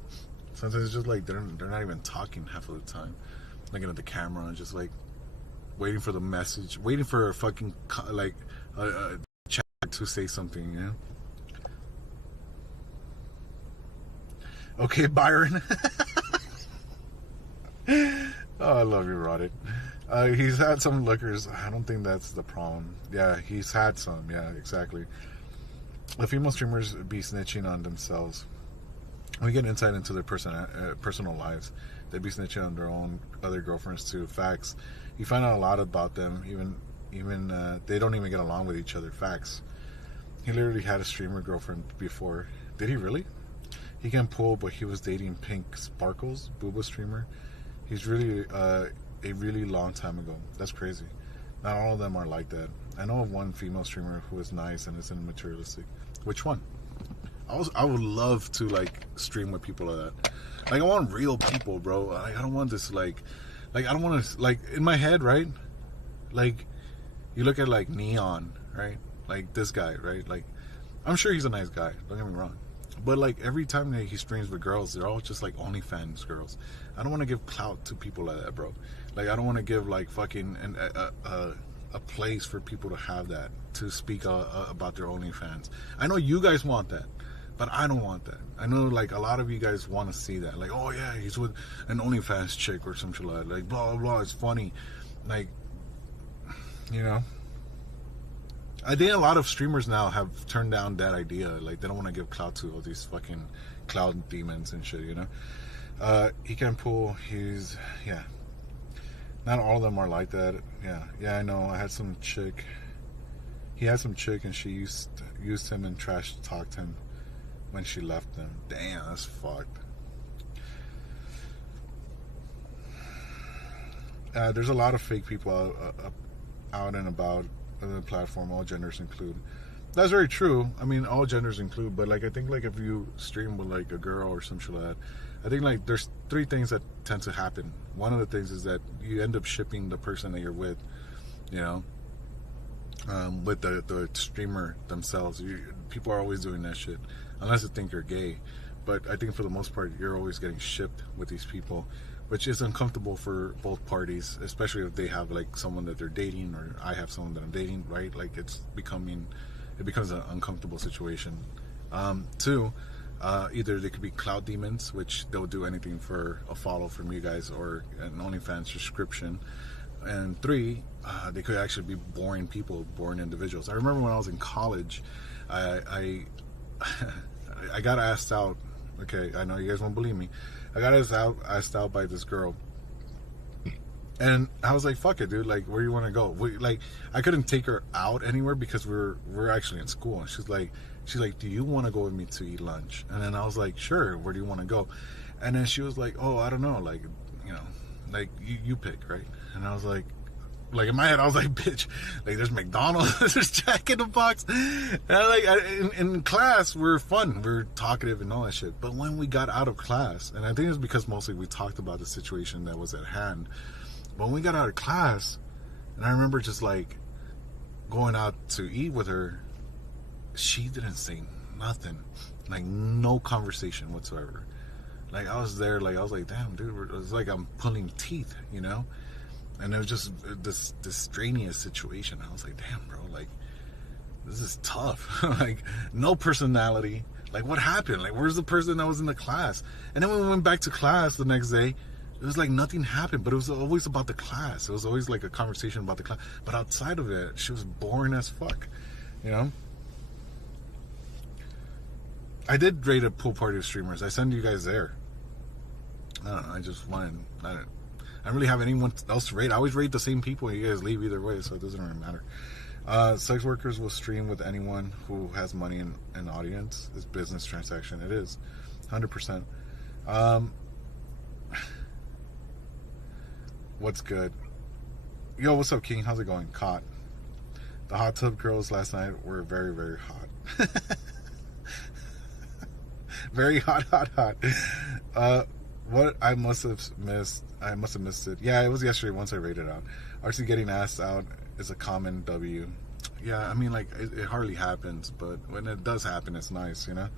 Sometimes it's just like they're not even talking half of the time, looking at the camera and just like waiting for the message, waiting for a fucking like a chat to say something, you know? Okay, Byron. Oh, I love you, Roddy. He's had some lookers. I don't think that's the problem. Yeah, he's had some. Yeah, exactly. The female streamers be snitching on themselves. We get insight into their personal lives. They be snitching on their own other girlfriends too. Facts. You find out a lot about them. Even they don't even get along with each other. Facts. He literally had a streamer girlfriend before. Did he really? He can pull, but he was dating Pink Sparkles, Booba streamer. He's really a really long time ago. That's crazy. Not all of them are like that. I know of one female streamer who is nice and isn't materialistic. Which one? I would love to like stream with people like that. Like, I want real people, bro. I don't want this like I don't want to, like, in my head, right? Like, you look at like Neon, right? Like this guy, right? Like, I'm sure he's a nice guy. Don't get me wrong. But like every time that he streams with girls, they're all just like OnlyFans girls. I don't want to give clout to people like that, bro. Like, I don't want to give like fucking a place for people to have that, to speak about their OnlyFans. I know you guys want that, but I don't want that. I know like a lot of you guys want to see that. Like, oh yeah, he's with an OnlyFans chick or some shit like that. Like, blah, blah, blah, it's funny. Like, you know. I think a lot of streamers now have turned down that idea. Like, they don't want to give clout to all these fucking cloud demons and shit, you know? He can pull, yeah. Not all of them are like that. Yeah, I know. I had some chick. He had some chick and she used him and trash talked him when she left him. Damn, that's fucked. There's a lot of fake people out and about the platform, all genders include. That's very true. I mean, all genders include, but like, I think like if you stream with like a girl or some shit like that, I think like there's three things that tend to happen. One of the things is that you end up shipping the person that you're with, you know, with the streamer themselves. People are always doing that shit, unless they think you're gay. But I think for the most part, you're always getting shipped with these people, which is uncomfortable for both parties, especially if they have like someone that they're dating, or I have someone that I'm dating, right? Like, it becomes an uncomfortable situation. Two, either they could be cloud demons, which they'll do anything for a follow from you guys or an OnlyFans subscription. And three, they could actually be boring people, boring individuals. I remember when I was in college, I got asked out. Okay, I know you guys won't believe me. I got asked out by this girl, and I was like, "Fuck it, dude! Like, where do you want to go?" Like, I couldn't take her out anywhere because we're actually in school. And she's like, "Do you want to go with me to eat lunch?" And then I was like, "Sure. Where do you want to go?" And then she was like, "Oh, I don't know. Like, you know, like you pick, right?" And I was like in my head, I was like, "Bitch, like there's McDonald's, there's Jack in the Box." And in class, we're fun, we're talkative and all that shit. But when we got out of class, and I think it's because mostly we talked about the situation that was at hand. But when we got out of class, and I remember just like going out to eat with her, she didn't say nothing, like no conversation whatsoever. Like, I was there, like I was like, damn, dude, it's like I'm pulling teeth, you know. And it was just this strenuous situation. I was like, damn, bro, like, this is tough. Like, no personality. Like, what happened? Like, where's the person that was in the class? And then when we went back to class the next day, it was like nothing happened, but it was always about the class. It was always like a conversation about the class. But outside of it, she was boring as fuck, you know? I did rate a pool party of streamers. I send you guys there. I don't know, I just wanted... I don't really have anyone else to rate. I always rate the same people, and you guys leave either way, so it doesn't really matter. Sex workers will stream with anyone who has money in audience. It's business transaction. It is 100%. What's good? Yo, what's up, King? How's it going? Caught. The hot tub girls last night were very, very hot. Very hot. What I must have missed it. Yeah, it was yesterday once I rated out. Archie getting asked out is a common W. Yeah, I mean, like, it hardly happens, but when it does happen, it's nice, you know?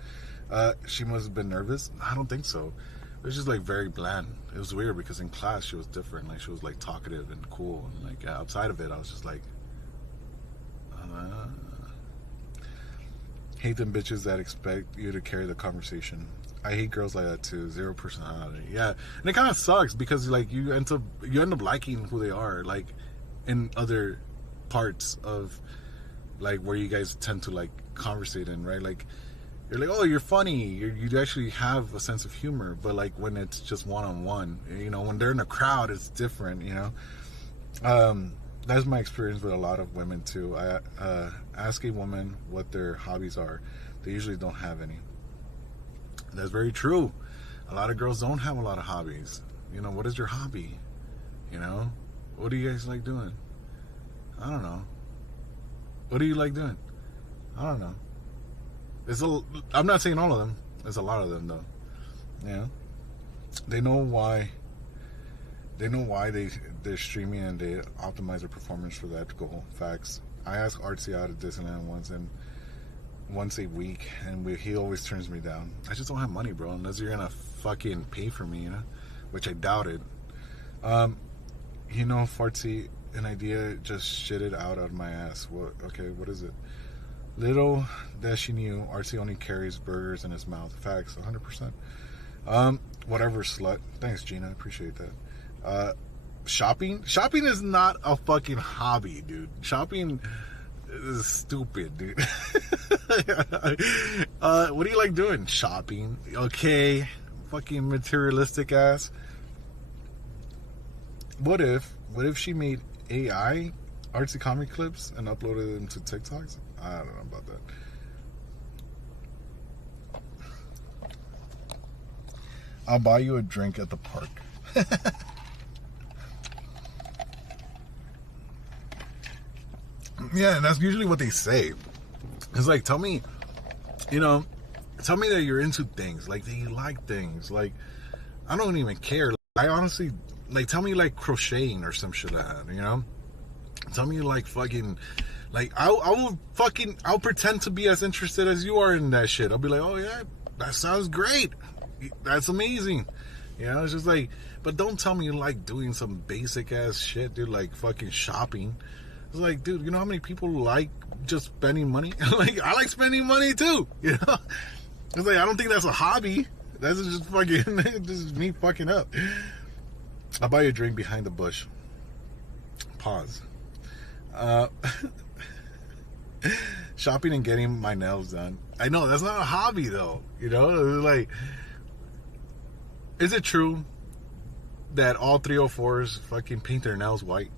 She must have been nervous. I don't think so. It was just, like, very bland. It was weird because in class she was different. Like, she was, like, talkative and cool. And, like, outside of it, I was just like, hate them bitches that expect you to carry the conversation. I hate girls like that too. Zero personality. Yeah, and it kind of sucks because like you end up liking who they are, like in other parts of like where you guys tend to like conversate in, right? Like you're like, oh, you're funny. You actually have a sense of humor, but like when it's just one-on-one, you know, when they're in a crowd, it's different, you know. That's my experience with a lot of women too. I ask a woman what their hobbies are. They usually don't have any. That's very true. A lot of girls don't have a lot of hobbies. You know, what is your hobby? You know, what do you guys like doing? I don't know. What do you like doing? I don't know. I'm not saying all of them. There's a lot of them though. You know, they know why. They know why they're streaming and they optimize their performance for that goal. Facts. I ask Artsy out at Disneyland once a week, and he always turns me down. I just don't have money, bro, unless you're gonna fucking pay for me, you know, which I doubt it. You know, Fartsy, an idea just shitted out of my ass. What? Okay, what is it? Little that she knew, Artsy only carries burgers in his mouth. Facts, 100%. Whatever, slut. Thanks, Gina. Appreciate that. Shopping is not a fucking hobby, dude. Shopping is stupid, dude. What do you like doing? Shopping. Okay, fucking materialistic ass. What if she made AI artsy comic clips and uploaded them to TikToks? I don't know about that. I'll buy you a drink at the park. Yeah, and that's usually what they say. It's like, tell me that you're into things, like that you like things. Like, I don't even care. I honestly, like, tell me like crocheting or some shit like that, you know? Tell me like fucking, like, I'll pretend to be as interested as you are in that shit. I'll be like, oh yeah, that sounds great. That's amazing. You know, it's just like, but don't tell me you like doing some basic ass shit, dude, like fucking shopping. It's like, dude, you know how many people like just spending money? Like, I like spending money too, you know? It's like, I don't think that's a hobby. That's just fucking, this is me fucking up. I'll buy you a drink behind the bush. Pause. Shopping and getting my nails done. I know, that's not a hobby though, you know? It's like, is it true that all 304s fucking paint their nails white?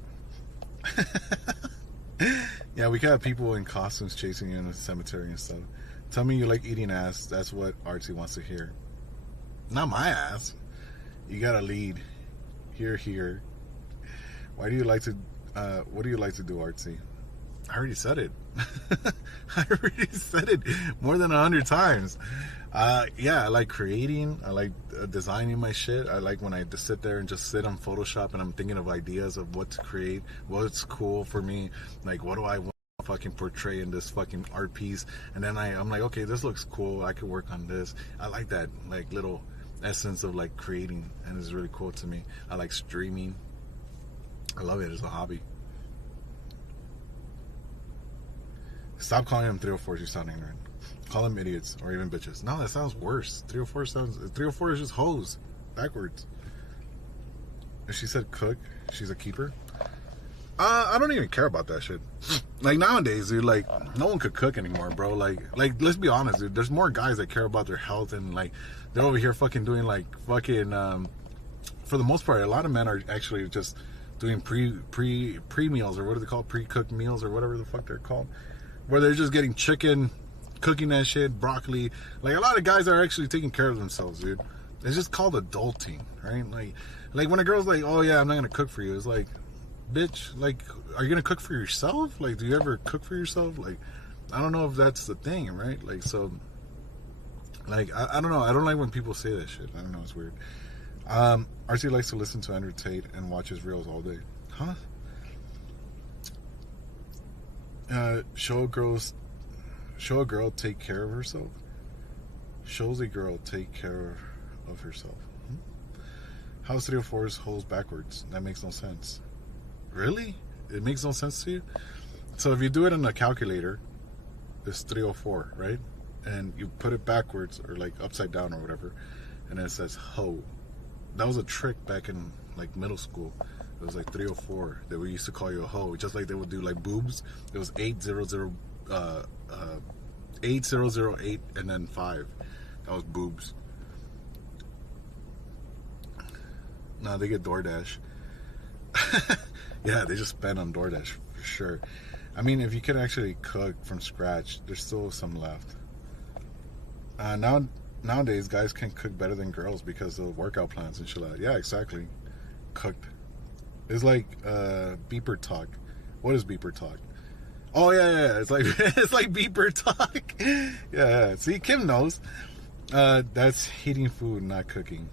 Yeah, we got people in costumes chasing you in the cemetery and stuff. Tell me you like eating ass. That's what Artsy wants to hear. Not my ass. You gotta lead. Here. Why do you like to what do you like to do, Artsy? I already said it. I already said it more than 100 times. Yeah, I like creating. I like designing my shit. I like when I just sit there and just sit on Photoshop and I'm thinking of ideas of what to create, what's cool for me, like what do I want to fucking portray in this fucking art piece, and then I'm like, okay, this looks cool. I could work on this. I like that like little essence of like creating, and it's really cool to me. I like streaming. I love it as a hobby. Stop calling them 304s. You sound ignorant. Call them idiots or even bitches. No, that sounds worse. 304 is just hoes. Backwards. If she said cook, she's a keeper. I don't even care about that shit. Like nowadays, dude, like no one could cook anymore, bro. Like let's be honest, dude. There's more guys that care about their health and like they're over here fucking doing like fucking for the most part, a lot of men are actually just doing pre meals, or what do they call pre-cooked meals, or whatever the fuck they're called, where they're just getting chicken, cooking that shit, broccoli. Like a lot of guys are actually taking care of themselves, dude. It's just called adulting, right? Like when a girl's like, oh yeah, I'm not gonna cook for you, it's like, bitch, like, are you gonna cook for yourself? Like, do you ever cook for yourself? Like, I don't know if that's the thing, right? Like, so, like, I don't know. I don't like when people say that shit. I don't know, it's weird. RC likes to listen to Andrew Tate and watches reels all day. Huh? Show a girl take care of herself. Shows a girl take care of herself. How's 304's holes backwards? That makes no sense. Really? It makes no sense to you? So if you do it in a calculator, it's 304, right? And you put it backwards or like upside down or whatever, and it says hoe. That was a trick back in like middle school. It was like 304 that we used to call you a hoe, just like they would do like boobs. It was 8008 and then 5. That was boobs. No, they get DoorDash. Yeah, they just spend on DoorDash for sure. I mean, if you could actually cook from scratch, there's still some left. Nowadays, guys can cook better than girls because of workout plans and shit like that. Yeah, exactly. Cooked. It's like beeper talk. What is beeper talk? Oh yeah. It's like it's like beeper talk. Yeah. See, Kim knows. That's heating food, not cooking.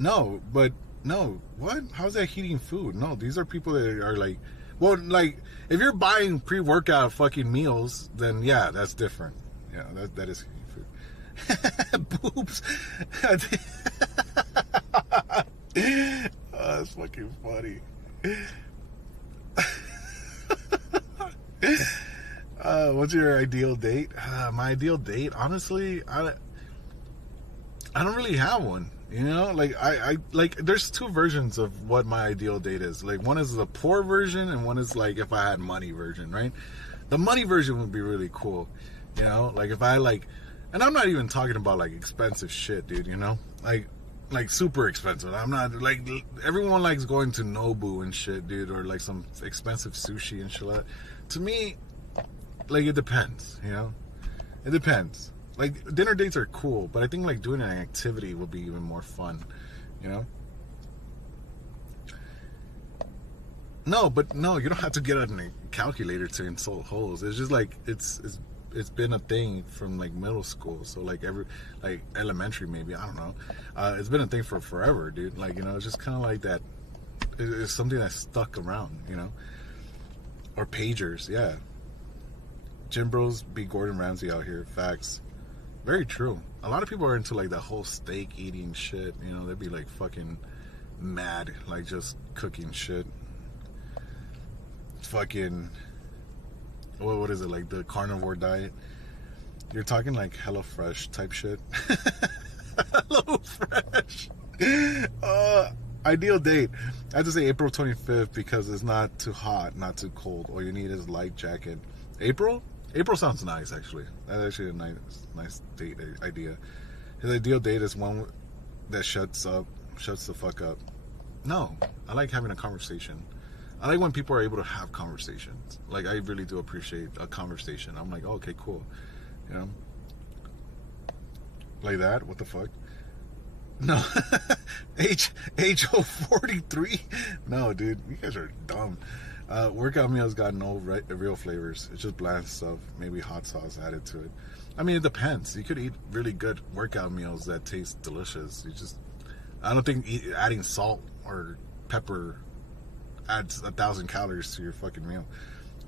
No, but no. What? How's that heating food? No, these are people that are like, well, like if you're buying pre-workout fucking meals, then yeah, that's different. Yeah, that is heating food. Boobs. Oh, that's fucking funny. What's your ideal date? My ideal date, honestly, I don't really have one. You know, like I like there's two versions of what my ideal date is. Like one is the poor version and one is like if I had money version, right? The money version would be really cool. You know, like if I like, and I'm not even talking about like expensive shit, dude, you know? Like super expensive. I'm not like, everyone likes going to Nobu and shit, dude, or like some expensive sushi and shit like that. To me, like it depends, you know? It depends. Like dinner dates are cool, but I think like doing an activity would be even more fun, you know? No, but no, you don't have to get on a calculator to insult hoes. It's just like it's been a thing from like middle school, so like like elementary maybe, I don't know. It's been a thing for forever, dude. Like, you know, it's just kind of like that. It's something that stuck around, you know. Or pagers, yeah. Gym bros be Gordon Ramsay out here. Facts. Very true. A lot of people are into like that whole steak eating shit. You know, they'd be like fucking mad, like just cooking shit. Fucking, what is it, like the carnivore diet? You're talking like HelloFresh type shit. HelloFresh. Ideal date. I have to say April 25th because it's not too hot, not too cold. All you need is a light jacket. April sounds nice, actually. That's actually a nice date idea. His ideal date is one that shuts the fuck up. No, I like having a conversation. I like when people are able to have conversations. Like, I really do appreciate a conversation. I'm like, oh, okay, cool. You know? Like that? What the fuck? No. HO43? No, dude. You guys are dumb. Workout meals got no real flavors. It's just bland stuff. Maybe hot sauce added to it. I mean, it depends. You could eat really good workout meals that taste delicious. I don't think adding salt or pepper adds 1,000 calories to your fucking meal.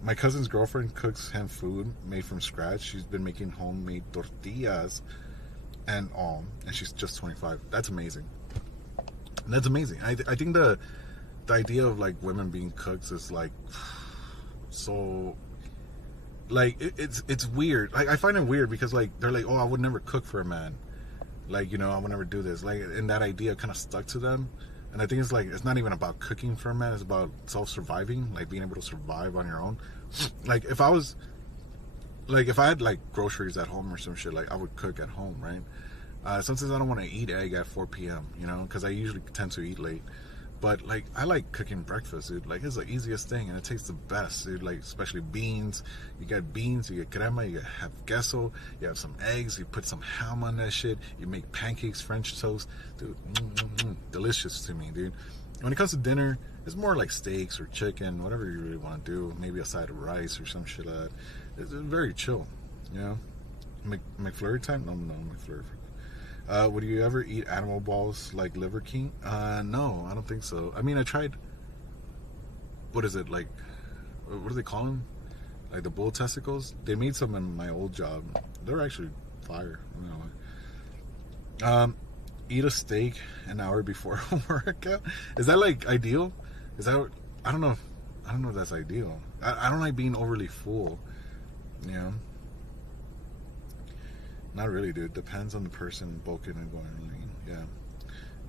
My cousin's girlfriend cooks him food made from scratch. She's been making homemade tortillas and she's just 25. That's amazing. That's amazing. I think the idea of like women being cooks is like so, like it's weird. Like I find it weird because like they're like, oh, I would never cook for a man. Like, you know, I would never do this. Like, and that idea kind of stuck to them. And I think it's like, it's not even about cooking for a man. It's about self-surviving, like being able to survive on your own. Like if I had like groceries at home or some shit, like I would cook at home, right? Sometimes I don't want to eat egg at 4 p.m., you know, because I usually tend to eat late. But like, I like cooking breakfast, dude. Like, it's the easiest thing and it tastes the best, dude. Like, especially beans. You get beans, you get crema, you have queso, you have some eggs, you put some ham on that shit, you make pancakes, French toast, dude. Delicious to me, dude. When it comes to dinner, it's more like steaks or chicken, whatever you really want to do. Maybe a side of rice or some shit like that. It's very chill, you know. McFlurry time? No, McFlurry. Would you ever eat animal balls like Liver King? No, I don't think so. I mean, I tried. What is it like? What do they call them? Like the bull testicles? They made some in my old job. They're actually fire. I don't know. Eat a steak an hour before a workout. Is that like ideal? Is that? I don't know. I don't know if that's ideal. I don't like being overly full. You know. Not really, dude. Depends on the person bulking and going lean.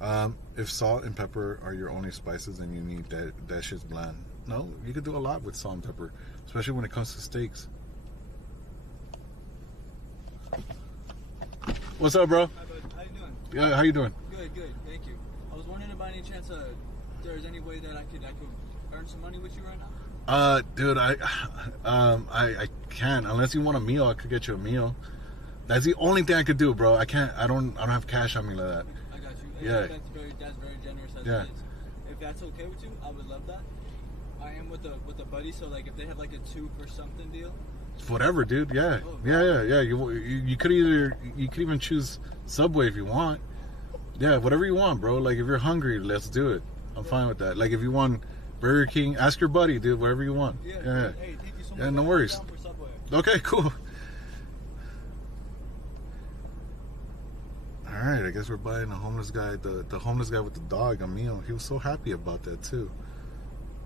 Yeah. If salt and pepper are your only spices, then you need that shit's bland. No, you could do a lot with salt and pepper, especially when it comes to steaks. What's up, bro? Hi, bud. How you doing? Yeah, how you doing? Good, good. Thank you. I was wondering if by any chance there's any way that I could earn some money with you right now. Dude, I can't unless you want a meal. I could get you a meal. That's the only thing I could do, bro. I can't. I don't have cash on me like that. I got you. Yeah. That's very generous. As Yeah. it is. If that's okay with you, I would love that. I am with a buddy, so like if they have like a 2 for something deal. Whatever, dude. Yeah, yeah. You could even choose Subway if you want. Yeah, whatever you want, bro. Like if you're hungry, let's do it. I'm fine with that. Like if you want Burger King, ask your buddy, dude. Whatever you want. Yeah. Hey, thank you so much. Yeah, no worries. I'm down for Subway. Okay, cool. All right, I guess we're buying a homeless guy, the homeless guy with the dog, a meal. He was so happy about that too.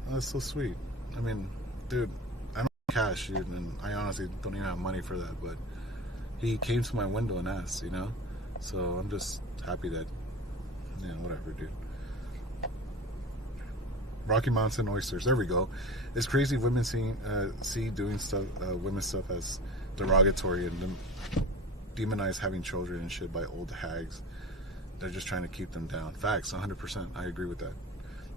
That's so sweet. I mean, dude, I don't have cash, dude, and I honestly don't even have money for that. But he came to my window and asked, you know. So I'm just happy that, yeah, whatever, dude. Rocky Mountain oysters. There we go. It's crazy women see doing stuff, women's stuff as derogatory and them demonize having children and shit by old hags. They're just trying to keep them down. Facts, 100%. I agree with that.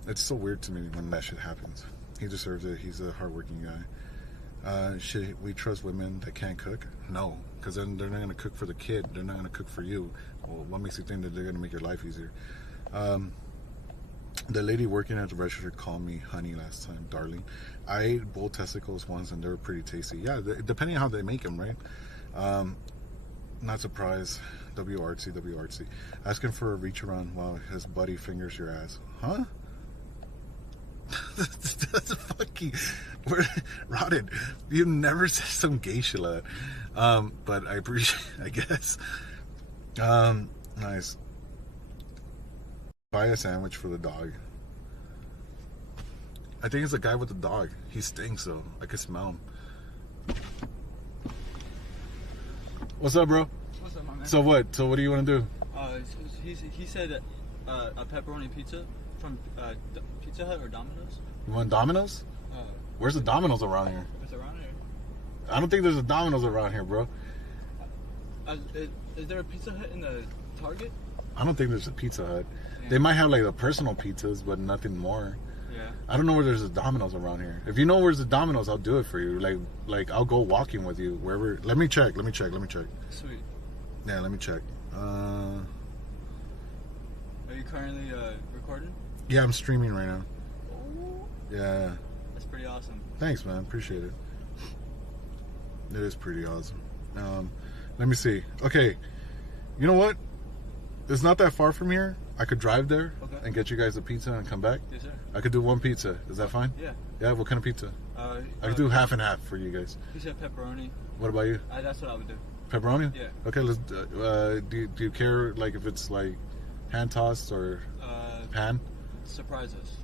It's so weird to me when that shit happens. He deserves it. He's a hardworking guy. Should we trust women that can't cook? No, because then they're not going to cook for the kid. They're not going to cook for you. Well, what makes you think that they're going to make your life easier? The lady working at the register called me honey last time, darling. I ate bull testicles once and they were pretty tasty. Yeah, depending on how they make them, right? Not surprised. WRC. Asking for a reach around while his buddy fingers your ass. Huh? That's fucking rotted. You never said some gay shit like that. But I appreciate, I guess. Nice. Buy a sandwich for the dog. I think it's the guy with the dog. He stinks though. I can smell him. What's up, bro? What's up, my man? So what? So what do you want to do? He said a pepperoni pizza from Pizza Hut or Domino's. You want Domino's? Where's the Domino's around here? It's around here. I don't think there's a Domino's around here, bro. Is there a Pizza Hut in the Target? I don't think there's a Pizza Hut. Yeah. They might have like the personal pizzas, but nothing more. Yeah. I don't know where there's a Domino's around here. If you know where's the Domino's, I'll do it for you. Like I'll go walking with you wherever. Let me check. Sweet. Yeah, let me check. Are you currently recording? Yeah, I'm streaming right now. Yeah. That's pretty awesome. Thanks, man. Appreciate it. It is pretty awesome. Let me see. Okay. You know what? It's not that far from here. I could drive there and get you guys a pizza and come back. Yes, sir. I could do one pizza. Is that fine? Yeah. Yeah, what kind of pizza? I could do half and half for you guys. He said pepperoni. What about you? That's what I would do. Pepperoni? Yeah. Okay, let's do you care like if it's like hand tossed or pan? Surprise us.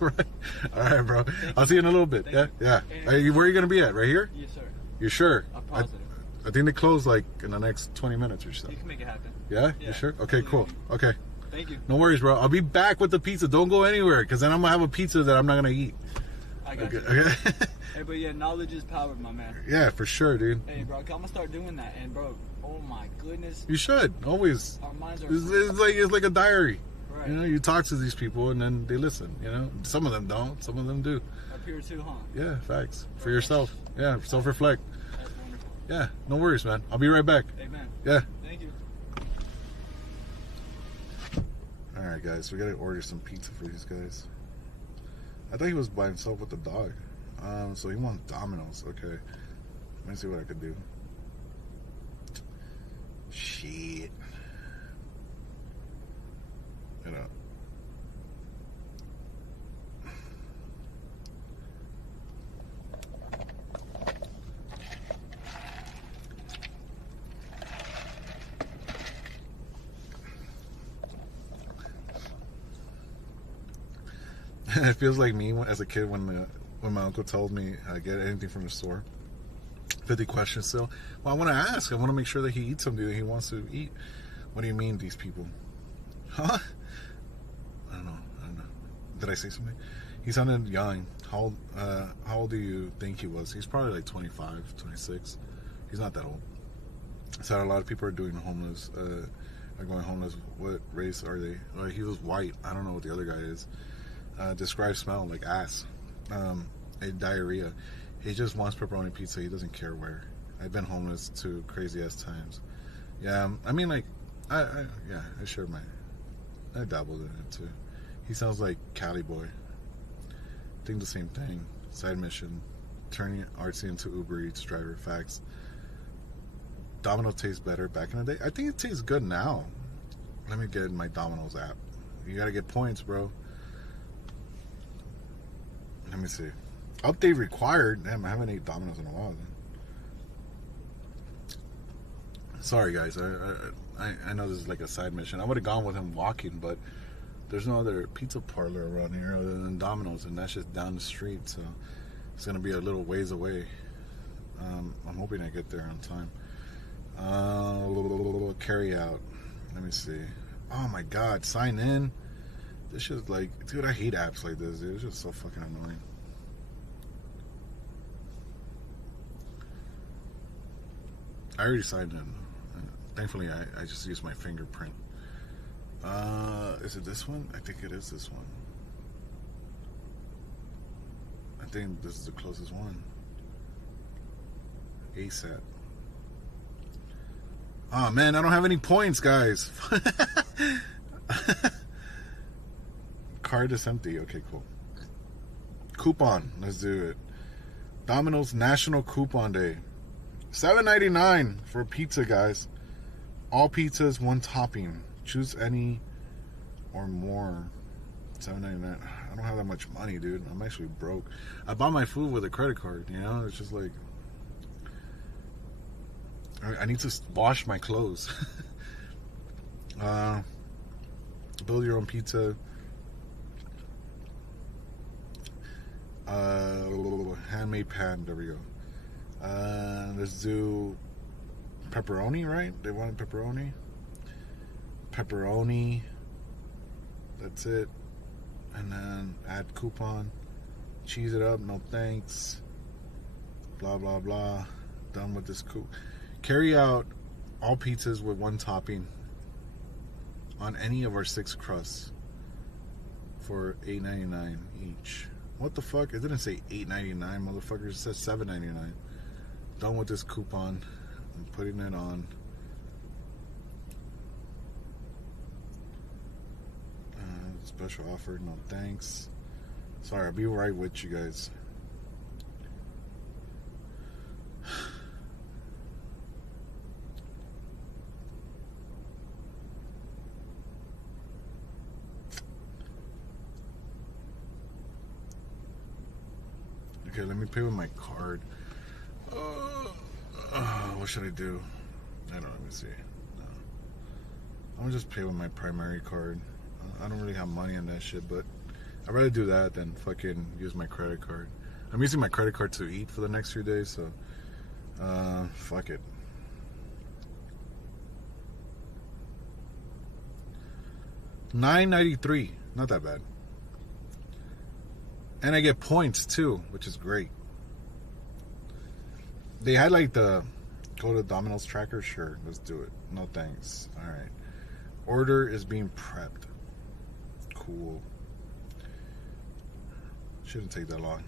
Right. All right, bro. I'll see you in a little bit. Thank Yeah. you. Hey, where are you going to be at? Right here? Yes, sir. You sure? I'm positive. I think they close like in the next 20 minutes or so. You can make it happen. Yeah? Yeah. You sure? Okay, cool. Okay. Thank you. No worries, bro. I'll be back with the pizza. Don't go anywhere, because then I'm going to have a pizza that I'm not going to eat. I got you. Okay? Hey, but yeah, knowledge is power, my man. Yeah, for sure, dude. Hey, bro, I'm going to start doing that. And, bro, oh my goodness. You should. Always. Our minds are... It's like a diary. Right. You know, you talk to these people and then they listen, you know. Some of them don't. Some of them do. Up here too, huh? Yeah, facts. For yourself. Yeah, self-reflect. That's wonderful. Yeah, no worries, man. I'll be right back. Amen. Yeah. Thank you. Alright, guys. We gotta order some pizza for these guys. I thought he was by himself with the dog. So he wants Domino's. Okay. Let me see what I could do. Shit. You know. It feels like me as a kid when my uncle told me get anything from the store. 50 questions still. Well, I want to ask. I want to make sure that he eats something that he wants to eat. What do you mean, these people? Huh? I don't know. Did I say something? He sounded young. How old do you think he was? He's probably like 25, 26. He's not that old. So a lot of people are doing homeless. Are going homeless. What race are they? He was white. I don't know what the other guy is. Describe smell like ass. Diarrhea. He just wants pepperoni pizza. He doesn't care where. I've been homeless too, crazy ass times. Yeah, I mean, like, I dabbled in it too. He sounds like Cali boy. Think the same thing. Side mission. Turning artsy into Uber Eats driver. Facts. Domino tastes better back in the day. I think it tastes good now. Let me get my Domino's app. You gotta get points, bro. Let me see. Update required. Damn, I haven't ate Domino's in a while. Then. Sorry, guys. I know this is like a side mission. I would have gone with him walking, but there's no other pizza parlor around here other than Domino's, and that's just down the street. So it's gonna be a little ways away. I'm hoping I get there on time. Carry out. Let me see. Oh my God, sign in. This shit's like, dude, I hate apps like this, dude. It's just so fucking annoying. I already signed in. Thankfully, I just used my fingerprint. Is it this one? I think it is this one. I think this is the closest one. ASAP. Oh man, I don't have any points, guys. Card is empty. Okay, cool. Coupon. Let's do it. Domino's National Coupon Day. $7.99 for pizza, guys. All pizzas, one topping. Choose any or more. $7.99. I don't have that much money, dude. I'm actually broke. I bought my food with a credit card, you know? It's just like... I need to wash my clothes. Build your own pizza. Handmade pan. There we go. Let's do pepperoni, right? They wanted pepperoni. Pepperoni. That's it. And then add coupon. Cheese it up. No thanks. Blah, blah, blah. Done with this coupon. Carry out all pizzas with one topping on any of our 6 crusts for $8.99 each. What the fuck? It didn't say $8.99, motherfuckers. It says $7.99. Done with this coupon. I'm putting it on. Special offer. No thanks. Sorry, I'll be right with you guys. Okay, let me pay with my card. What should I do? I don't know, let me see. No. I'm gonna just pay with my primary card. I don't really have money on that shit, but I'd rather do that than fucking use my credit card. I'm using my credit card to eat for the next few days, so fuck it. $9.93, not that bad. And I get points too, which is great. They had like the go to Domino's tracker. Sure, let's do it. No thanks. All right. Order is being prepped. Cool. Shouldn't take that long.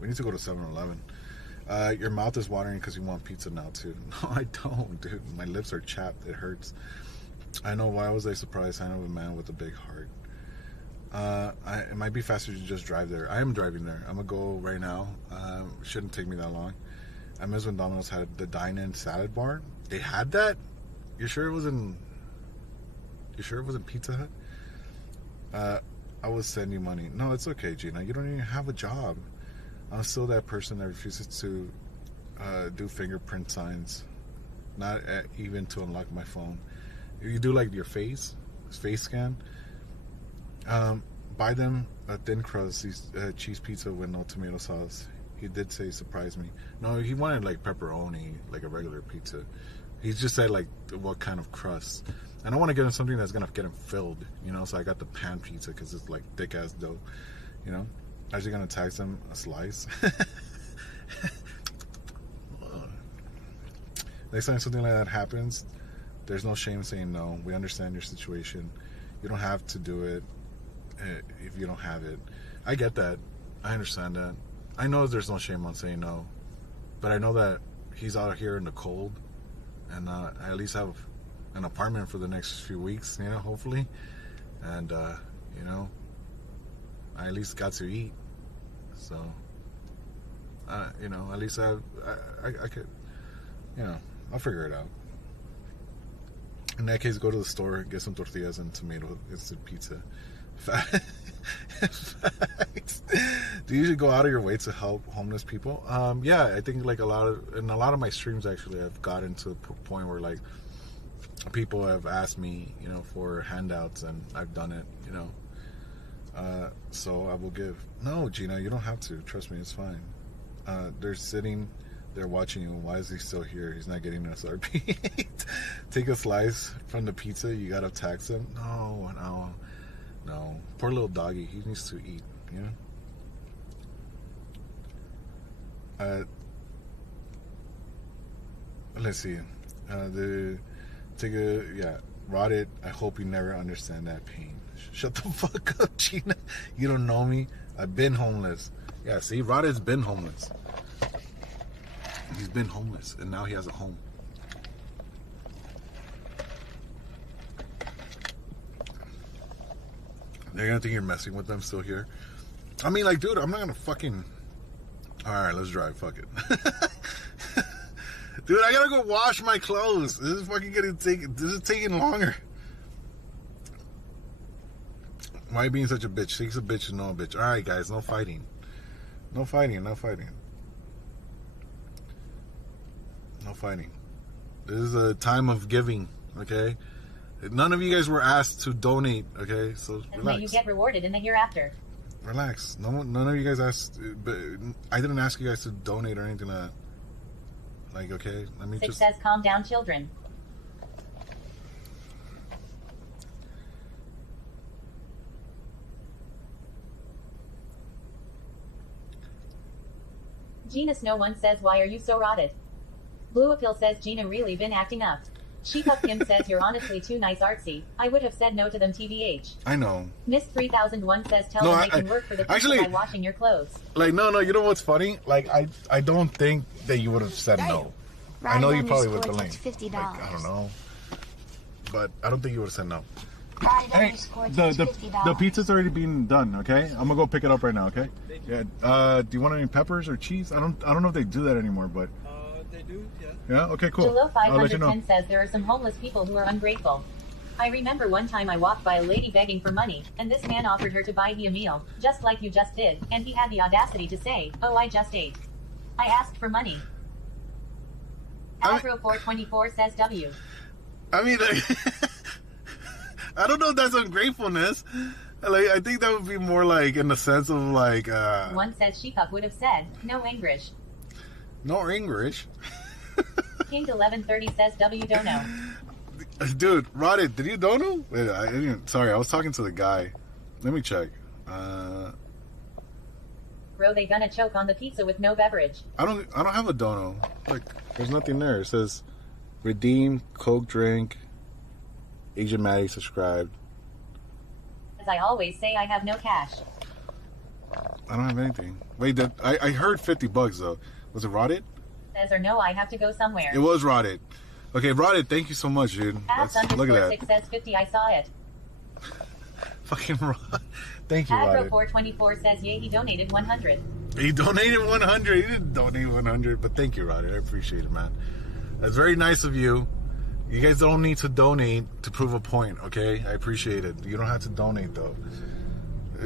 We need to go to 7-Eleven. Your mouth is watering because you want pizza now too. No, I don't, dude. My lips are chapped. It hurts. I know. Why was I surprised? I know a man with a big heart. It might be faster to just drive there. I am driving there. I'm gonna go right now. Shouldn't take me that long. I miss when Domino's had the dine-in salad bar. They had that? You sure it wasn't Pizza Hut? I will send you money. No, it's okay, Gina. You don't even have a job. I'm still that person that refuses to do fingerprint signs. Not even to unlock my phone. If you do like your face scan, buy them a thin crust cheese pizza with no tomato sauce. He did say surprise me. No, he wanted like pepperoni, like a regular pizza. He just said like what kind of crust. And I want to get him something that's gonna get him filled, you know. So I got the pan pizza because it's like thick ass dough, you know. I'm actually gonna tax him a slice. Next time something like that happens, there's no shame saying no. We understand your situation. You don't have to do it if you don't have it. I get that. I understand that. I know there's no shame on saying no, but I know that he's out here in the cold, and I at least have an apartment for the next few weeks, you know, hopefully, and you know, I at least got to eat, so you know, at least I could, you know, I'll figure it out. In that case, go to the store, get some tortillas and tomato instant pizza. Facts. Do you usually go out of your way to help homeless people? Yeah, I think like in a lot of my streams actually I've gotten to the point where like people have asked me, you know, for handouts, and I've done it, you know. So I will give. No, Gina, you don't have to. Trust me, it's fine. They're sitting there watching you. Why is he still here? He's not getting an SRP. Take a slice from the pizza. You gotta tax him. No. Poor little doggy. He needs to eat, you know? Let's see. Rotted. I hope you never understand that pain. Shut the fuck up, Gina. You don't know me. I've been homeless. Yeah, see, Rotted's been homeless. He's been homeless, and now he has a home. They're gonna think you're messing with them still here. I mean, like, dude, I'm not gonna fucking... Alright, let's drive. Fuck it. Dude, I gotta go wash my clothes. This is fucking this is taking longer. Why are you being such a bitch? She's a bitch and no a bitch. Alright, guys, no fighting. No fighting. No fighting. This is a time of giving, okay? None of you guys were asked to donate, okay? So relax. And may you get rewarded in the hereafter. Relax. None of you guys asked, but I didn't ask you guys to donate or anything like that. Like, okay, let me Six says, calm down, children. Gina Snow One says, why are you so rotted? Blue Appeal says, Gina really been acting up. Sheepuff Kim says, you're honestly too nice artsy. I would have said no to them TBH. I know. Miss 3001 says, tell them they can work for the people by washing your clothes. Like, no, you know what's funny? Like, I don't think that you would have said no. I know you probably would have been like, I don't know. But I don't think you would have said no. Hey, the pizza's already being done, okay? I'm gonna go pick it up right now, okay? Yeah. Do you want any peppers or cheese? I don't know if they do that anymore, but they do, yeah. Yeah, okay, cool. Jalo 510 says there are some homeless people who are ungrateful. I remember one time I walked by a lady begging for money, and this man offered her to buy me a meal, just like you just did, and he had the audacity to say, oh, I just ate. I asked for money. Afro424 says W. I mean, like, I don't know if that's ungratefulness. Like, I think that would be more like in the sense of like. One says Sheepup would have said, no English. No English. King 1130 says W don't know. Dude, Roddy, did you don't know? Wait, I didn't. Sorry, I was talking to the guy. Let me check. Bro, they gonna choke on the pizza with no beverage. I don't have a dono. Like, there's nothing there. It says redeem, Coke drink, Agent Maddie subscribed. As I always say, I have no cash. I don't have anything. Wait, I heard $50 though. Was it Rotted? Says or no, I have to go somewhere. It was Rotted. Okay, Rotted, thank you so much, dude. Look at that. 6 says 50, I saw it. Fucking Rotted. Thank you, Rotted. Afro424 says, yay, he donated 100. He donated 100. He didn't donate 100, but thank you, Rotted. I appreciate it, man. That's very nice of you. You guys don't need to donate to prove a point, okay? I appreciate it. You don't have to donate, though.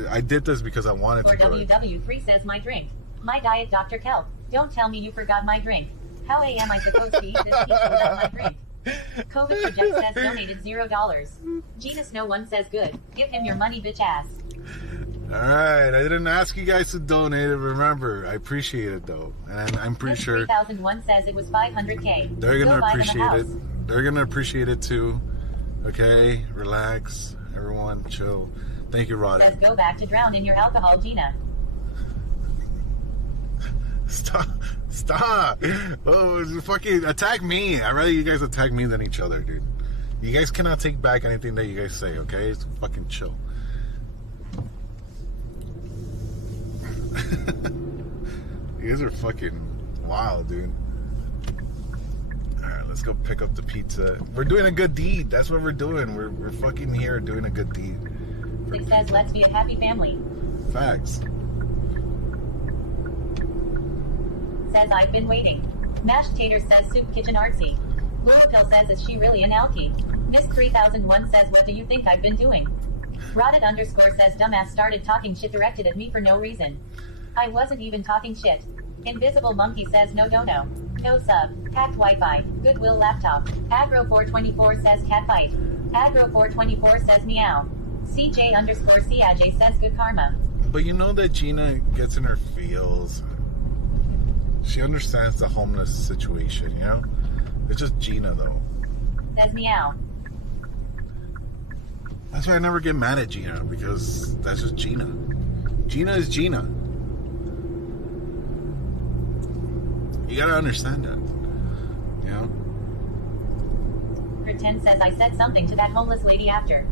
I did this because I wanted to do it. WW3 says my drink. My diet, Dr. Kelp. Don't tell me you forgot my drink. How am I supposed to eat this pizza without my drink? COVID Project says donated $0. Gina Snow 1 says good. Give him your money, bitch ass. Alright, I didn't ask you guys to donate it, remember. I appreciate it, though. And I'm pretty sure 3001 says it was 500K. they're going Go to buy them a appreciate house. it. They're going to appreciate it, too. Okay? Relax. Everyone, chill. Thank you, Rod. Says go back to drown in your alcohol, Gina. Stop. Oh, fucking attack me. I'd rather you guys attack me than each other, dude. You guys cannot take back anything that you guys say, okay? It's fucking chill. You guys are fucking wild, dude. Alright, let's go pick up the pizza. We're doing a good deed. That's what we're doing. We're fucking here doing a good deed. It says let's be a happy family. Facts. Says I've been waiting. Mashed Tater says soup kitchen artsy. Lilipil says is she really an alky? Miss 3001 says what do you think I've been doing? Rotted underscore says dumbass started talking shit directed at me for no reason. I wasn't even talking shit. Invisible Monkey says no dono. No sub. Hacked Wi-Fi. Goodwill laptop. Agro 424 says cat fight. Agro 424 says meow. CJ underscore Ciaj says good karma. But you know that Gina gets in her feels. She understands the homeless situation, you know? It's just Gina, though. Says meow. That's why I never get mad at Gina, because that's just Gina. Gina is Gina. You gotta understand that. You know? Pretend says I said something to that homeless lady after.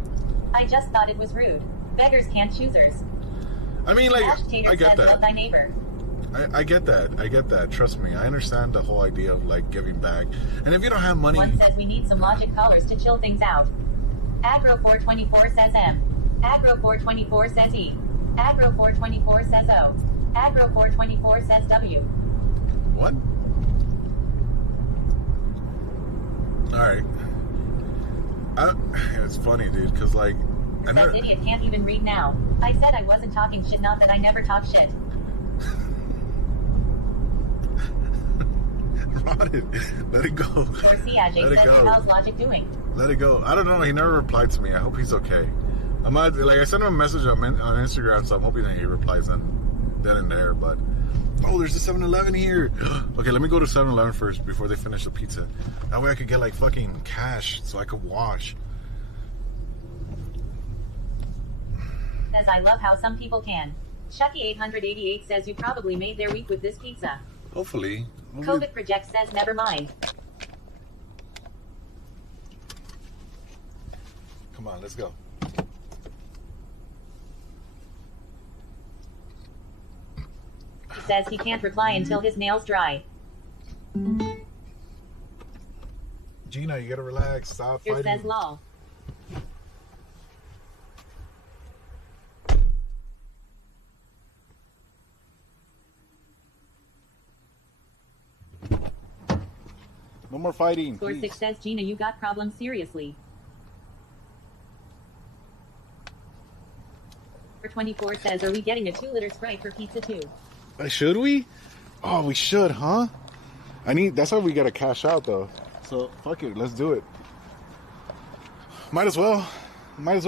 I just thought it was rude. Beggars can't choosers. I mean, like, Mashed Tater I get says that. love thy neighbor. I get that. I get that. Trust me. I understand the whole idea of, like, giving back. And if you don't have money... One says we need some logic callers to chill things out. Agro 424 says M. Agro 424 says E. Agro 424 says O. Agro 424 says W. What? Alright. It's funny, dude, because, like... Says idiot can't even read now. I said I wasn't talking shit, not that I never talk shit. Rotted. Let it go. Or Ciaj says how's logic doing? Let it go. I don't know. He never replied to me. I hope he's okay. I'm not, like, I sent him a message on Instagram, so I'm hoping that he replies then and there, but... Oh, there's a 7-Eleven here. Okay, let me go to 7-Eleven first before they finish the pizza. That way I could get, like, fucking cash so I could wash. Says I love how some people can. Shucky 888 says you probably made their week with this pizza. Hopefully. COVID Project says never mind. Come on, let's go. He says he can't reply until his nails dry. Gina, you gotta relax. Stop Here fighting. says lol. No more fighting. Score 6 says Gina, you got problems seriously. For 24 says, are we getting a 2-liter Sprite for pizza too? Should we? Oh, we should, huh? That's why we gotta cash out, though. So, fuck it, let's do it. Might as well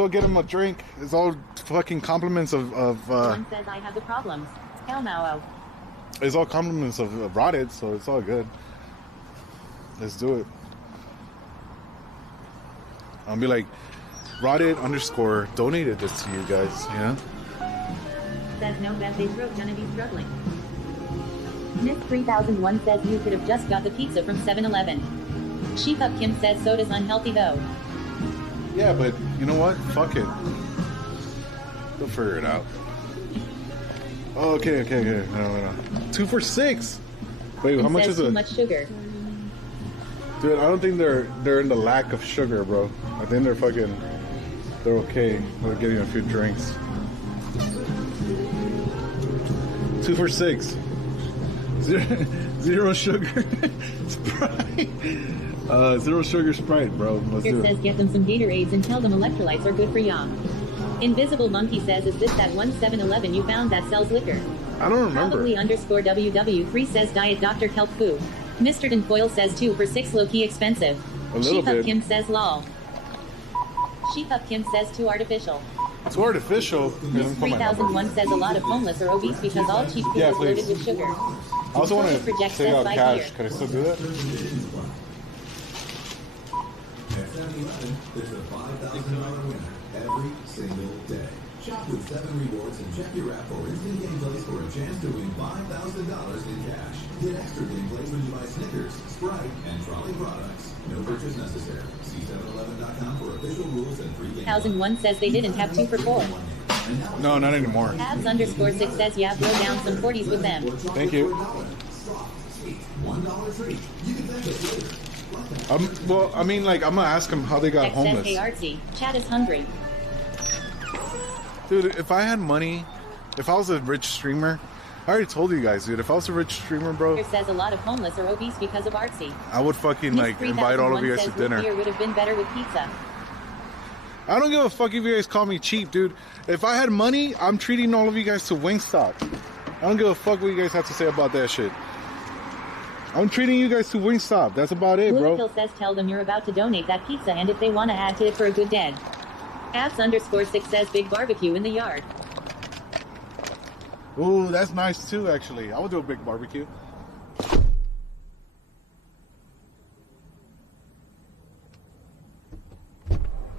get him a drink. It's all fucking compliments of One says I have the problems. Hell no. it's all compliments of Rotted, so it's all good. Let's do it. I'll be like, Rotted underscore donated this to you guys, you know? Says no bet they throat gonna be struggling. Miss 3001 says you could have just got the pizza from 7-Eleven. Sheep Up Kim says soda's unhealthy though. Yeah, but you know what? Fuck it. They'll figure it out. Oh, okay. No. 2 for $6. Wait, Kim how much says is it? Too much sugar. Dude, I don't think they're in the lack of sugar, bro. I think they're okay. They're getting a few drinks. 2 for $6. Zero sugar. Sprite. Zero sugar Sprite, bro. Let's do Here says it. get them some Gatorades and tell them electrolytes are good for ya. Invisible Monkey says, is this that one 7-Eleven you found that sells liquor? I don't remember. Probably underscore WW3 says Diet Dr. Kelp Food. Mr. Tinfoil says 2 for $6 low-key expensive. A little bit. Kim says lol. Sheepup Kim says too artificial. It's artificial. Miss 3001 says a lot of homeless are obese because all cheap food Yeah, is loaded please. with sugar. I also want to Project take says out by cash. here. Can I still do that? At 7-Eleven, there's a $5,000 winner every single day. Shop with 7 rewards and check your app for instant gameplays for a chance to win $5,000 in cash. Get extra gameplays when you buy Snickers, Sprite, and trolley products. No purchase necessary. See 7eleven.com for official rules and free gameplay. 1001 says they didn't have 2 for $4. No, not anymore. Abs underscore 6 says yeah, throw down some 40s with them. Thank you. $1 treat. You can thank us later. Well, I mean, like, I'm gonna ask them how they got X says homeless. hey artsy, Chad is hungry. Dude, if I had money, if I was a rich streamer, I already told you guys, dude, if I was a rich streamer, bro, Here says a lot of homeless are obese because of artsy. I would fucking, Miss like, invite all of you guys to 3001 says root dinner. beer would have been better with pizza. I don't give a fuck if you guys call me cheap, dude. If I had money, I'm treating all of you guys to Wingstop. I don't give a fuck what you guys have to say about that shit. I'm treating you guys to Wingstop. That's about it, bro. Louisville says tell them you're about to donate that pizza and if they want to add to it for a good dead. Abs underscore 6 says big barbecue in the yard. Ooh, that's nice too, actually. I would do a big barbecue.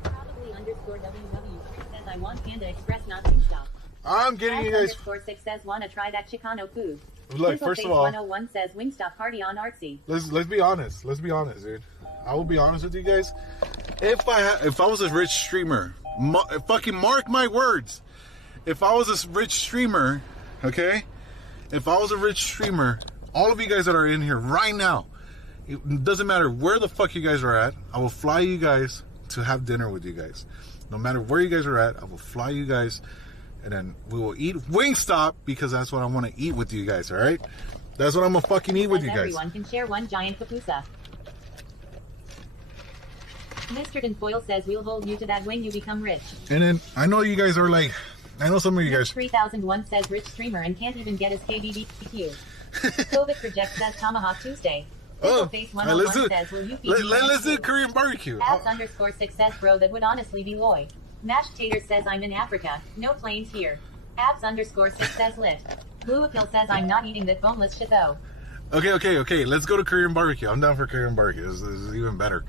Probably underscore WW3 says I want Panda Express not Wingstop. I'm getting Abs you guys. underscore 6 says wanna try that Chicano food. Look, Simple first Face of all, 101 says Wingstop party on artsy. let's be honest. Let's be honest, dude. I will be honest with you guys. If I was a rich streamer, fucking mark my words. If I was a rich streamer, okay? If I was a rich streamer, all of you guys that are in here right now, it doesn't matter where the fuck you guys are at, I will fly you guys to have dinner with you guys. No matter where you guys are at, I will fly you guys, and then we will eat Wingstop because that's what I want to eat with you guys, all right? That's what I'm gonna fucking eat with you guys. Everyone can share one giant pupusa. Mr. Tinfoil says we'll hold you to that when you become rich. And then I know you guys are like, I know some of you guys. 3001 says rich streamer and can't even get his KBBQ. COVID project says Tomahawk Tuesday. Oh, Face let's do 101 says will you feed me let's do next Korean barbecue. Abs underscore 6 says bro that would honestly be Loy. Mashed Tater says I'm in Africa. No planes here. Abs underscore 6 says lit. Blue Appeal says I'm not eating that boneless shit though. Okay. Let's go to Korean barbecue. I'm down for Korean barbecue. This is even better.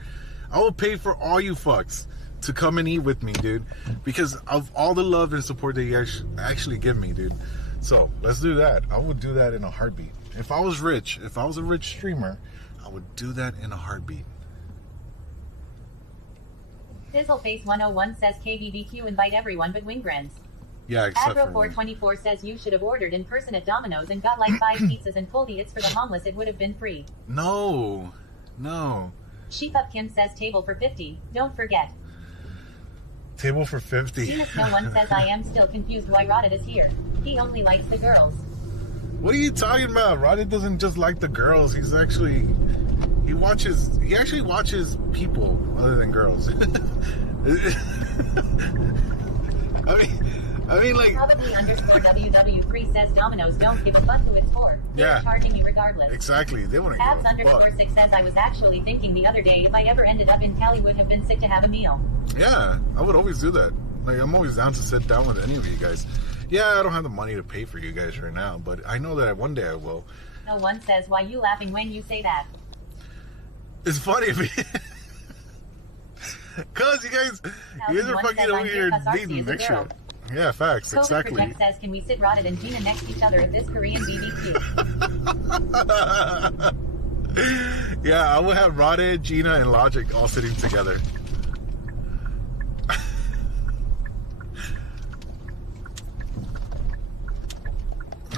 I will pay for all you fucks to come and eat with me, dude, because of all the love and support that you actually give me, dude. So let's do that. I would do that in a heartbeat. If I was rich, if I was a rich streamer, I would do that in a heartbeat. Fizzleface 101 says KBBQ invite everyone but Wingrens. Yeah, except Agro for 424 says you should have ordered in person at Domino's and got like 5 pizzas and pulled the it's for the homeless. It would have been free. No. Sheepup Kim says table for 50. Don't forget. Table for 50. Venus No One says I am still confused why Rotted is here. He only likes the girls. What are you talking about? Roddy doesn't just like the girls. He actually watches people other than girls. I mean, like. Probably underscore WW3 says Domino's don't give a fuck who it's for. They're Yeah. charging you regardless. Exactly. They want to Abs give a underscore fuck. 6 says I was actually thinking the other day if I ever ended up in Cali would have been sick to have a meal. Yeah, I would always do that. Like, I'm always down to sit down with any of you guys. Yeah, I don't have the money to pay for you guys right now, but I know that one day I will. No one says why you laughing when you say that. It's funny. Cause you guys are fucking over here beating mixture. Yeah, facts, COVID exactly. Project says, can we sit Rotted and Gina next to each other at this Korean BBQ? Yeah, I would have Rotted, Gina, and Logic all sitting together.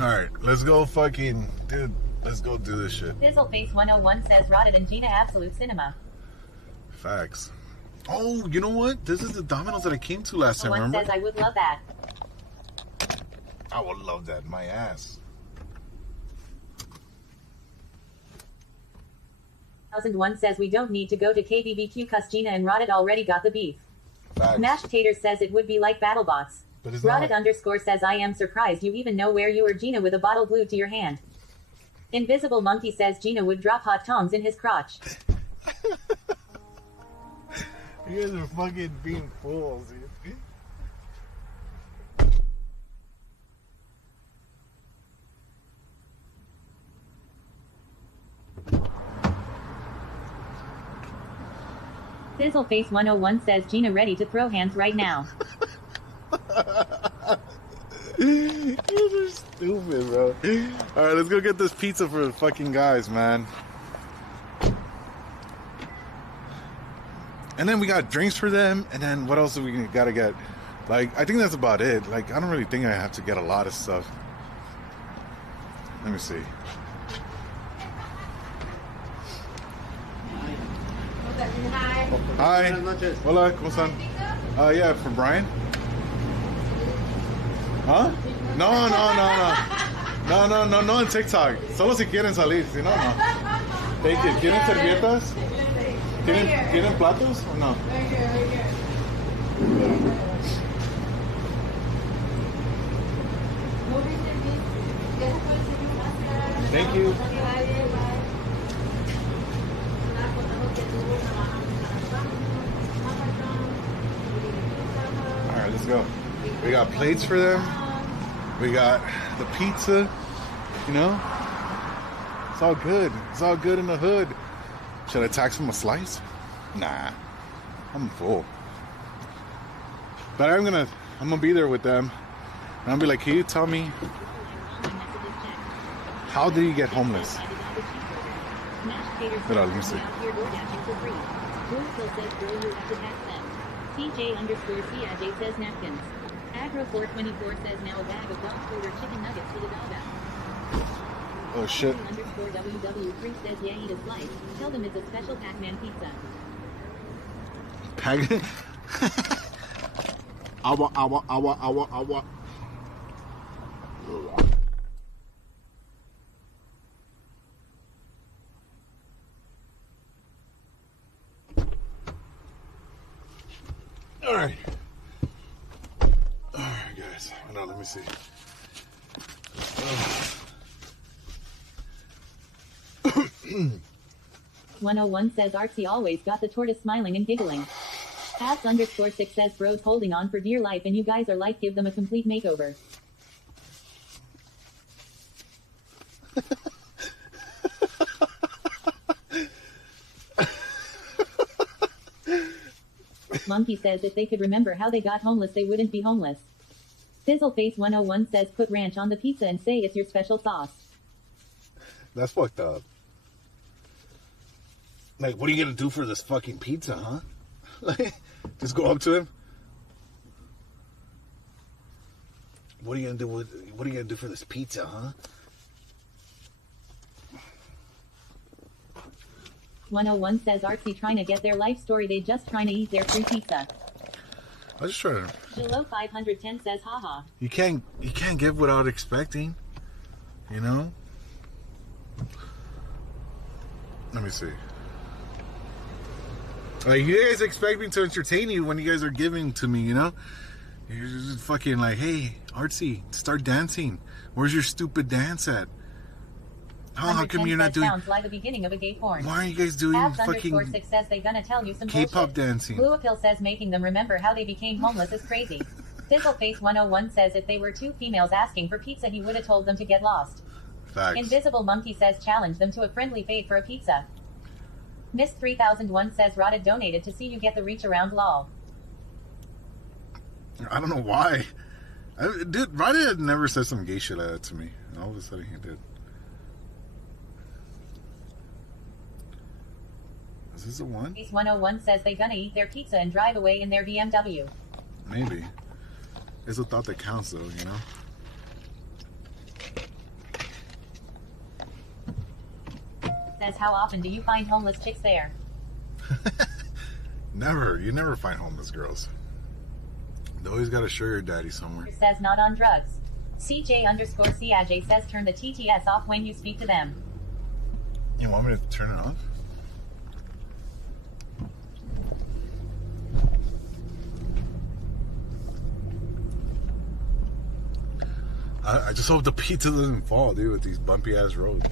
Alright, let's go fucking, dude, let's go do this shit. Fizzleface 101 says Rotted and Gina absolute cinema. Facts. Oh, you know what? This is the Domino's that I came to last time, One remember? says I would love that. I would love that, my ass. 3001 says we don't need to go to KBBQ cause Gina and Rotted already got the beef. Facts. Mashed Taters says it would be like BattleBots. But it's Rotted not. underscore says I am surprised you even know where you were Gina with a bottle glued to your hand. Invisible Monkey says Gina would drop hot tongs in his crotch. You guys are fucking being fools, dude. Sizzleface 101 says Gina ready to throw hands right now. You guys are stupid, bro. Alright, let's go get this pizza for the fucking guys, man. And then we got drinks for them, and then what else do we gotta get? Like, I think that's about it. Like, I don't really think I have to get a lot of stuff. Let me see. Hi. Hola, ¿cómo están? Yeah, for Brian. Huh? No, no en TikTok. Solo si quieren salir, si no, no. Thank you. ¿Quieren servilletas? ¿Tienen platos o no? Thank you. Alright, let's go. We got plates for them. We got the pizza. You know? It's all good. It's all good in the hood. Should I tax them a slice? Nah. I'm full. But I'm gonna be there with them. And I'll be like, can you tell me, how did you get homeless? Hold on, let me see. TJ underscore CIJ says napkins. Agro424 says now a bag of dog food or chicken nuggets for the dog out. Oh shit. Underscore WW3 says yeah, eat a slice. Tell them it's a special Pac-Man pizza. Pac-Man? Awa. Alright. Alright, guys. Hold on, let me see. 101 says Artsy always got the tortoise smiling and giggling. Pass underscore 6 says bros holding on for dear life and you guys are like give them a complete makeover. Monkey says if they could remember how they got homeless they wouldn't be homeless. Sizzleface 101 says put ranch on the pizza and say it's your special sauce. That's fucked up. Like, what are you gonna do for this fucking pizza, huh? Like, just go up to him. What are you gonna do for this pizza, huh? 101 says Artsy trying to get their life story, they just trying to eat their free pizza. I just try to. Jalo 510 says haha. You can't give without expecting, you know. Let me see. Like, you guys expect me to entertain you when you guys are giving to me, you know? You're just fucking like, hey, Artsy, start dancing. Where's your stupid dance at? How come you're not doing? Sounds like the beginning of a gay porn. Why are you guys doing fucking 6 says they gonna tell you some K-pop bullshit. dancing? Blue Appeal says making them remember how they became homeless is crazy. Sizzleface 101 says if they were two females asking for pizza he would have told them to get lost. Facts. Invisible Monkey says challenge them to a friendly fade for a pizza. Miss 3001 says Rotted donated to see you get the reach around lol. I don't know why. Dude, Rotted had never said some gay shit like that to me. And all of a sudden he did. Is this the one? Base 101 says they gonna eat their pizza and drive away in their BMW. Maybe. It's a thought that counts though, you know? Says how often do you find homeless chicks there? Never. You never find homeless girls. They always got a sugar daddy somewhere. Says not on drugs. CJ underscore CIJ says turn the TTS off when you speak to them. You want me to turn it off? I just hope the pizza doesn't fall, dude, with these bumpy ass roads.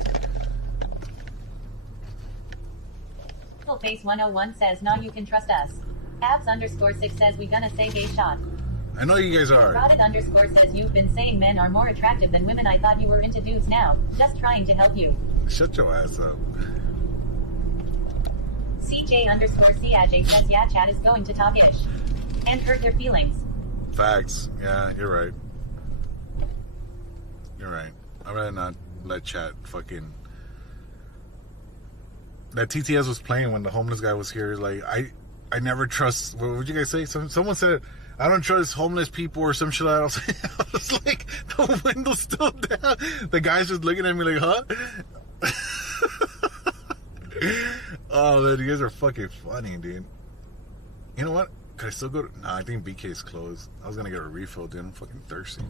Face 101 says, "No, you can trust us." Abs_6 says, "We gonna say gay shot." I know you guys are. Rotted_ says, "You've been saying men are more attractive than women. I thought you were into dudes now. Just trying to help you." Shut your ass up. CJ_CAJ says, "Yeah, chat is going to talk ish and hurt their feelings." Facts. Yeah, you're right. You're right. I'd rather not let chat fucking... That TTS was playing when the homeless guy was here. Like, I never trust... What would you guys say? Someone said, I don't trust homeless people or some shit. I was like, the window's still down. The guy's just looking at me like, huh? Oh, man, you guys are fucking funny, dude. You know what? Could I still go to... Nah, I think BK is closed. I was gonna get a refill, dude. I'm fucking thirsty.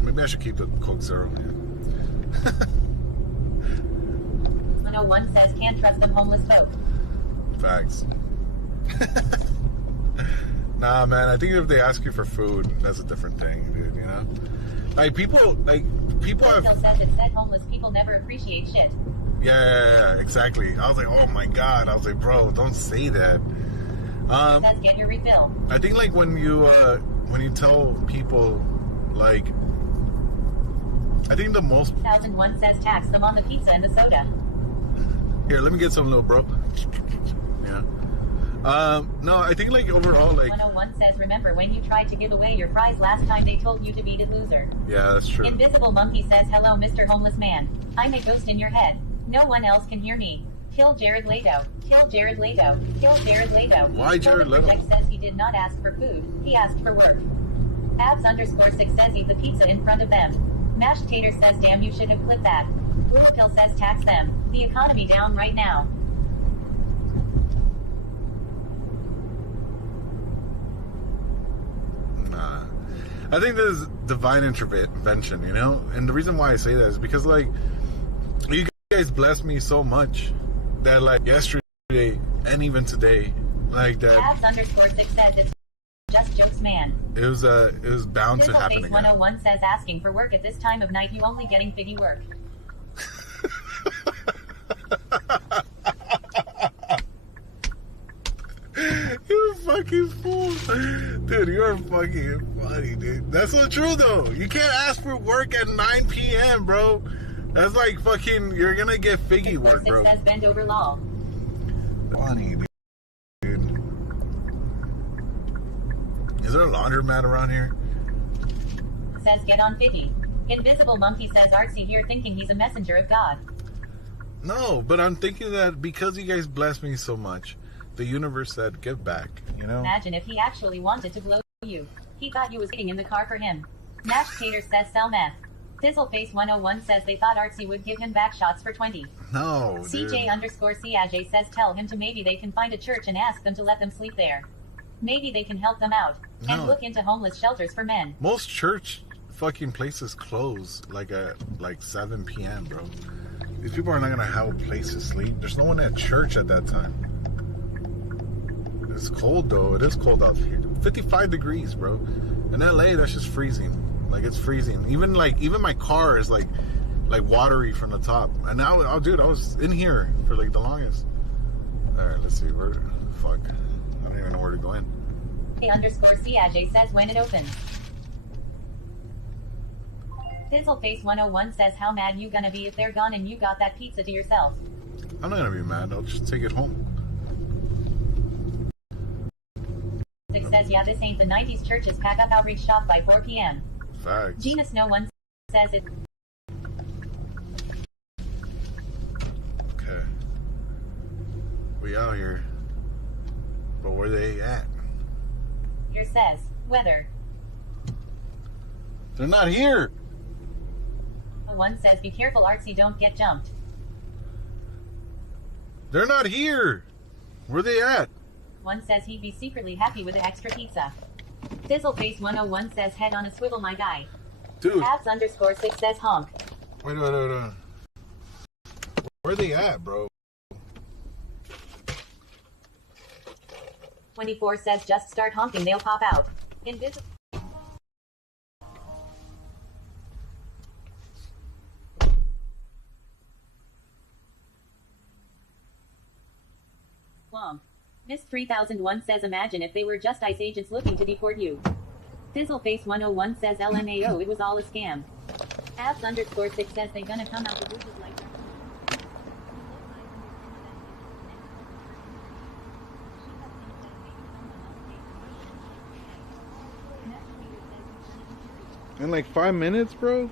Maybe I should keep the Coke Zero, man. 101 says, "Can't trust them homeless folk." Facts. Nah, man, I think if they ask you for food, that's a different thing, dude, you know? People have... Still says it said homeless people never appreciate shit. Yeah, exactly. I was like, oh my God. I was like, bro, don't say that. Says, "Get your refill." I think like when you tell people, like, I think the most... 1001 says, "Tax them on the pizza and the soda." Here, let me get some, little bro. Yeah. No, I think like overall, like... 101 says, "Remember when you tried to give away your fries last time they told you to beat it, loser?" Yeah, that's true. Invisible Monkey says, "Hello, Mr. Homeless Man. I'm a ghost in your head. No one else can hear me. Kill Jared Leto. Kill Jared Leto. Kill Jared Leto." Why Jared Leto? Project says he did not ask for food. He asked for work. Abs_6 says, "Eat the pizza in front of them." Mashed Tater says, "Damn, you should have clipped that." Pill says, "Tax them. The economy down right now." Nah. I think this is divine intervention, you know? And the reason why I say that is because, like, you guys blessed me so much that, like, yesterday and even today, like that... Abs_6 says, "It's just jokes, man." It was bound to happen again. 101 says, "Asking for work at this time of night, you only getting figgy work." You're a fucking fool. Dude, you're fucking funny, dude. That's so true, though. You can't ask for work at 9 p.m., bro. That's like fucking, you're gonna get figgy work, bro. Says, "Bend over law." Funny, dude. Is there a laundromat around here? Says, "Get on figgy." Invisible Monkey says, "Artsy here thinking he's a messenger of God." No, but I'm thinking that because you guys blessed me so much, the universe said, give back, you know? Imagine if he actually wanted to blow you. He thought you was waiting in the car for him. Mashed Tater says, "Sell meth." Fizzleface 101 says they thought Artsy would give him back shots for 20. No, CJ_CAJ says, "Tell him to maybe they can find a church and ask them to let them sleep there. Maybe they can help them out. And look into homeless shelters for men." Most church fucking places close like at like 7 p.m., bro. These people are not gonna have a place to sleep. There's no one at church at that time. It's cold though. It is cold out here. 55 degrees, bro. In LA, that's just freezing. Like, it's freezing. Even my car is like watery from the top. And now, oh, dude, I was in here for like the longest. All right, let's see. Where? Fuck. I don't even know where to go in. A_CAJ says, "When it opens." Fizzleface 101 says, "How mad you gonna be if they're gone and you got that pizza to yourself?" I'm not gonna be mad. I'll just take it home. Six says, "Yeah, this ain't the 90s. Churches pack up outreach shop by 4 p.m. Facts. Genus No One says it. Okay. We out here. But where they at? Here says, "Weather." They're not here. One says, "Be careful, Artsy, don't get jumped." They're not here. Where they at? One says he'd be secretly happy with the extra pizza. Fizzleface 101 says, "Head on a swivel, my guy." Dude. Abs_6 says, "Honk." Wait. Where they at, bro? 24 says, "Just start honking, they'll pop out." Invisible. Miss 3001 says imagine if they were just ICE agents looking to deport you. Fizzleface 101 says LMAO it was all a scam. Abs_6 says they gonna come out the bushes like In like 5 minutes, bro?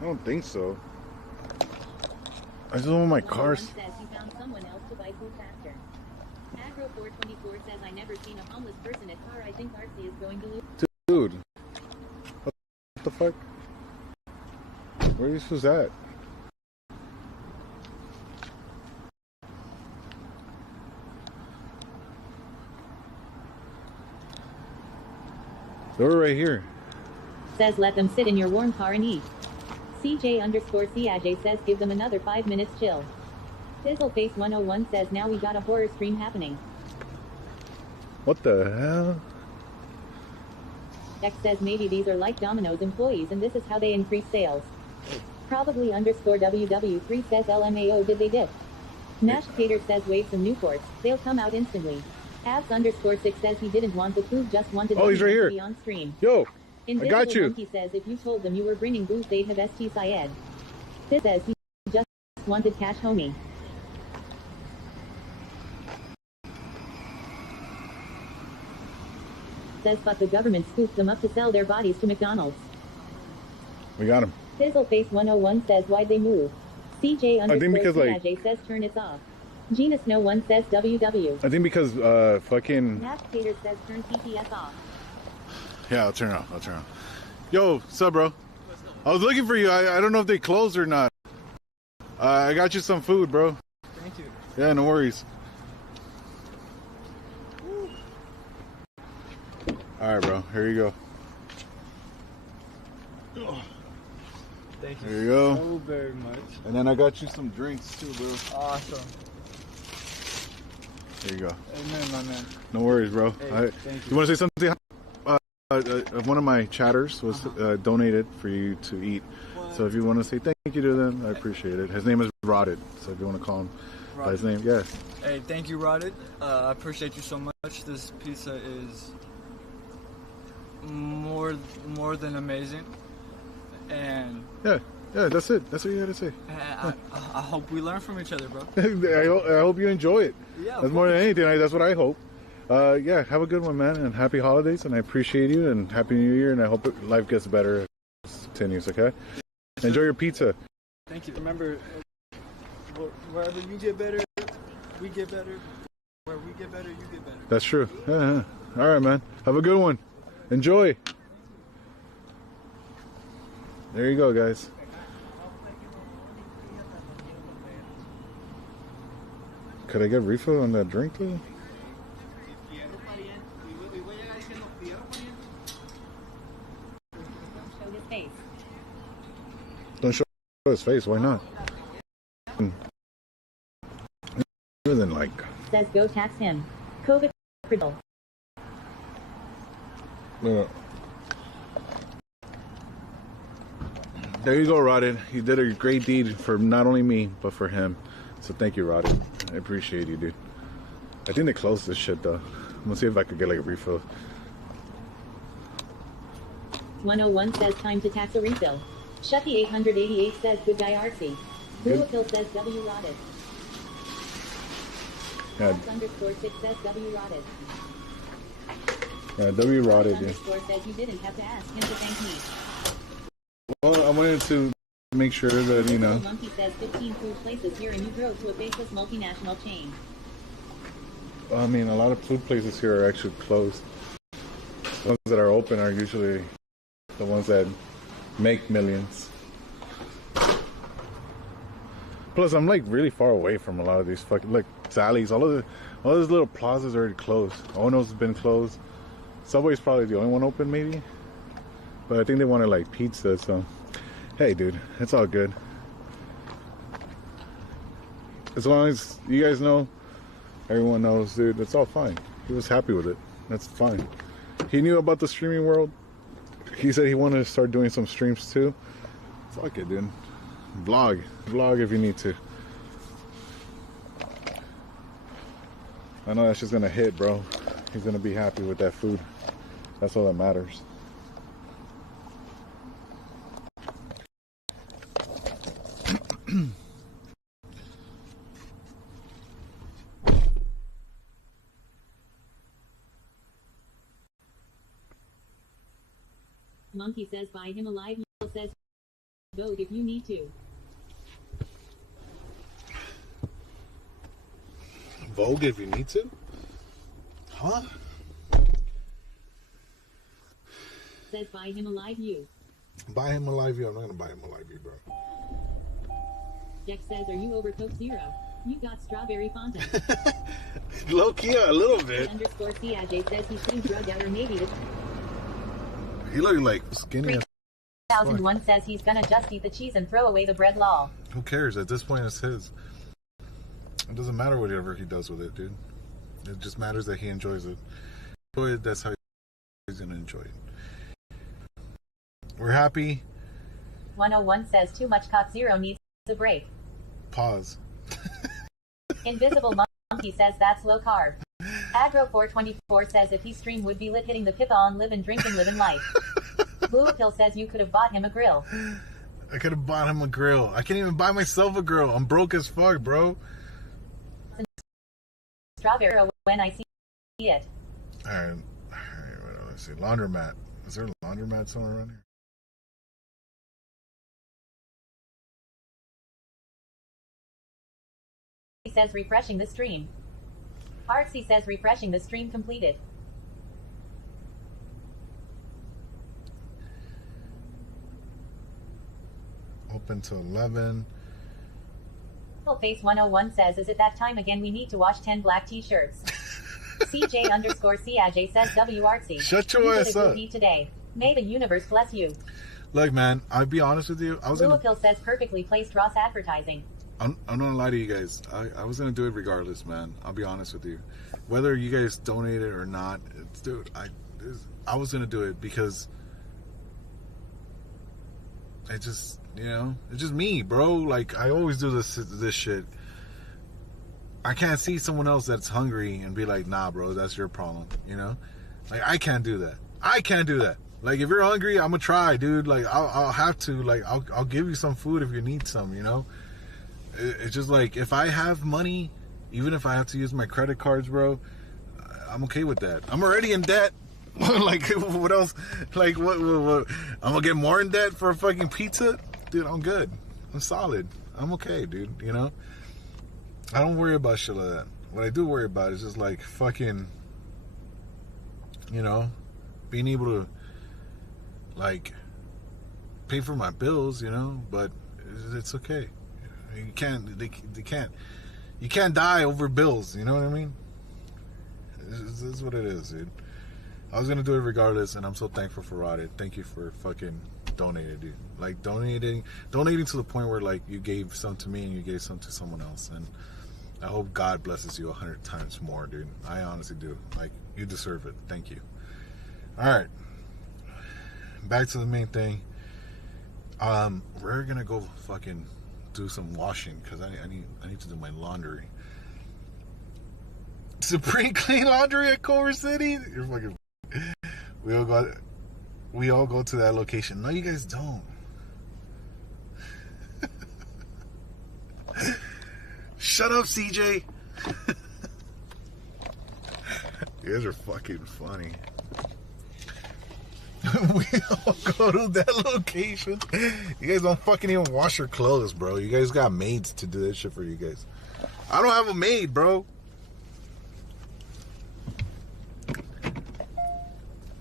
I don't think so. I just want my car. Says he found someone else to buy food faster. Agro 424 says I never seen a homeless person at car. I think Artsy is going to lose. Dude. What the fuck? Where is who's at? They were right here. Says let them sit in your warm car and eat. CJ_CAJ says give them another 5 minutes chill. Fizzleface 101 says now we got a horror stream happening. What the hell? X says maybe these are like Domino's employees and this is how they increase sales. Probably_WW3 says LMAO did they dip? Nash Cater says wave some Newports, they'll come out instantly. Abs_6 says he didn't want the food, just wanted he's right here. to be on stream. Yo, Invisible I got you. Monkey says if you told them you were bringing booze they'd have ST Syed. This says he just wanted cash homie. Says but the government scooped them up to sell their bodies to McDonald's. We got him. Fizzleface 101 says why'd they move? CJ_CAJ says turn it off. Gina Snow 1 says WW. I think because fucking. Nash Cater says turn TPS off. Yeah, I'll turn it off. I'll turn it off. Yo, what's up, bro? I was looking for you. I don't know if they closed or not. I got you some food, bro. Thank you. Yeah, no worries. All right, bro. Here you go. Thank you There you go. so very much. And then I got you some drinks too, bro. Awesome. There you go. Amen, my man. No worries, bro. Hey, thank You want to say something? One of my chatters was donated for you to eat. What? So if you want to say thank you to them, I appreciate it. His name is Rotted. So if you want to call him by his name, yeah. Hey, thank you, Rotted. I appreciate you so much. This pizza is more than amazing. And yeah, that's it. That's what you got to say. I hope we learn from each other, bro. I hope you enjoy it. Yeah, that's more than anything. That's what I hope. Yeah, have a good one, man, and happy holidays. And I appreciate you, and happy New Year. And I hope life gets better, continues. Okay. Enjoy your pizza. Thank you. Remember, wherever you get better, we get better. Where we get better, you get better. That's true. Yeah. All right, man. Have a good one. Enjoy. There you go, guys. Could I get refill on that drink, though? Show his face. Don't show his face. Why not? Other than like. Says go tax him. COVID. Yeah. There you go, Rotted. You did a great deed for not only me, but for him. So thank you, Rotted. I appreciate you, dude. I think they closed this shit, though. I'm gonna see if I could get like a refill. 101 says time to tax a refill. Shutty 888 says good guy Artsy. Google says W Rotted. Yeah. _6 says W Rotted. Yeah, W Rotted, dude. _ says you didn't have to ask him to thank me. Well, I wanted to make sure that, you know. Monkey says 15 food places here and you drove to a faceless multinational chain. I mean, a lot of food places here are actually closed. The ones that are open are usually the ones that make millions. Plus, I'm like really far away from a lot of these fucking, like, Sally's. All those little plazas are already closed. Ono's been closed. Subway's probably the only one open, maybe. But I think they wanted like pizza, so hey, dude, it's all good. As long as you guys know, everyone knows, dude, it's all fine. He was happy with it. That's fine. He knew about the streaming world. He said he wanted to start doing some streams too. Fuck it, dude. Vlog if you need to. I know that's just gonna hit, bro. He's gonna be happy with that food. That's all that matters. Monkey says buy him alive. Neil says vote if you need to. Vogue if you need to? Huh? Says buy him alive you. Buy him alive you. I'm not gonna buy him alive you, bro. Jack says, are you over Coke Zero? You got strawberry Fanta. Low key, a little bit. Underscore CAJ says he seems drugged out or maybe the He looked like skinny as 3001 says he's gonna just eat the cheese and throw away the bread lol. Who cares? At this point, it's his. It doesn't matter whatever he does with it, dude. It just matters that he enjoys it. Enjoy it, that's how he's gonna enjoy it. We're happy. 101 says too much Coke Zero needs a break. Pause. Invisible Monkey says that's low carb. Agro424 says if he streamed would be lit hitting the pippa on live and drink and live in life. Blue Pill says you could have bought him a grill. I could have bought him a grill. I can't even buy myself a grill. I'm broke as fuck, bro. Strawberry when I see it. Alright, let's see. Laundromat. Is there a laundromat somewhere around here? He says refreshing the stream. Artsy says refreshing the stream completed. Open till 11. Face 101 says, is it that time again? We need to wash 10 black t-shirts. CJ underscore CAJ says WRC. Shut your ass up. Today. May the universe bless you. Look, man, I'll be honest with you. Louisville says perfectly placed Ross advertising. I'm not gonna lie to you guys. I was gonna do it regardless, man. I'll be honest with you. Whether you guys donate it or not, dude, I was gonna do it because it just, you know, it's just me, bro. Like, I always do this shit. I can't see someone else that's hungry and be like, nah, bro, that's your problem, you know? Like, I can't do that. I can't do that. Like, if you're hungry, I'm gonna try, dude. Like, I'll have to. Like, I'll give you some food if you need some, you know? It's just like, if I have money, even if I have to use my credit cards, bro, I'm okay with that. I'm already in debt. Like, what else? Like, what? I'm gonna get more in debt for a fucking pizza? Dude, I'm good. I'm solid. I'm okay, dude, you know? I don't worry about shit like that. What I do worry about is just, like, fucking, you know, being able to, like, pay for my bills, you know? But it's okay. You can't, you can't die over bills, you know what I mean? This is what it is, dude. I was gonna do it regardless, and I'm so thankful for Rotted. Thank you for fucking donating, dude. Like, donating to the point where, like, you gave some to me and you gave some to someone else, and I hope God blesses you 100 times more, dude. I honestly do. Like, you deserve it. Thank you. All right, back to the main thing. We're gonna go fucking do some washing because I need to do my laundry. Supreme Clean Laundry at Culver City. You're fucking. We all go to that location. No, you guys don't. Shut up, CJ. You guys are fucking funny. We all go to that location. You guys don't fucking even wash your clothes, bro. You guys got maids to do that shit for you guys. I don't have a maid, bro.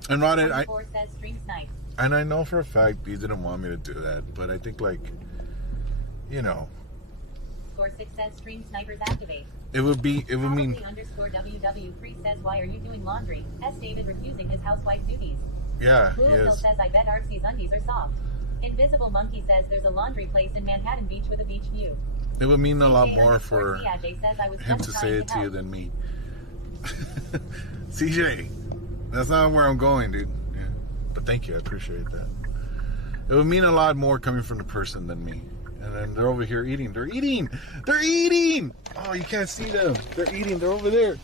And Rotted, and I know for a fact you didn't want me to do that, but I think, like, you know, Score 6 says stream snipers activate. It would mean Underscore WW3 says why are you doing laundry? S. David refusing his housewife duties. Yeah, Blue he Pill is. says I bet Artsy's undies are soft. Invisible Monkey says there's a laundry place in Manhattan Beach with a beach view. It would mean a lot CJ more for says, I was him just to say trying it to help. you than me. CJ, that's not where I'm going, dude. Yeah. But thank you, I appreciate that. It would mean a lot more coming from the person than me. And then they're over here eating. They're eating! They're eating! Oh, you can't see them. They're eating. They're over there.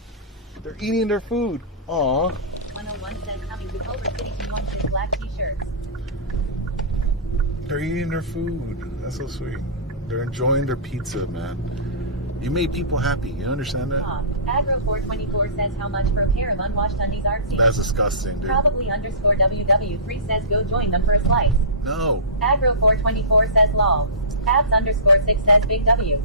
They're eating their food. Aw. 101 says coming to Culver City to launch his black t-shirts. They're eating their food. That's so sweet. They're enjoying their pizza, man. You made people happy. You understand that? Agro424 says how much for a pair of unwashed undies artsy. That's disgusting, dude. Probably underscore WW3 says go join them for a slice. No. Agro424 says lol. Abs underscore 6 says big W.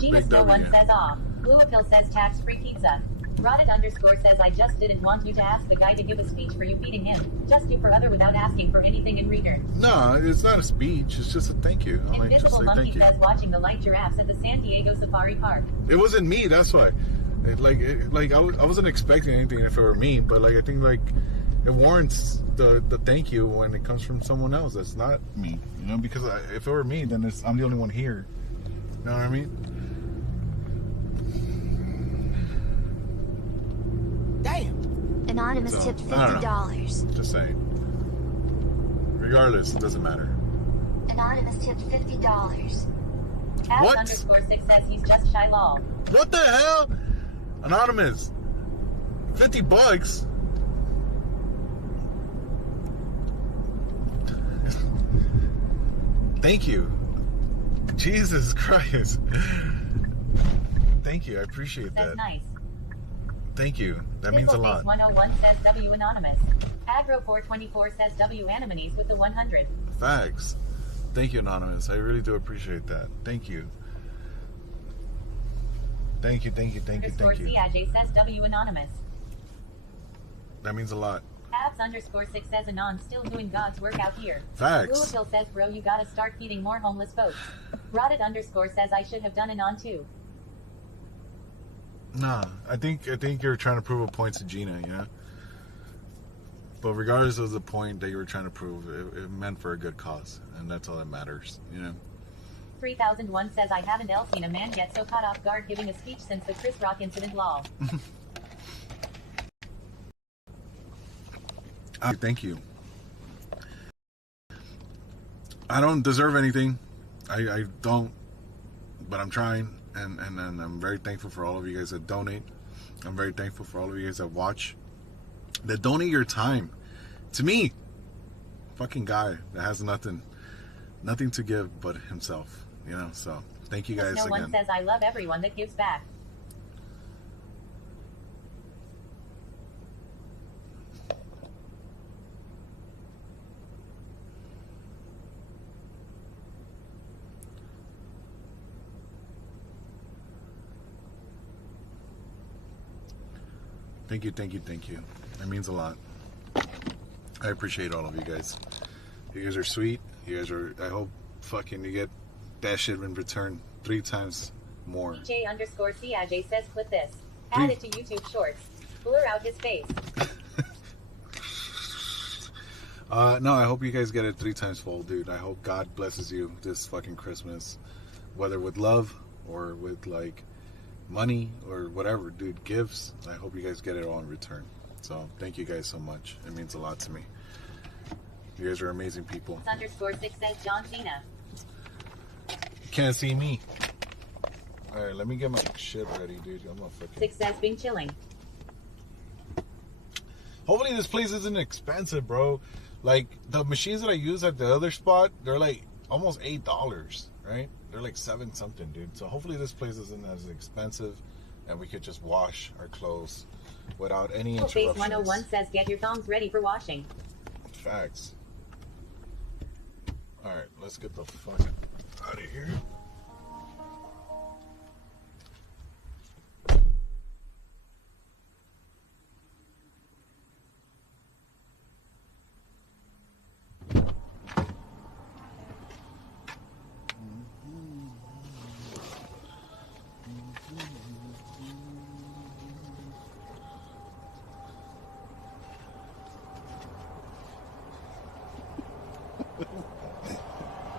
Gina Snow 1 says off. Louisville says tax-free pizza. Rotted underscore says I just didn't want you to ask the guy to give a speech for you beating him. Just do for other without asking for anything in return. No, it's not a speech. It's just a thank you. Invisible Monkey says watching the light giraffes at the San Diego Safari Park. It wasn't me. That's why. I wasn't expecting anything if it were me, but I think it warrants the thank you when it comes from someone else. That's not me. Because if it were me, then I'm the only one here. You know what I mean? Damn. Anonymous tipped $50. Just saying. Regardless, it doesn't matter. Anonymous tipped $50. Abs What? underscore 6 says he's just shy lol. What the hell? Anonymous. $50. Thank you. Jesus Christ. Thank you. I appreciate That's that. nice. Thank you. That means a lot. 101 says W Anonymous. Agro424 says W Anemones with the 100. Facts. Thank you, Anonymous. I really do appreciate that. Thank you. Thank you. Underscore CIJ says W Anonymous. That means a lot. Abs underscore 6 says Anon still doing God's work out here. Facts. Louisville says bro you gotta start feeding more homeless folks. Rotted underscore says I should have done Anon too. Nah, I think you're trying to prove a point to Gina, you know? But regardless of the point that you were trying to prove, it meant for a good cause, and that's all that matters, you know? 3001 says I haven't seen a man get so caught off guard giving a speech since the Chris Rock incident lol. Thank you. I don't deserve anything. I don't, but I'm trying, and I'm very thankful for all of you guys that donate. I'm very thankful for all of you guys that watch, that donate your time to me, fucking guy that has nothing to give but himself, you know. So thank you guys No again. one says I love everyone that gives back. Thank you. That means a lot. I appreciate all of you guys. You guys are sweet. You guys are, I hope fucking you get that shit in return 3 times more. DJ underscore CIJ says clip this. Add it to YouTube Shorts. Blur out his face. No, I hope you guys get it 3 times full, dude. I hope God blesses you this fucking Christmas. Whether with love or with money or whatever, dude, gifts. I hope you guys get it all in return. So thank you guys so much. It means a lot to me. You guys are amazing people. Underscore 6 says John Cena. You can't see me. Alright, let me get my shit ready, dude. I'm gonna fucking... 6 says being chilling. Hopefully this place isn't expensive, bro. The machines that I use at the other spot, they're almost $8, right? They're 7 something, dude. So hopefully this place isn't as expensive and we could just wash our clothes without any interruptions. Face 101 says get your thongs ready for washing. Facts. Alright, let's get the fuck out of here.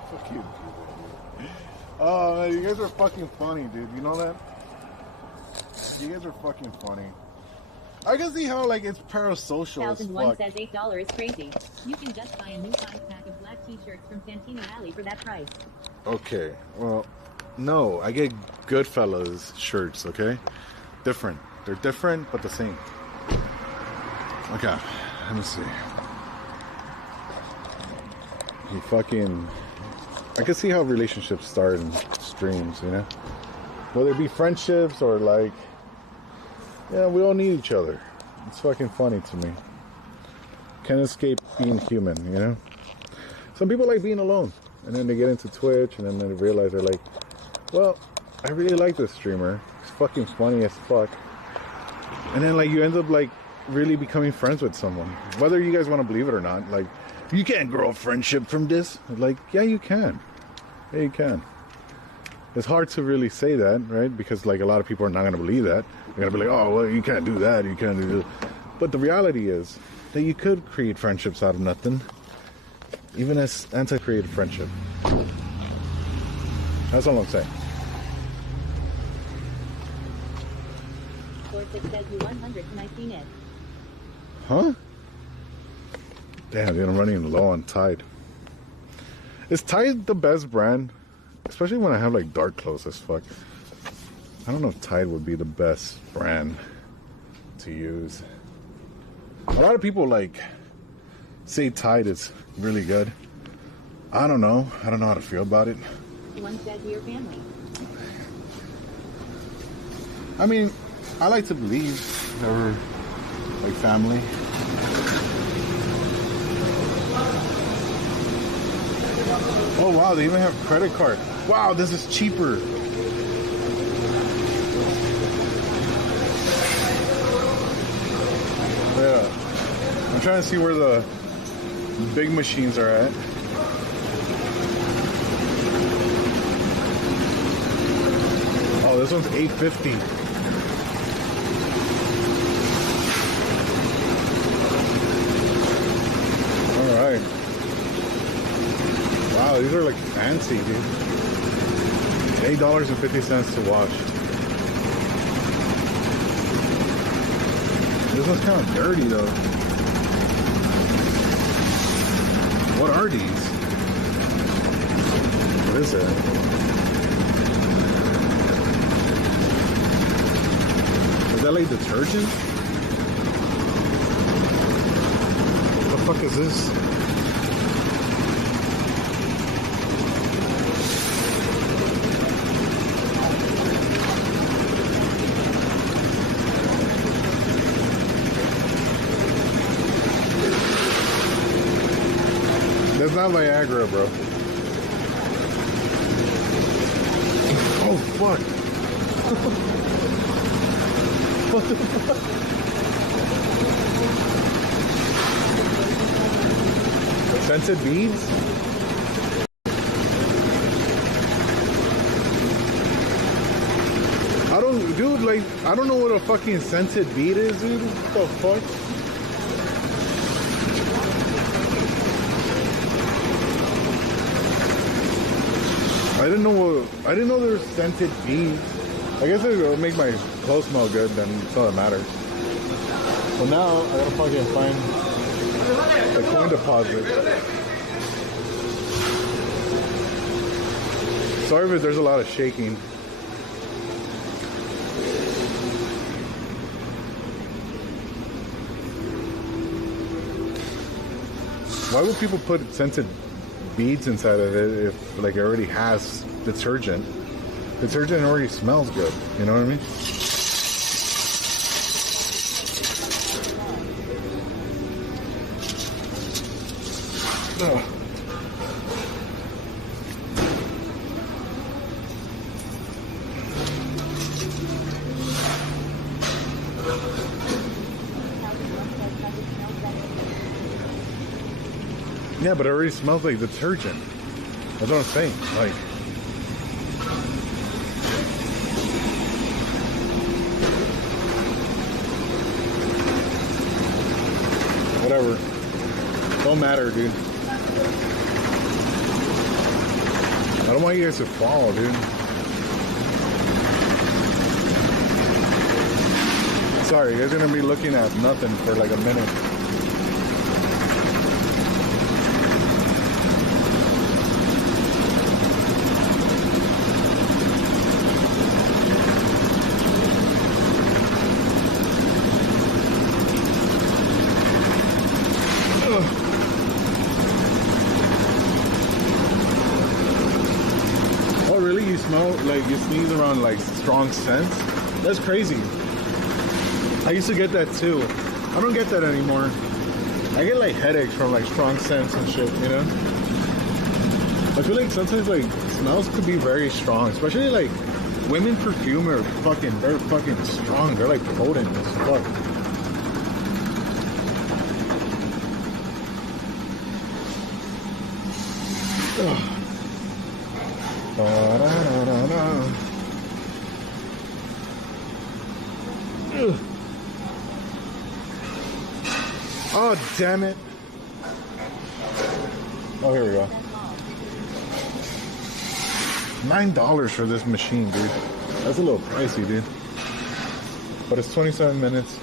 Fuck you. Oh, man, you guys are fucking funny, dude. You know that? You guys are fucking funny. I can see how, it's parasocial as 1001 fuck. says $8 is crazy. You can just buy a new 5-pack of black t-shirts from Santino Alley for that price. Okay, well, no, I get Goodfellas shirts, okay? Different. They're different, but the same. Okay, let me see. He fucking... I can see how relationships start in streams, you know? Whether it be friendships or like... Yeah, we all need each other. It's fucking funny to me. Can't escape being human, you know? Some people like being alone. And then they get into Twitch and then they realize they're like, well, I really like this streamer. He's fucking funny as fuck. And then like you end up like really becoming friends with someone. Whether you guys want to believe it or not. Like, you can't grow a friendship from this. Like, yeah, you can. Yeah, you can. It's hard to really say that, right? Because like a lot of people are not going to believe that. They're going to be like, oh, well, you can't do that. You can't do this. But the reality is that you could create friendships out of nothing. Even as anti-created friendship. That's all I'm saying. Huh? Damn, dude, I'm running low on Tide. Is Tide the best brand? Especially when I have like dark clothes as fuck. I don't know if Tide would be the best brand to use. A lot of people like say Tide is really good. I don't know. I don't know how to feel about it. One said to your family. I mean, I like to believe they're like family. Oh wow, they even have credit card. Wow, this is cheaper. Yeah. I'm trying to see where the big machines are at. Oh, this one's $8.50. All right. Wow, these are like fancy, dude. $8.50 to wash. This one's kind of dirty though. What are these? What is it? Is that like detergent? What the fuck is this? That's not Viagra, bro. Oh, fuck. What the fuck? Scented beads? Dude, like, I don't know what a fucking scented bead is, dude. What the fuck? I didn't know there were scented beads. I guess it'll make my clothes smell good, then it's all that matters. Well, now I gotta fucking find the coin deposit. Sorry if there's a lot of shaking. Why would people put scented beads inside of it if like it already has detergent? Detergent already smells good, you know what I mean? Ugh. Yeah, but it already smells like detergent. That's what I'm saying. Like, whatever. Don't matter, dude. I don't want you guys to fall, dude. Sorry, you guys are gonna be looking at nothing for like a minute. smell, like you sneeze around like strong scents. That's crazy. I used to get that too. I don't get that anymore. I get like headaches from like strong scents and shit, you know? I feel like sometimes like smells could be very strong, especially like women perfume are fucking, they're fucking strong. They're like potent as fuck. Oh, damn it. Oh, here we go. $9 for this machine, dude. That's a little pricey, dude. But it's 27 minutes.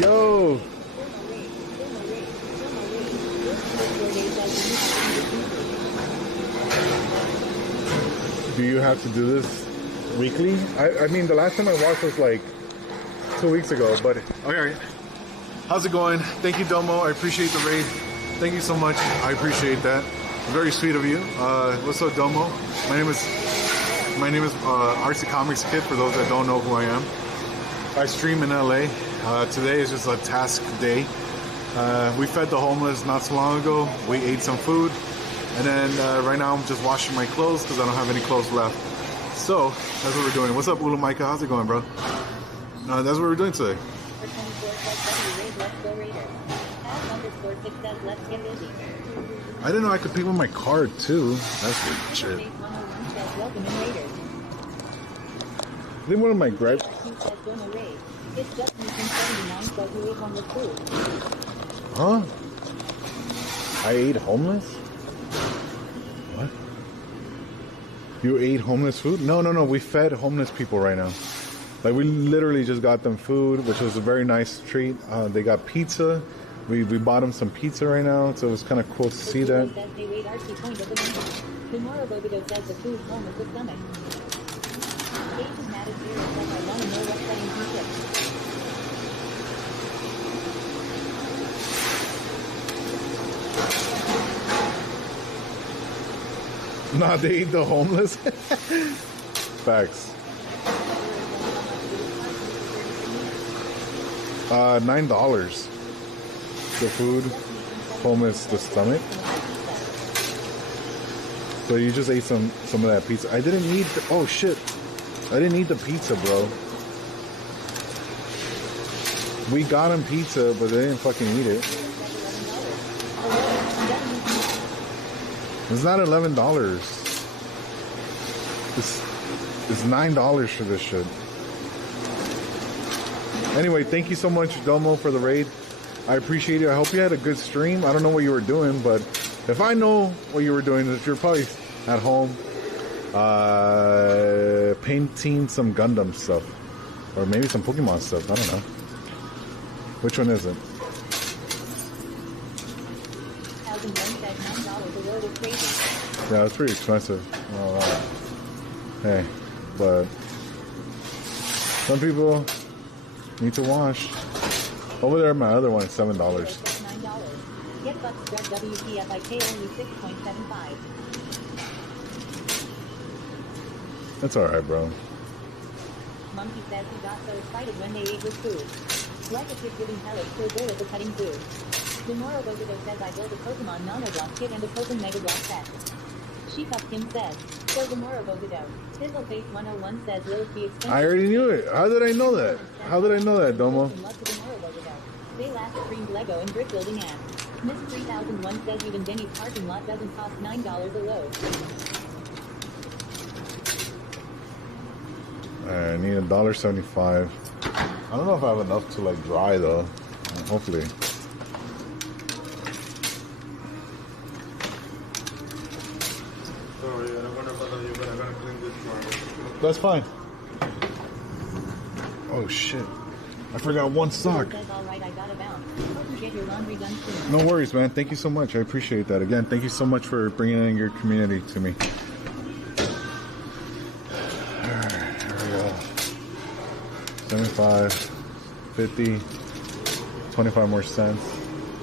Yo! Do you have to do this weekly? I mean, the last time I watched was like 2 weeks ago, but okay. How's it going? Thank you, Domo. I appreciate the raid. Thank you so much. I appreciate that. Very sweet of you. What's up, Domo? My name is RC Comics Kid, for those that don't know who I am. I stream in LA. Today is just a task day. We fed the homeless not so long ago. We ate some food. And then right now I'm just washing my clothes because I don't have any clothes left. So that's what we're doing. What's up, Ulu Micah? How's it going, bro? That's what we're doing today. I didn't know I could pay with my card too. That's weird shit. I think one of my gripes. Huh? I ate homeless? What? You ate homeless food? No. We fed homeless people right now. Like, we literally just got them food, which was a very nice treat. They got pizza. We bought them some pizza right now, so it was kind of cool to see that. Nah, they eat the homeless. Facts. $9. The food, homeless, the stomach. So you just ate some of that pizza. I didn't need the, oh shit. I didn't eat the pizza, bro. We got them pizza, but they didn't fucking eat it. It's not $11. It's $9 for this shit. Anyway, thank you so much, Domo, for the raid. I appreciate it. I hope you had a good stream. I don't know what you were doing, but if I know what you were doing, if you're probably at home painting some Gundam stuff. Or maybe some Pokemon stuff. I don't know. Which one is it? Yeah, it's pretty expensive. Oh, wow. Hey, but some people need to wash. Over there, my other one is $7. Get bucks WTFIK only 6.75. That's alright, bro. Monkey says he got so excited when they ate his food. Like a kid giving pellets so good at the cutting food. Tomorrow Bogodo says I built a Pokemon Nanoblock kit and a Pokemon Mega Block set. She fucked him says. So tomorrow Bogodo. Fizzleface 101 says Lilith be expensive. I already knew it. How did I know that? How did I know that, Domo? They last streamed Lego and brick building app. Miss 3001 says even Denny's parking lot doesn't cost $9 a load. I need $1.75. I don't know if I have enough to like dry though. Hopefully. Sorry, I don't want to bother you, but I'm gonna clean this tomorrow. That's fine. Oh shit. I forgot one sock. No worries, man. Thank you so much. I appreciate that. Again, thank you so much for bringing in your community to me. Alright, here we go. 75, 50, 25 more cents.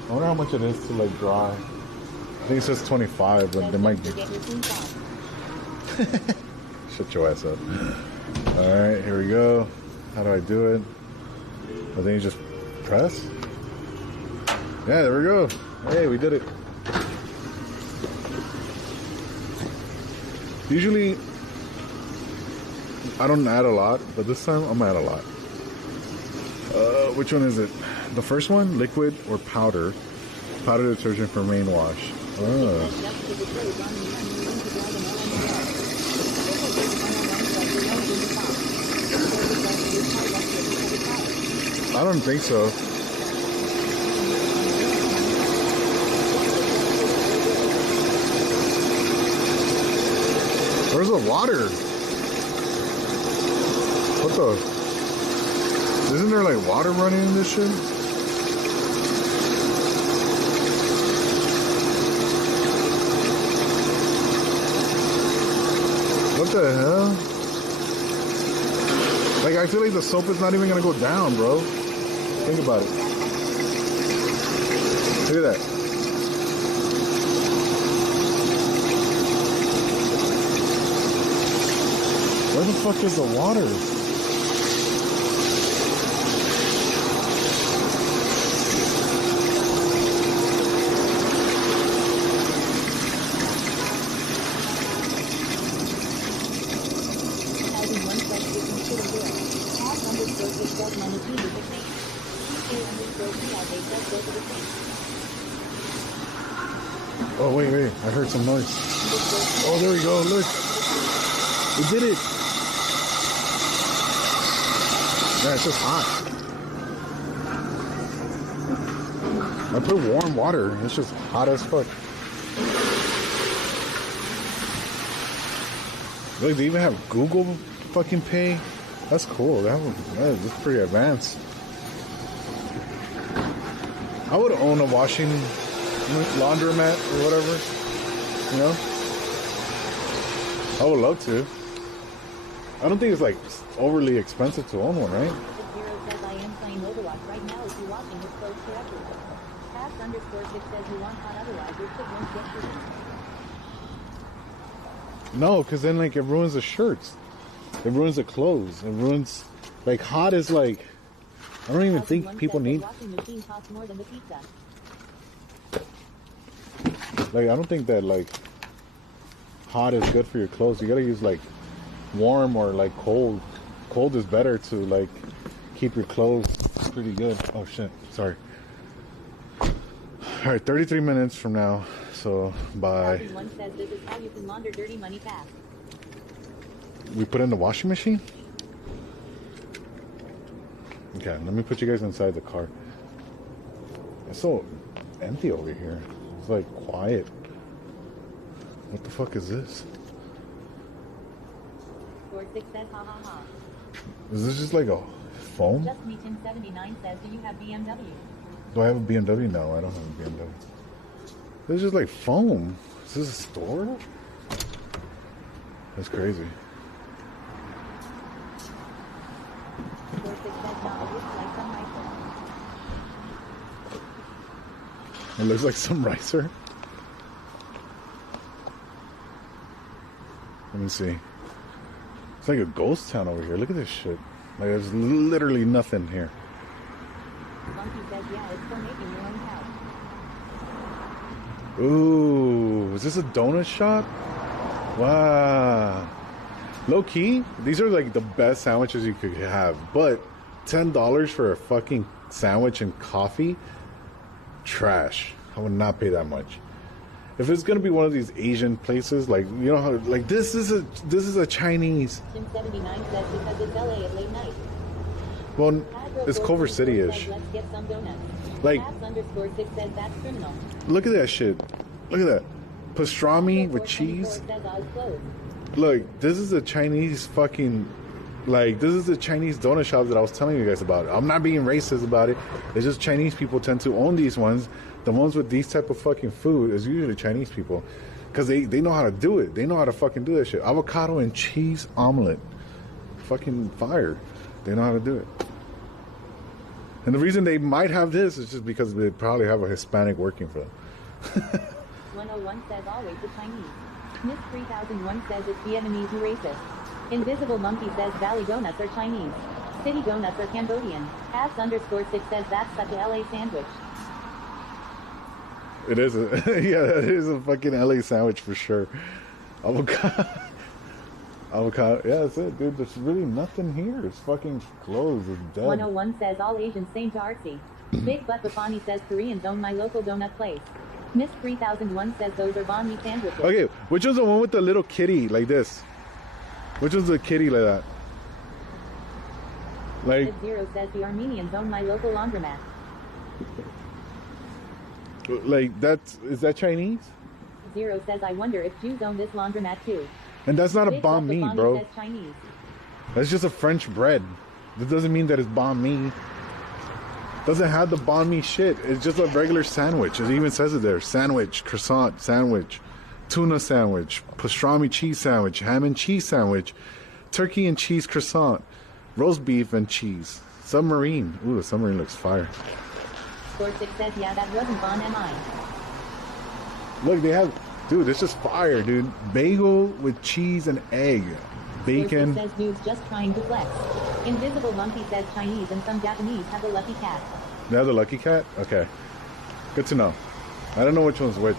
I wonder how much it is to like dry. I think it says 25, but they might be. Shut your ass up. Alright, here we go. How do I do it? I think you just press. Yeah, there we go. Hey, we did it. Usually, I don't add a lot, but this time I'm gonna add a lot. Which one is it? The first one, liquid or powder? Powder detergent for main wash. I don't think so. Where's the water? What the? Isn't there like water running in this shit? What the hell? Like, I feel like the soap is not even gonna go down, bro. Think about it. Look at that. Where the fuck is the water? Oh, wait, I heard some noise. Oh, there we go, look. We did it. Yeah, it's just hot. I put warm water. It's just hot as fuck. Look, they even have Google fucking Pay. That's cool. That's pretty advanced. I would own a washing laundromat or whatever. You know? I would love to. I don't think it's like overly expensive to own one, right? I am playing Overwatch right now. If you're watching this close forever. _6 says you want hot, otherwise your shit won't get through. No, because then like it ruins the shirts. It ruins the clothes. It ruins, like, hot is like, I don't even think people need. Like, I don't think that like hot is good for your clothes. You gotta use like warm or like cold. Cold is better to like keep your clothes pretty good. Oh shit, sorry. All right, 33 minutes from now. So bye. One says this is how you can launder dirty money fast. We put in the washing machine? Okay, let me put you guys inside the car. It's so empty over here. It's like quiet. What the fuck is this? 46 says ha ha ha. Is this just like a foam? Just me Tim 79 says, do you have BMW? Do I have a BMW? No, I don't have a BMW. This is just like foam. Is this a store? That's crazy. 46 says no, it looks like some ricer. It looks like some ricer. Let me see. It's like a ghost town over here. Look at this shit. Like, there's literally nothing here. Monkey says, yeah, it's for making your own house. Ooh, is this a donut shop? Wow. Low key, these are like the best sandwiches you could have. But $10 for a fucking sandwich and coffee? Trash. I would not pay that much. If it's gonna be one of these Asian places, like, you know how, like, this is a Chinese. Tim 79 says because it's LA at late night. Well, it's Culver City-ish. Let's get some donuts. Like, _6 says that's criminal. look at that shit. Look at that. Pastrami with cheese. Look, this is a Chinese fucking, like, this is the Chinese donut shop that I was telling you guys about. I'm not being racist about it. It's just Chinese people tend to own these ones. The ones with these type of fucking food is usually Chinese people. Because they know how to do it. They know how to fucking do that shit. Avocado and cheese omelet. Fucking fire. They know how to do it. And the reason they might have this is just because they probably have a Hispanic working for them. 101 says always the Chinese. Miss 3001 says it's Vietnamese who racist. Invisible Monkey says Valley Donuts are Chinese. City Donuts are Cambodian. Abs_6 says that's such a LA sandwich. It is yeah, it is a fucking LA sandwich for sure. Avocado. Avocado. Yeah, that's it, dude. There's really nothing here. It's fucking closed. It's dead. 101 says all Asians same to artsy. Big Butt Bafani says Koreans own my local donut place. Miss 3001 says those are banh mi sandwiches. Okay, which one's the one with the little kitty like this? Which one's the kitty like that? Like Zero says the Armenians own my local laundromat. Like is that Chinese? Zero says I wonder if Jews own this laundromat too. And that's not a Big banh mi, Butt Bafani bro. says Chinese. That's just a French bread. That doesn't mean that it's banh mi. Doesn't have the banh mi shit. It's just a regular sandwich. It even says it there. Sandwich, croissant sandwich, tuna sandwich, pastrami cheese sandwich, ham and cheese sandwich, turkey and cheese croissant, roast beef and cheese, submarine. Ooh, the submarine looks fire. Score 6 says yeah, that wasn't Bon Mi. Look, they have, dude, this is fire, dude. Bagel with cheese and egg. Bacon. Says dudes just trying to flex. Invisible Monkey says Chinese and some Japanese have the lucky cat. They have the lucky cat? Okay. Good to know. I don't know which one's which.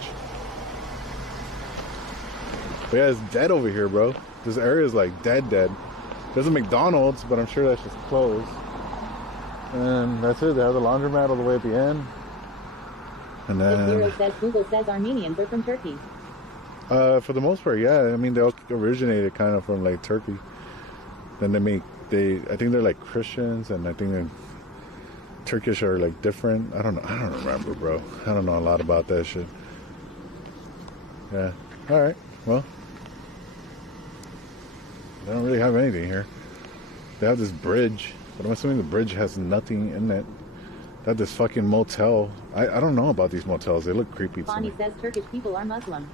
But yeah, it's dead over here, bro. This area is like dead. There's a McDonald's, but I'm sure that's just closed. And that's it. They have the laundromat all the way at the end. And then... Zero says Google says Armenians are from Turkey. For the most part, yeah. I mean, they all originated kind of from like Turkey. Then I think they're like Christians, and I think they're Turkish are like different. I don't know. I don't remember, bro. I don't know a lot about that shit. Yeah. All right. Well, they don't really have anything here. They have this bridge, but I'm assuming the bridge has nothing in it. They have this fucking motel. I don't know about these motels. They look creepy to me. Bonnie says Turkish people are Muslim.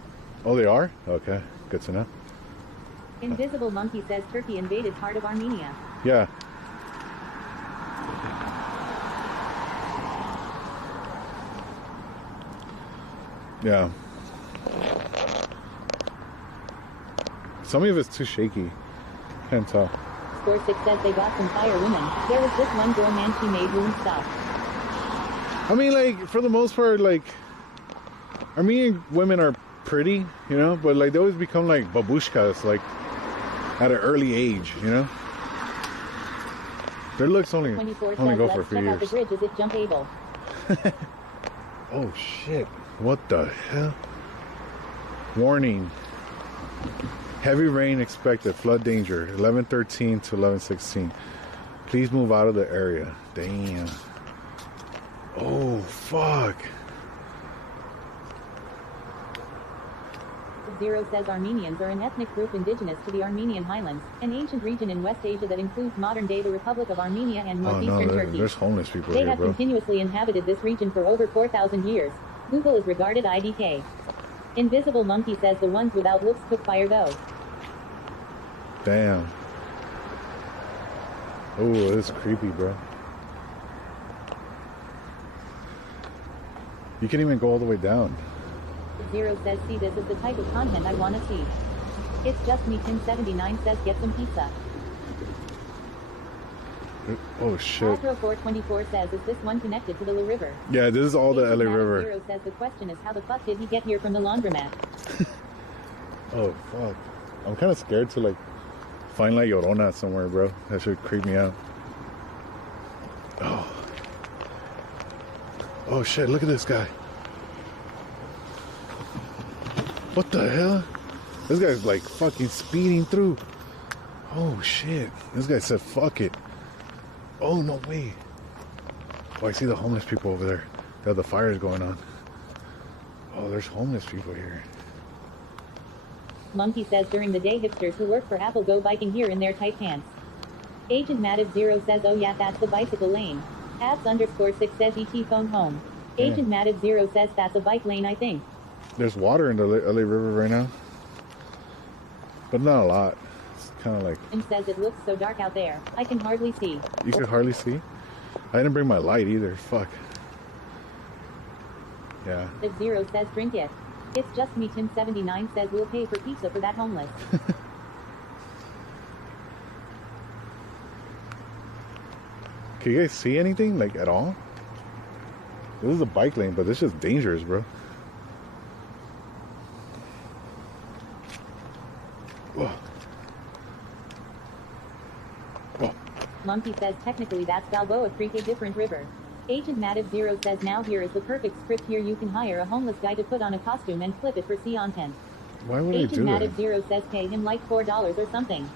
Oh, they are? Okay. Good to know. Invisible Monkey says Turkey invaded part of Armenia. Yeah. Yeah. Some of it's too shaky. Can't tell. Score 6 says they got some fire women. There was this one girl, man, she made ruin stuff. I mean, like, for the most part, like, Armenian women are pretty, you know, but like they always become like babushkas, like at an early age, you know. Their looks only go for a few years. The bridge, is it jump able? Oh shit! What the hell? Warning: heavy rain expected. Flood danger. 11:13 to 11:16. Please move out of the area. Damn. Oh fuck. Zero says Armenians are an ethnic group indigenous to the Armenian Highlands, an ancient region in West Asia that includes modern-day the Republic of Armenia and northeastern Turkey. There's homeless people They here, have bro. continuously inhabited this region for over 4,000 years. Google is regarded IDK. Invisible Monkey says the ones without looks cook fire though. Damn. Oh, this is creepy, bro. You can even go all the way down. Zero says see, this is the type of content I want to see. It's just me. Tim 79 says get some pizza. Oh shit. Astro 424 says is this one connected to the La River? Yeah, this is all the LA River. Zero says the question is how the fuck did he get here from the laundromat? Oh fuck. I'm kind of scared to like find like Llorona somewhere, bro. That should creep me out. Oh. Oh shit, look at this guy. What the hell? This guy's like fucking speeding through. Oh shit. This guy said fuck it. Oh no way. Oh, I see the homeless people over there. They have the fires going on. Oh, there's homeless people here. Monkey says during the day hipsters who work for Apple go biking here in their tight pants. Agent Mativ Zero says oh yeah, that's the bicycle lane. Abs_6 says ET phone home. Agent Mativ Zero says that's a bike lane I think. There's water in the LA River right now. But not a lot. It's kind of like... And says it looks so dark out there. I can hardly see. You can hardly see? I didn't bring my light either. Fuck. Yeah. The Zero says drink it. It's just me. Tim79 says we'll pay for pizza for that homeless. Can you guys see anything, like, at all? This is a bike lane, but this is dangerous, bro. Whoa. Whoa. Monkey says technically that's Balboa Creek, a different river. Agent Mativ Zero says now here is the perfect script. Here you can hire a homeless guy to put on a costume and flip it for content. Why would Agent I do Mativ that? Zero says pay him like $4 or something.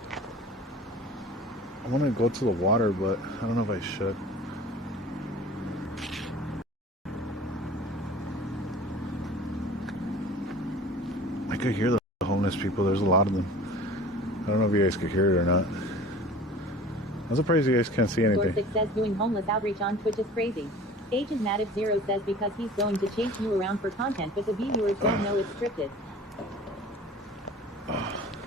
I want to go to the water, but I don't know if I should. I could hear the homeless people. There's a lot of them. I don't know if you guys could hear it or not. I'm surprised you guys can't see anything. Six says doing homeless outreach on Twitch is crazy. Agent Mativ Zero says because he's going to chase you around for content, but the viewers don't know it's scripted.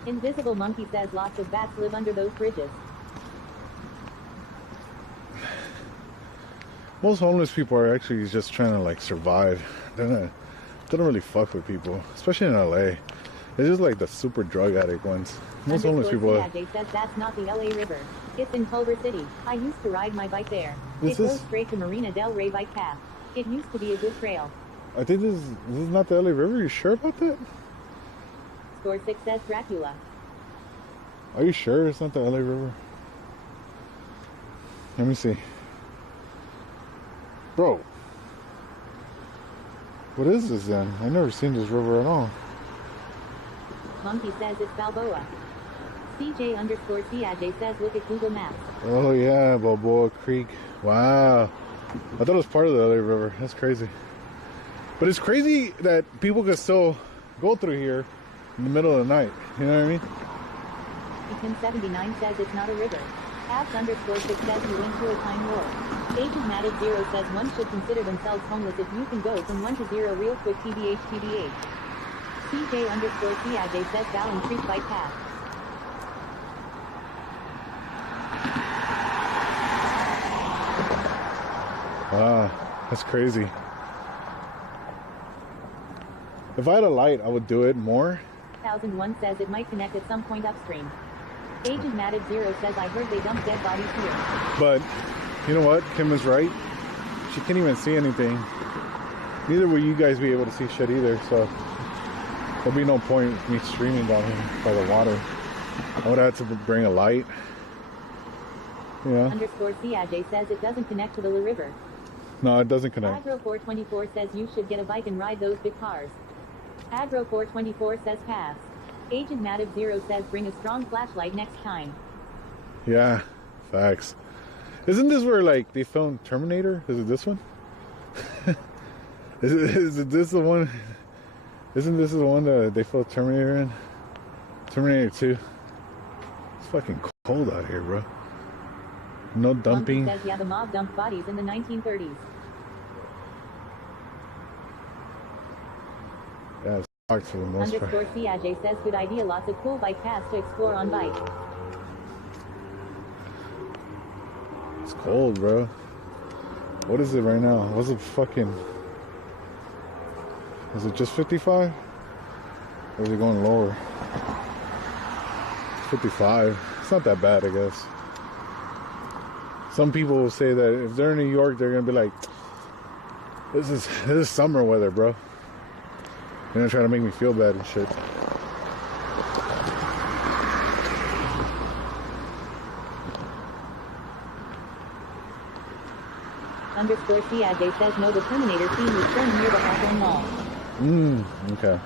Invisible Monkey says lots of bats live under those bridges. Most homeless people are actually just trying to like survive. They don't really fuck with people, especially in LA. It's just like the super drug addict ones. Most homeless people are... Jay says that's not the LA River. It's in Culver City. I used to ride my bike there. It goes straight to Marina Del Rey bike path. It used to be a good trail. I think this is not the LA River. You sure about that? Score 6 says Dracula. Are you sure it's not the LA River? Let me see. Bro. What is this then? I've never seen this river at all. Monkey says it's Balboa. CJ_CAJ says look at Google Maps. Oh yeah, Balboa Creek. Wow. I thought it was part of the LA River. That's crazy. But it's crazy that people can still go through here in the middle of the night. You know what I mean? Tim79 says it's not a river. Abs_6 says you went through a time war. Agent Matic Zero says one should consider themselves homeless if you can go from 1 to 0 real quick. TBH TBH. CJ_CIJ says Valley Creek bike path. Wow, that's crazy. If I had a light, I would do it more. 1001 says it might connect at some point upstream. Agent Matic Zero says I heard they dumped dead bodies here. But, you know what? Kim is right. She can't even see anything. Neither will you guys be able to see shit either, so there'll be no point in me streaming down here by the water. I would have to bring a light. Yeah. _CIJ says it doesn't connect to the river. No, it doesn't connect. Agro424 says you should get a bike and ride those big cars. Agro424 says pass. Agent Mativ Zero says bring a strong flashlight next time. Yeah, facts. Isn't this where like they filmed Terminator? Is it this one? is it this the one? Isn't this the one that they filmed Terminator in? Terminator 2. It's fucking cold out here, bro. No dumping. Says, yeah, the mob dumped bodies in the 1930s. Yeah, it's fucked for the most part. _CIJ says good idea, lots of cool bike paths to explore on bike. It's cold, bro. What is it right now? What's it fucking... Is it just 55? Or is it going lower? 55. It's not that bad, I guess. Some people will say that if they're in New York, they're gonna be like, this is summer weather, bro. They're gonna try to make me feel bad and shit. _CIJ says no, the Terminator scene was filmed near the Hawthorne Mall. Okay.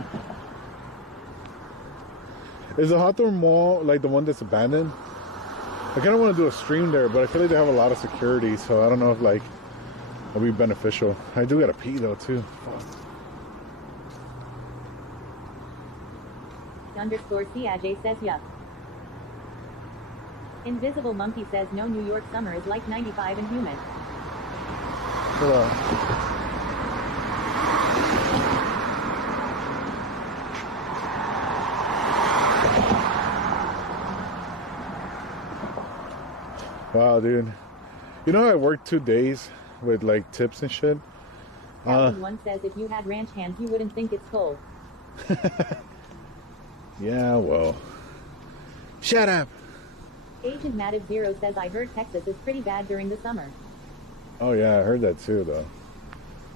Is the Hawthorne Mall like the one that's abandoned? I kind of want to do a stream there, but I feel like they have a lot of security, so I don't know if like it'll be beneficial. I do gotta pee though too. Fuck. _CIJ says yup. Invisible Monkey says no, New York summer is like 95 and humid. Hold on. Wow, dude. You know, I worked 2 days with like tips and shit. One says if you had ranch hands, you wouldn't think it's cold. Yeah, well. Shut up. Agent Mativ Zero says I heard Texas is pretty bad during the summer. Oh yeah, I heard that too, though.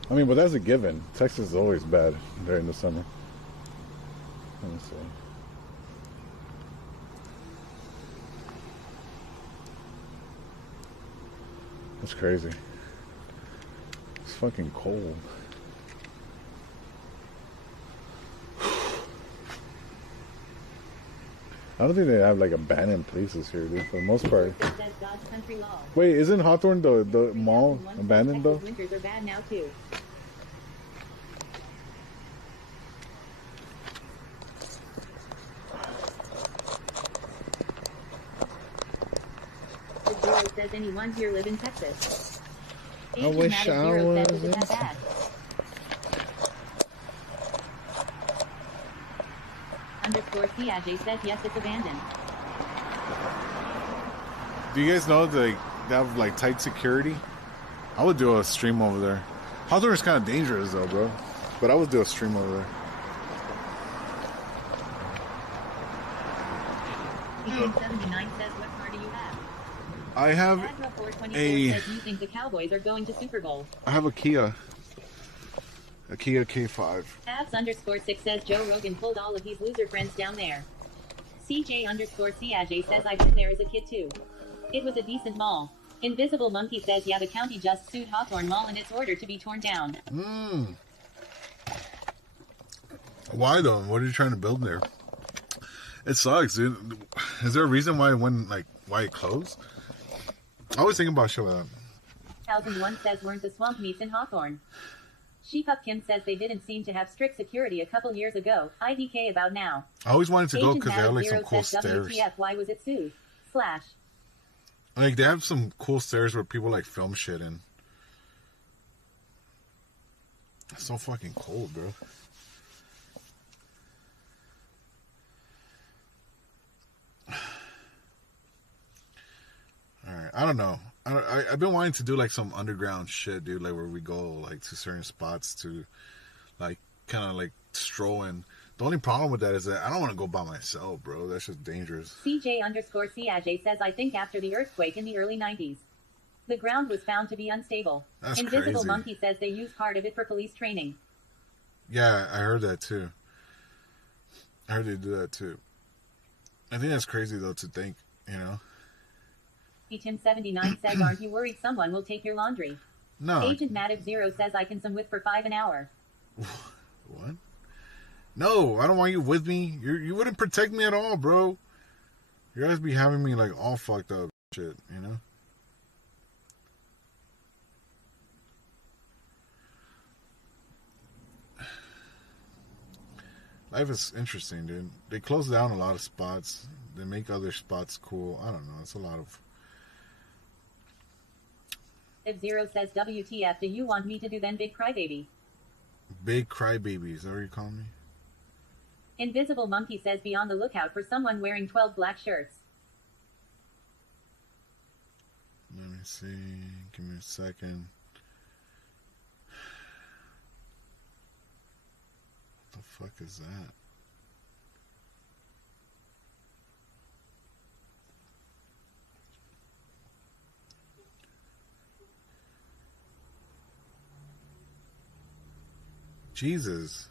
I mean, but that's a given. Texas is always bad during the summer. Let me see. That's crazy. It's fucking cold. I don't think they have like abandoned places here, dude, for the most part. Wait, isn't Hawthorne the mall abandoned though? Winters are bad now too. The Zero says anyone here live in Texas. I wish I was in Texas. Underscore Ciage says yes, it's abandoned. Do you guys know they have like tight security? I would do a stream over there. Hawthorne is kind of dangerous though, bro. But I would do a stream over there. Ethan79 says what car do you have? I have a. Says you think the Cowboys are going to Super Bowl. I have a Kia. A Kia K5. Abs underscore 6 says Joe Rogan pulled all of his loser friends down there. CJ underscore Ciage says I've been there as a kid too. It was a decent mall. Invisible Monkey says yeah, the county just sued Hawthorne Mall and it's ordered to be torn down. Why though? What are you trying to build there? It sucks, dude. Is there a reason why it closed? I was thinking about shit with that. 1001 says weren't the swamp meets in Hawthorne. Sheepupkin says they didn't seem to have strict security a couple years ago. IDK about now. I always wanted to go because they have like some Zero cool says stairs. WTF, why was it sued? Slash. Like they have some cool stairs where people like film shit in. It's so fucking cold, bro. Alright, I don't know. I've been wanting to do like some underground shit, dude, like where we go like to certain spots to like kind of like stroll in. The only problem with that is that I don't want to go by myself, bro. That's just dangerous. CJ underscore Ciage says I think after the earthquake in the early 90s, the ground was found to be unstable. That's Invisible crazy. Monkey says they use part of it for police training. Yeah, I heard that too. I heard they do that too. I think that's crazy though to think, you know. Etim79 says aren't you worried someone will take your laundry? No. Agent Mativ Zero says I can some whip for $5 an hour. What? No, I don't want you with me. You wouldn't protect me at all, bro. You guys be having me like all fucked up shit, you know? Life is interesting, dude. They close down a lot of spots. They make other spots cool. I don't know. It's a lot of... If Zero says WTF, do you want me to do then big crybaby? Big crybabies. Is that what you call me? Invisible Monkey says be on the lookout for someone wearing 12 black shirts. Let me see. Give me a second. What the fuck is that? Jesus.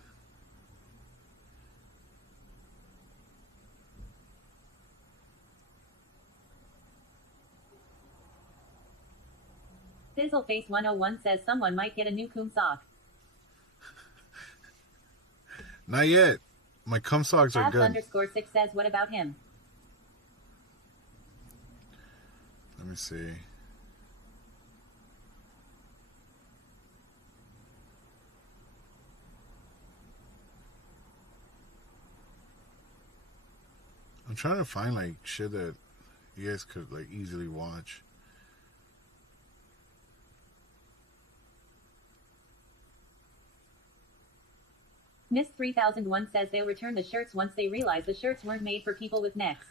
Fizzleface 101 says someone might get a new cum sock. Not yet. My cum socks are Abs good. underscore 6 says what about him? Let me see. I'm trying to find like shit that you guys could like easily watch. Miss 3001 says they'll return the shirts once they realize the shirts weren't made for people with necks.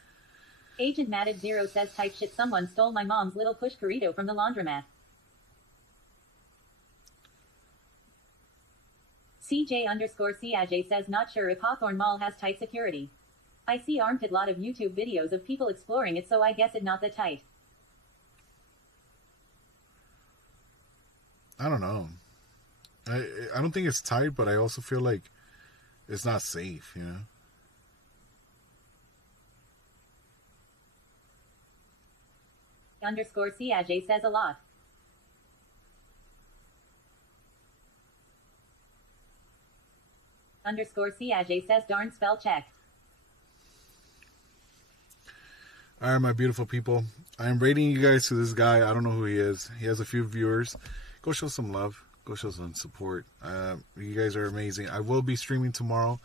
Agent Matted Zero says type shit someone stole my mom's little push burrito from the laundromat. CJ_CAJ says not sure if Hawthorne Mall has tight security. I see armpit lot of YouTube videos of people exploring it, so I guess it not that tight. I don't know. I don't think it's tight, but I also feel like it's not safe, you know? _CAJ says a lot. _CAJ says darn spell check. Alright, my beautiful people. I am rating you guys to this guy. I don't know who he is. He has a few viewers. Go show some love. Go show some support. You guys are amazing. I will be streaming tomorrow.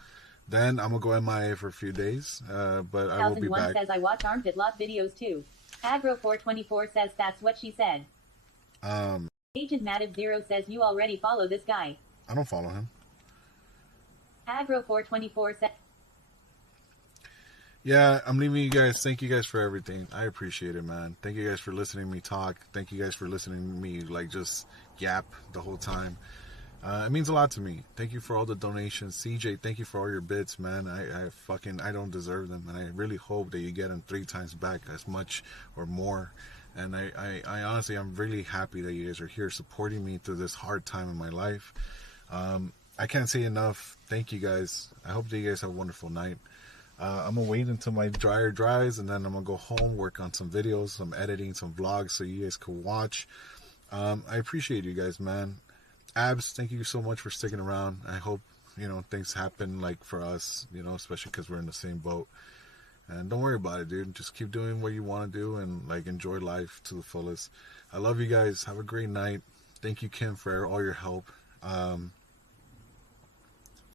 Then I'm going to go MIA for a few days. But I will be back. says I watch armpit lot videos too. Agro424 says that's what she said. Agent Matted Zero says you already follow this guy. I don't follow him. Agro424 says... Yeah, I'm leaving you guys. Thank you guys for everything. I appreciate it, man. Thank you guys for listening to me talk. Thank you guys for listening to me, like, just yap the whole time. It means a lot to me. Thank you for all the donations. CJ, thank you for all your bits, man. I don't deserve them. And I really hope that you get them 3 times back as much or more. And I honestly, I'm really happy that you guys are here supporting me through this hard time in my life. I can't say enough. Thank you guys. I hope that you guys have a wonderful night. I'm going to wait until my dryer dries, and then I'm going to go home, work on some videos, some editing, some vlogs, so you guys can watch. I appreciate you guys, man. Abs, thank you so much for sticking around. I hope, things happen, like, for us, especially because we're in the same boat. And don't worry about it, dude. Just keep doing what you want to do and, like, enjoy life to the fullest. I love you guys. Have a great night. Thank you, Kim, for all your help.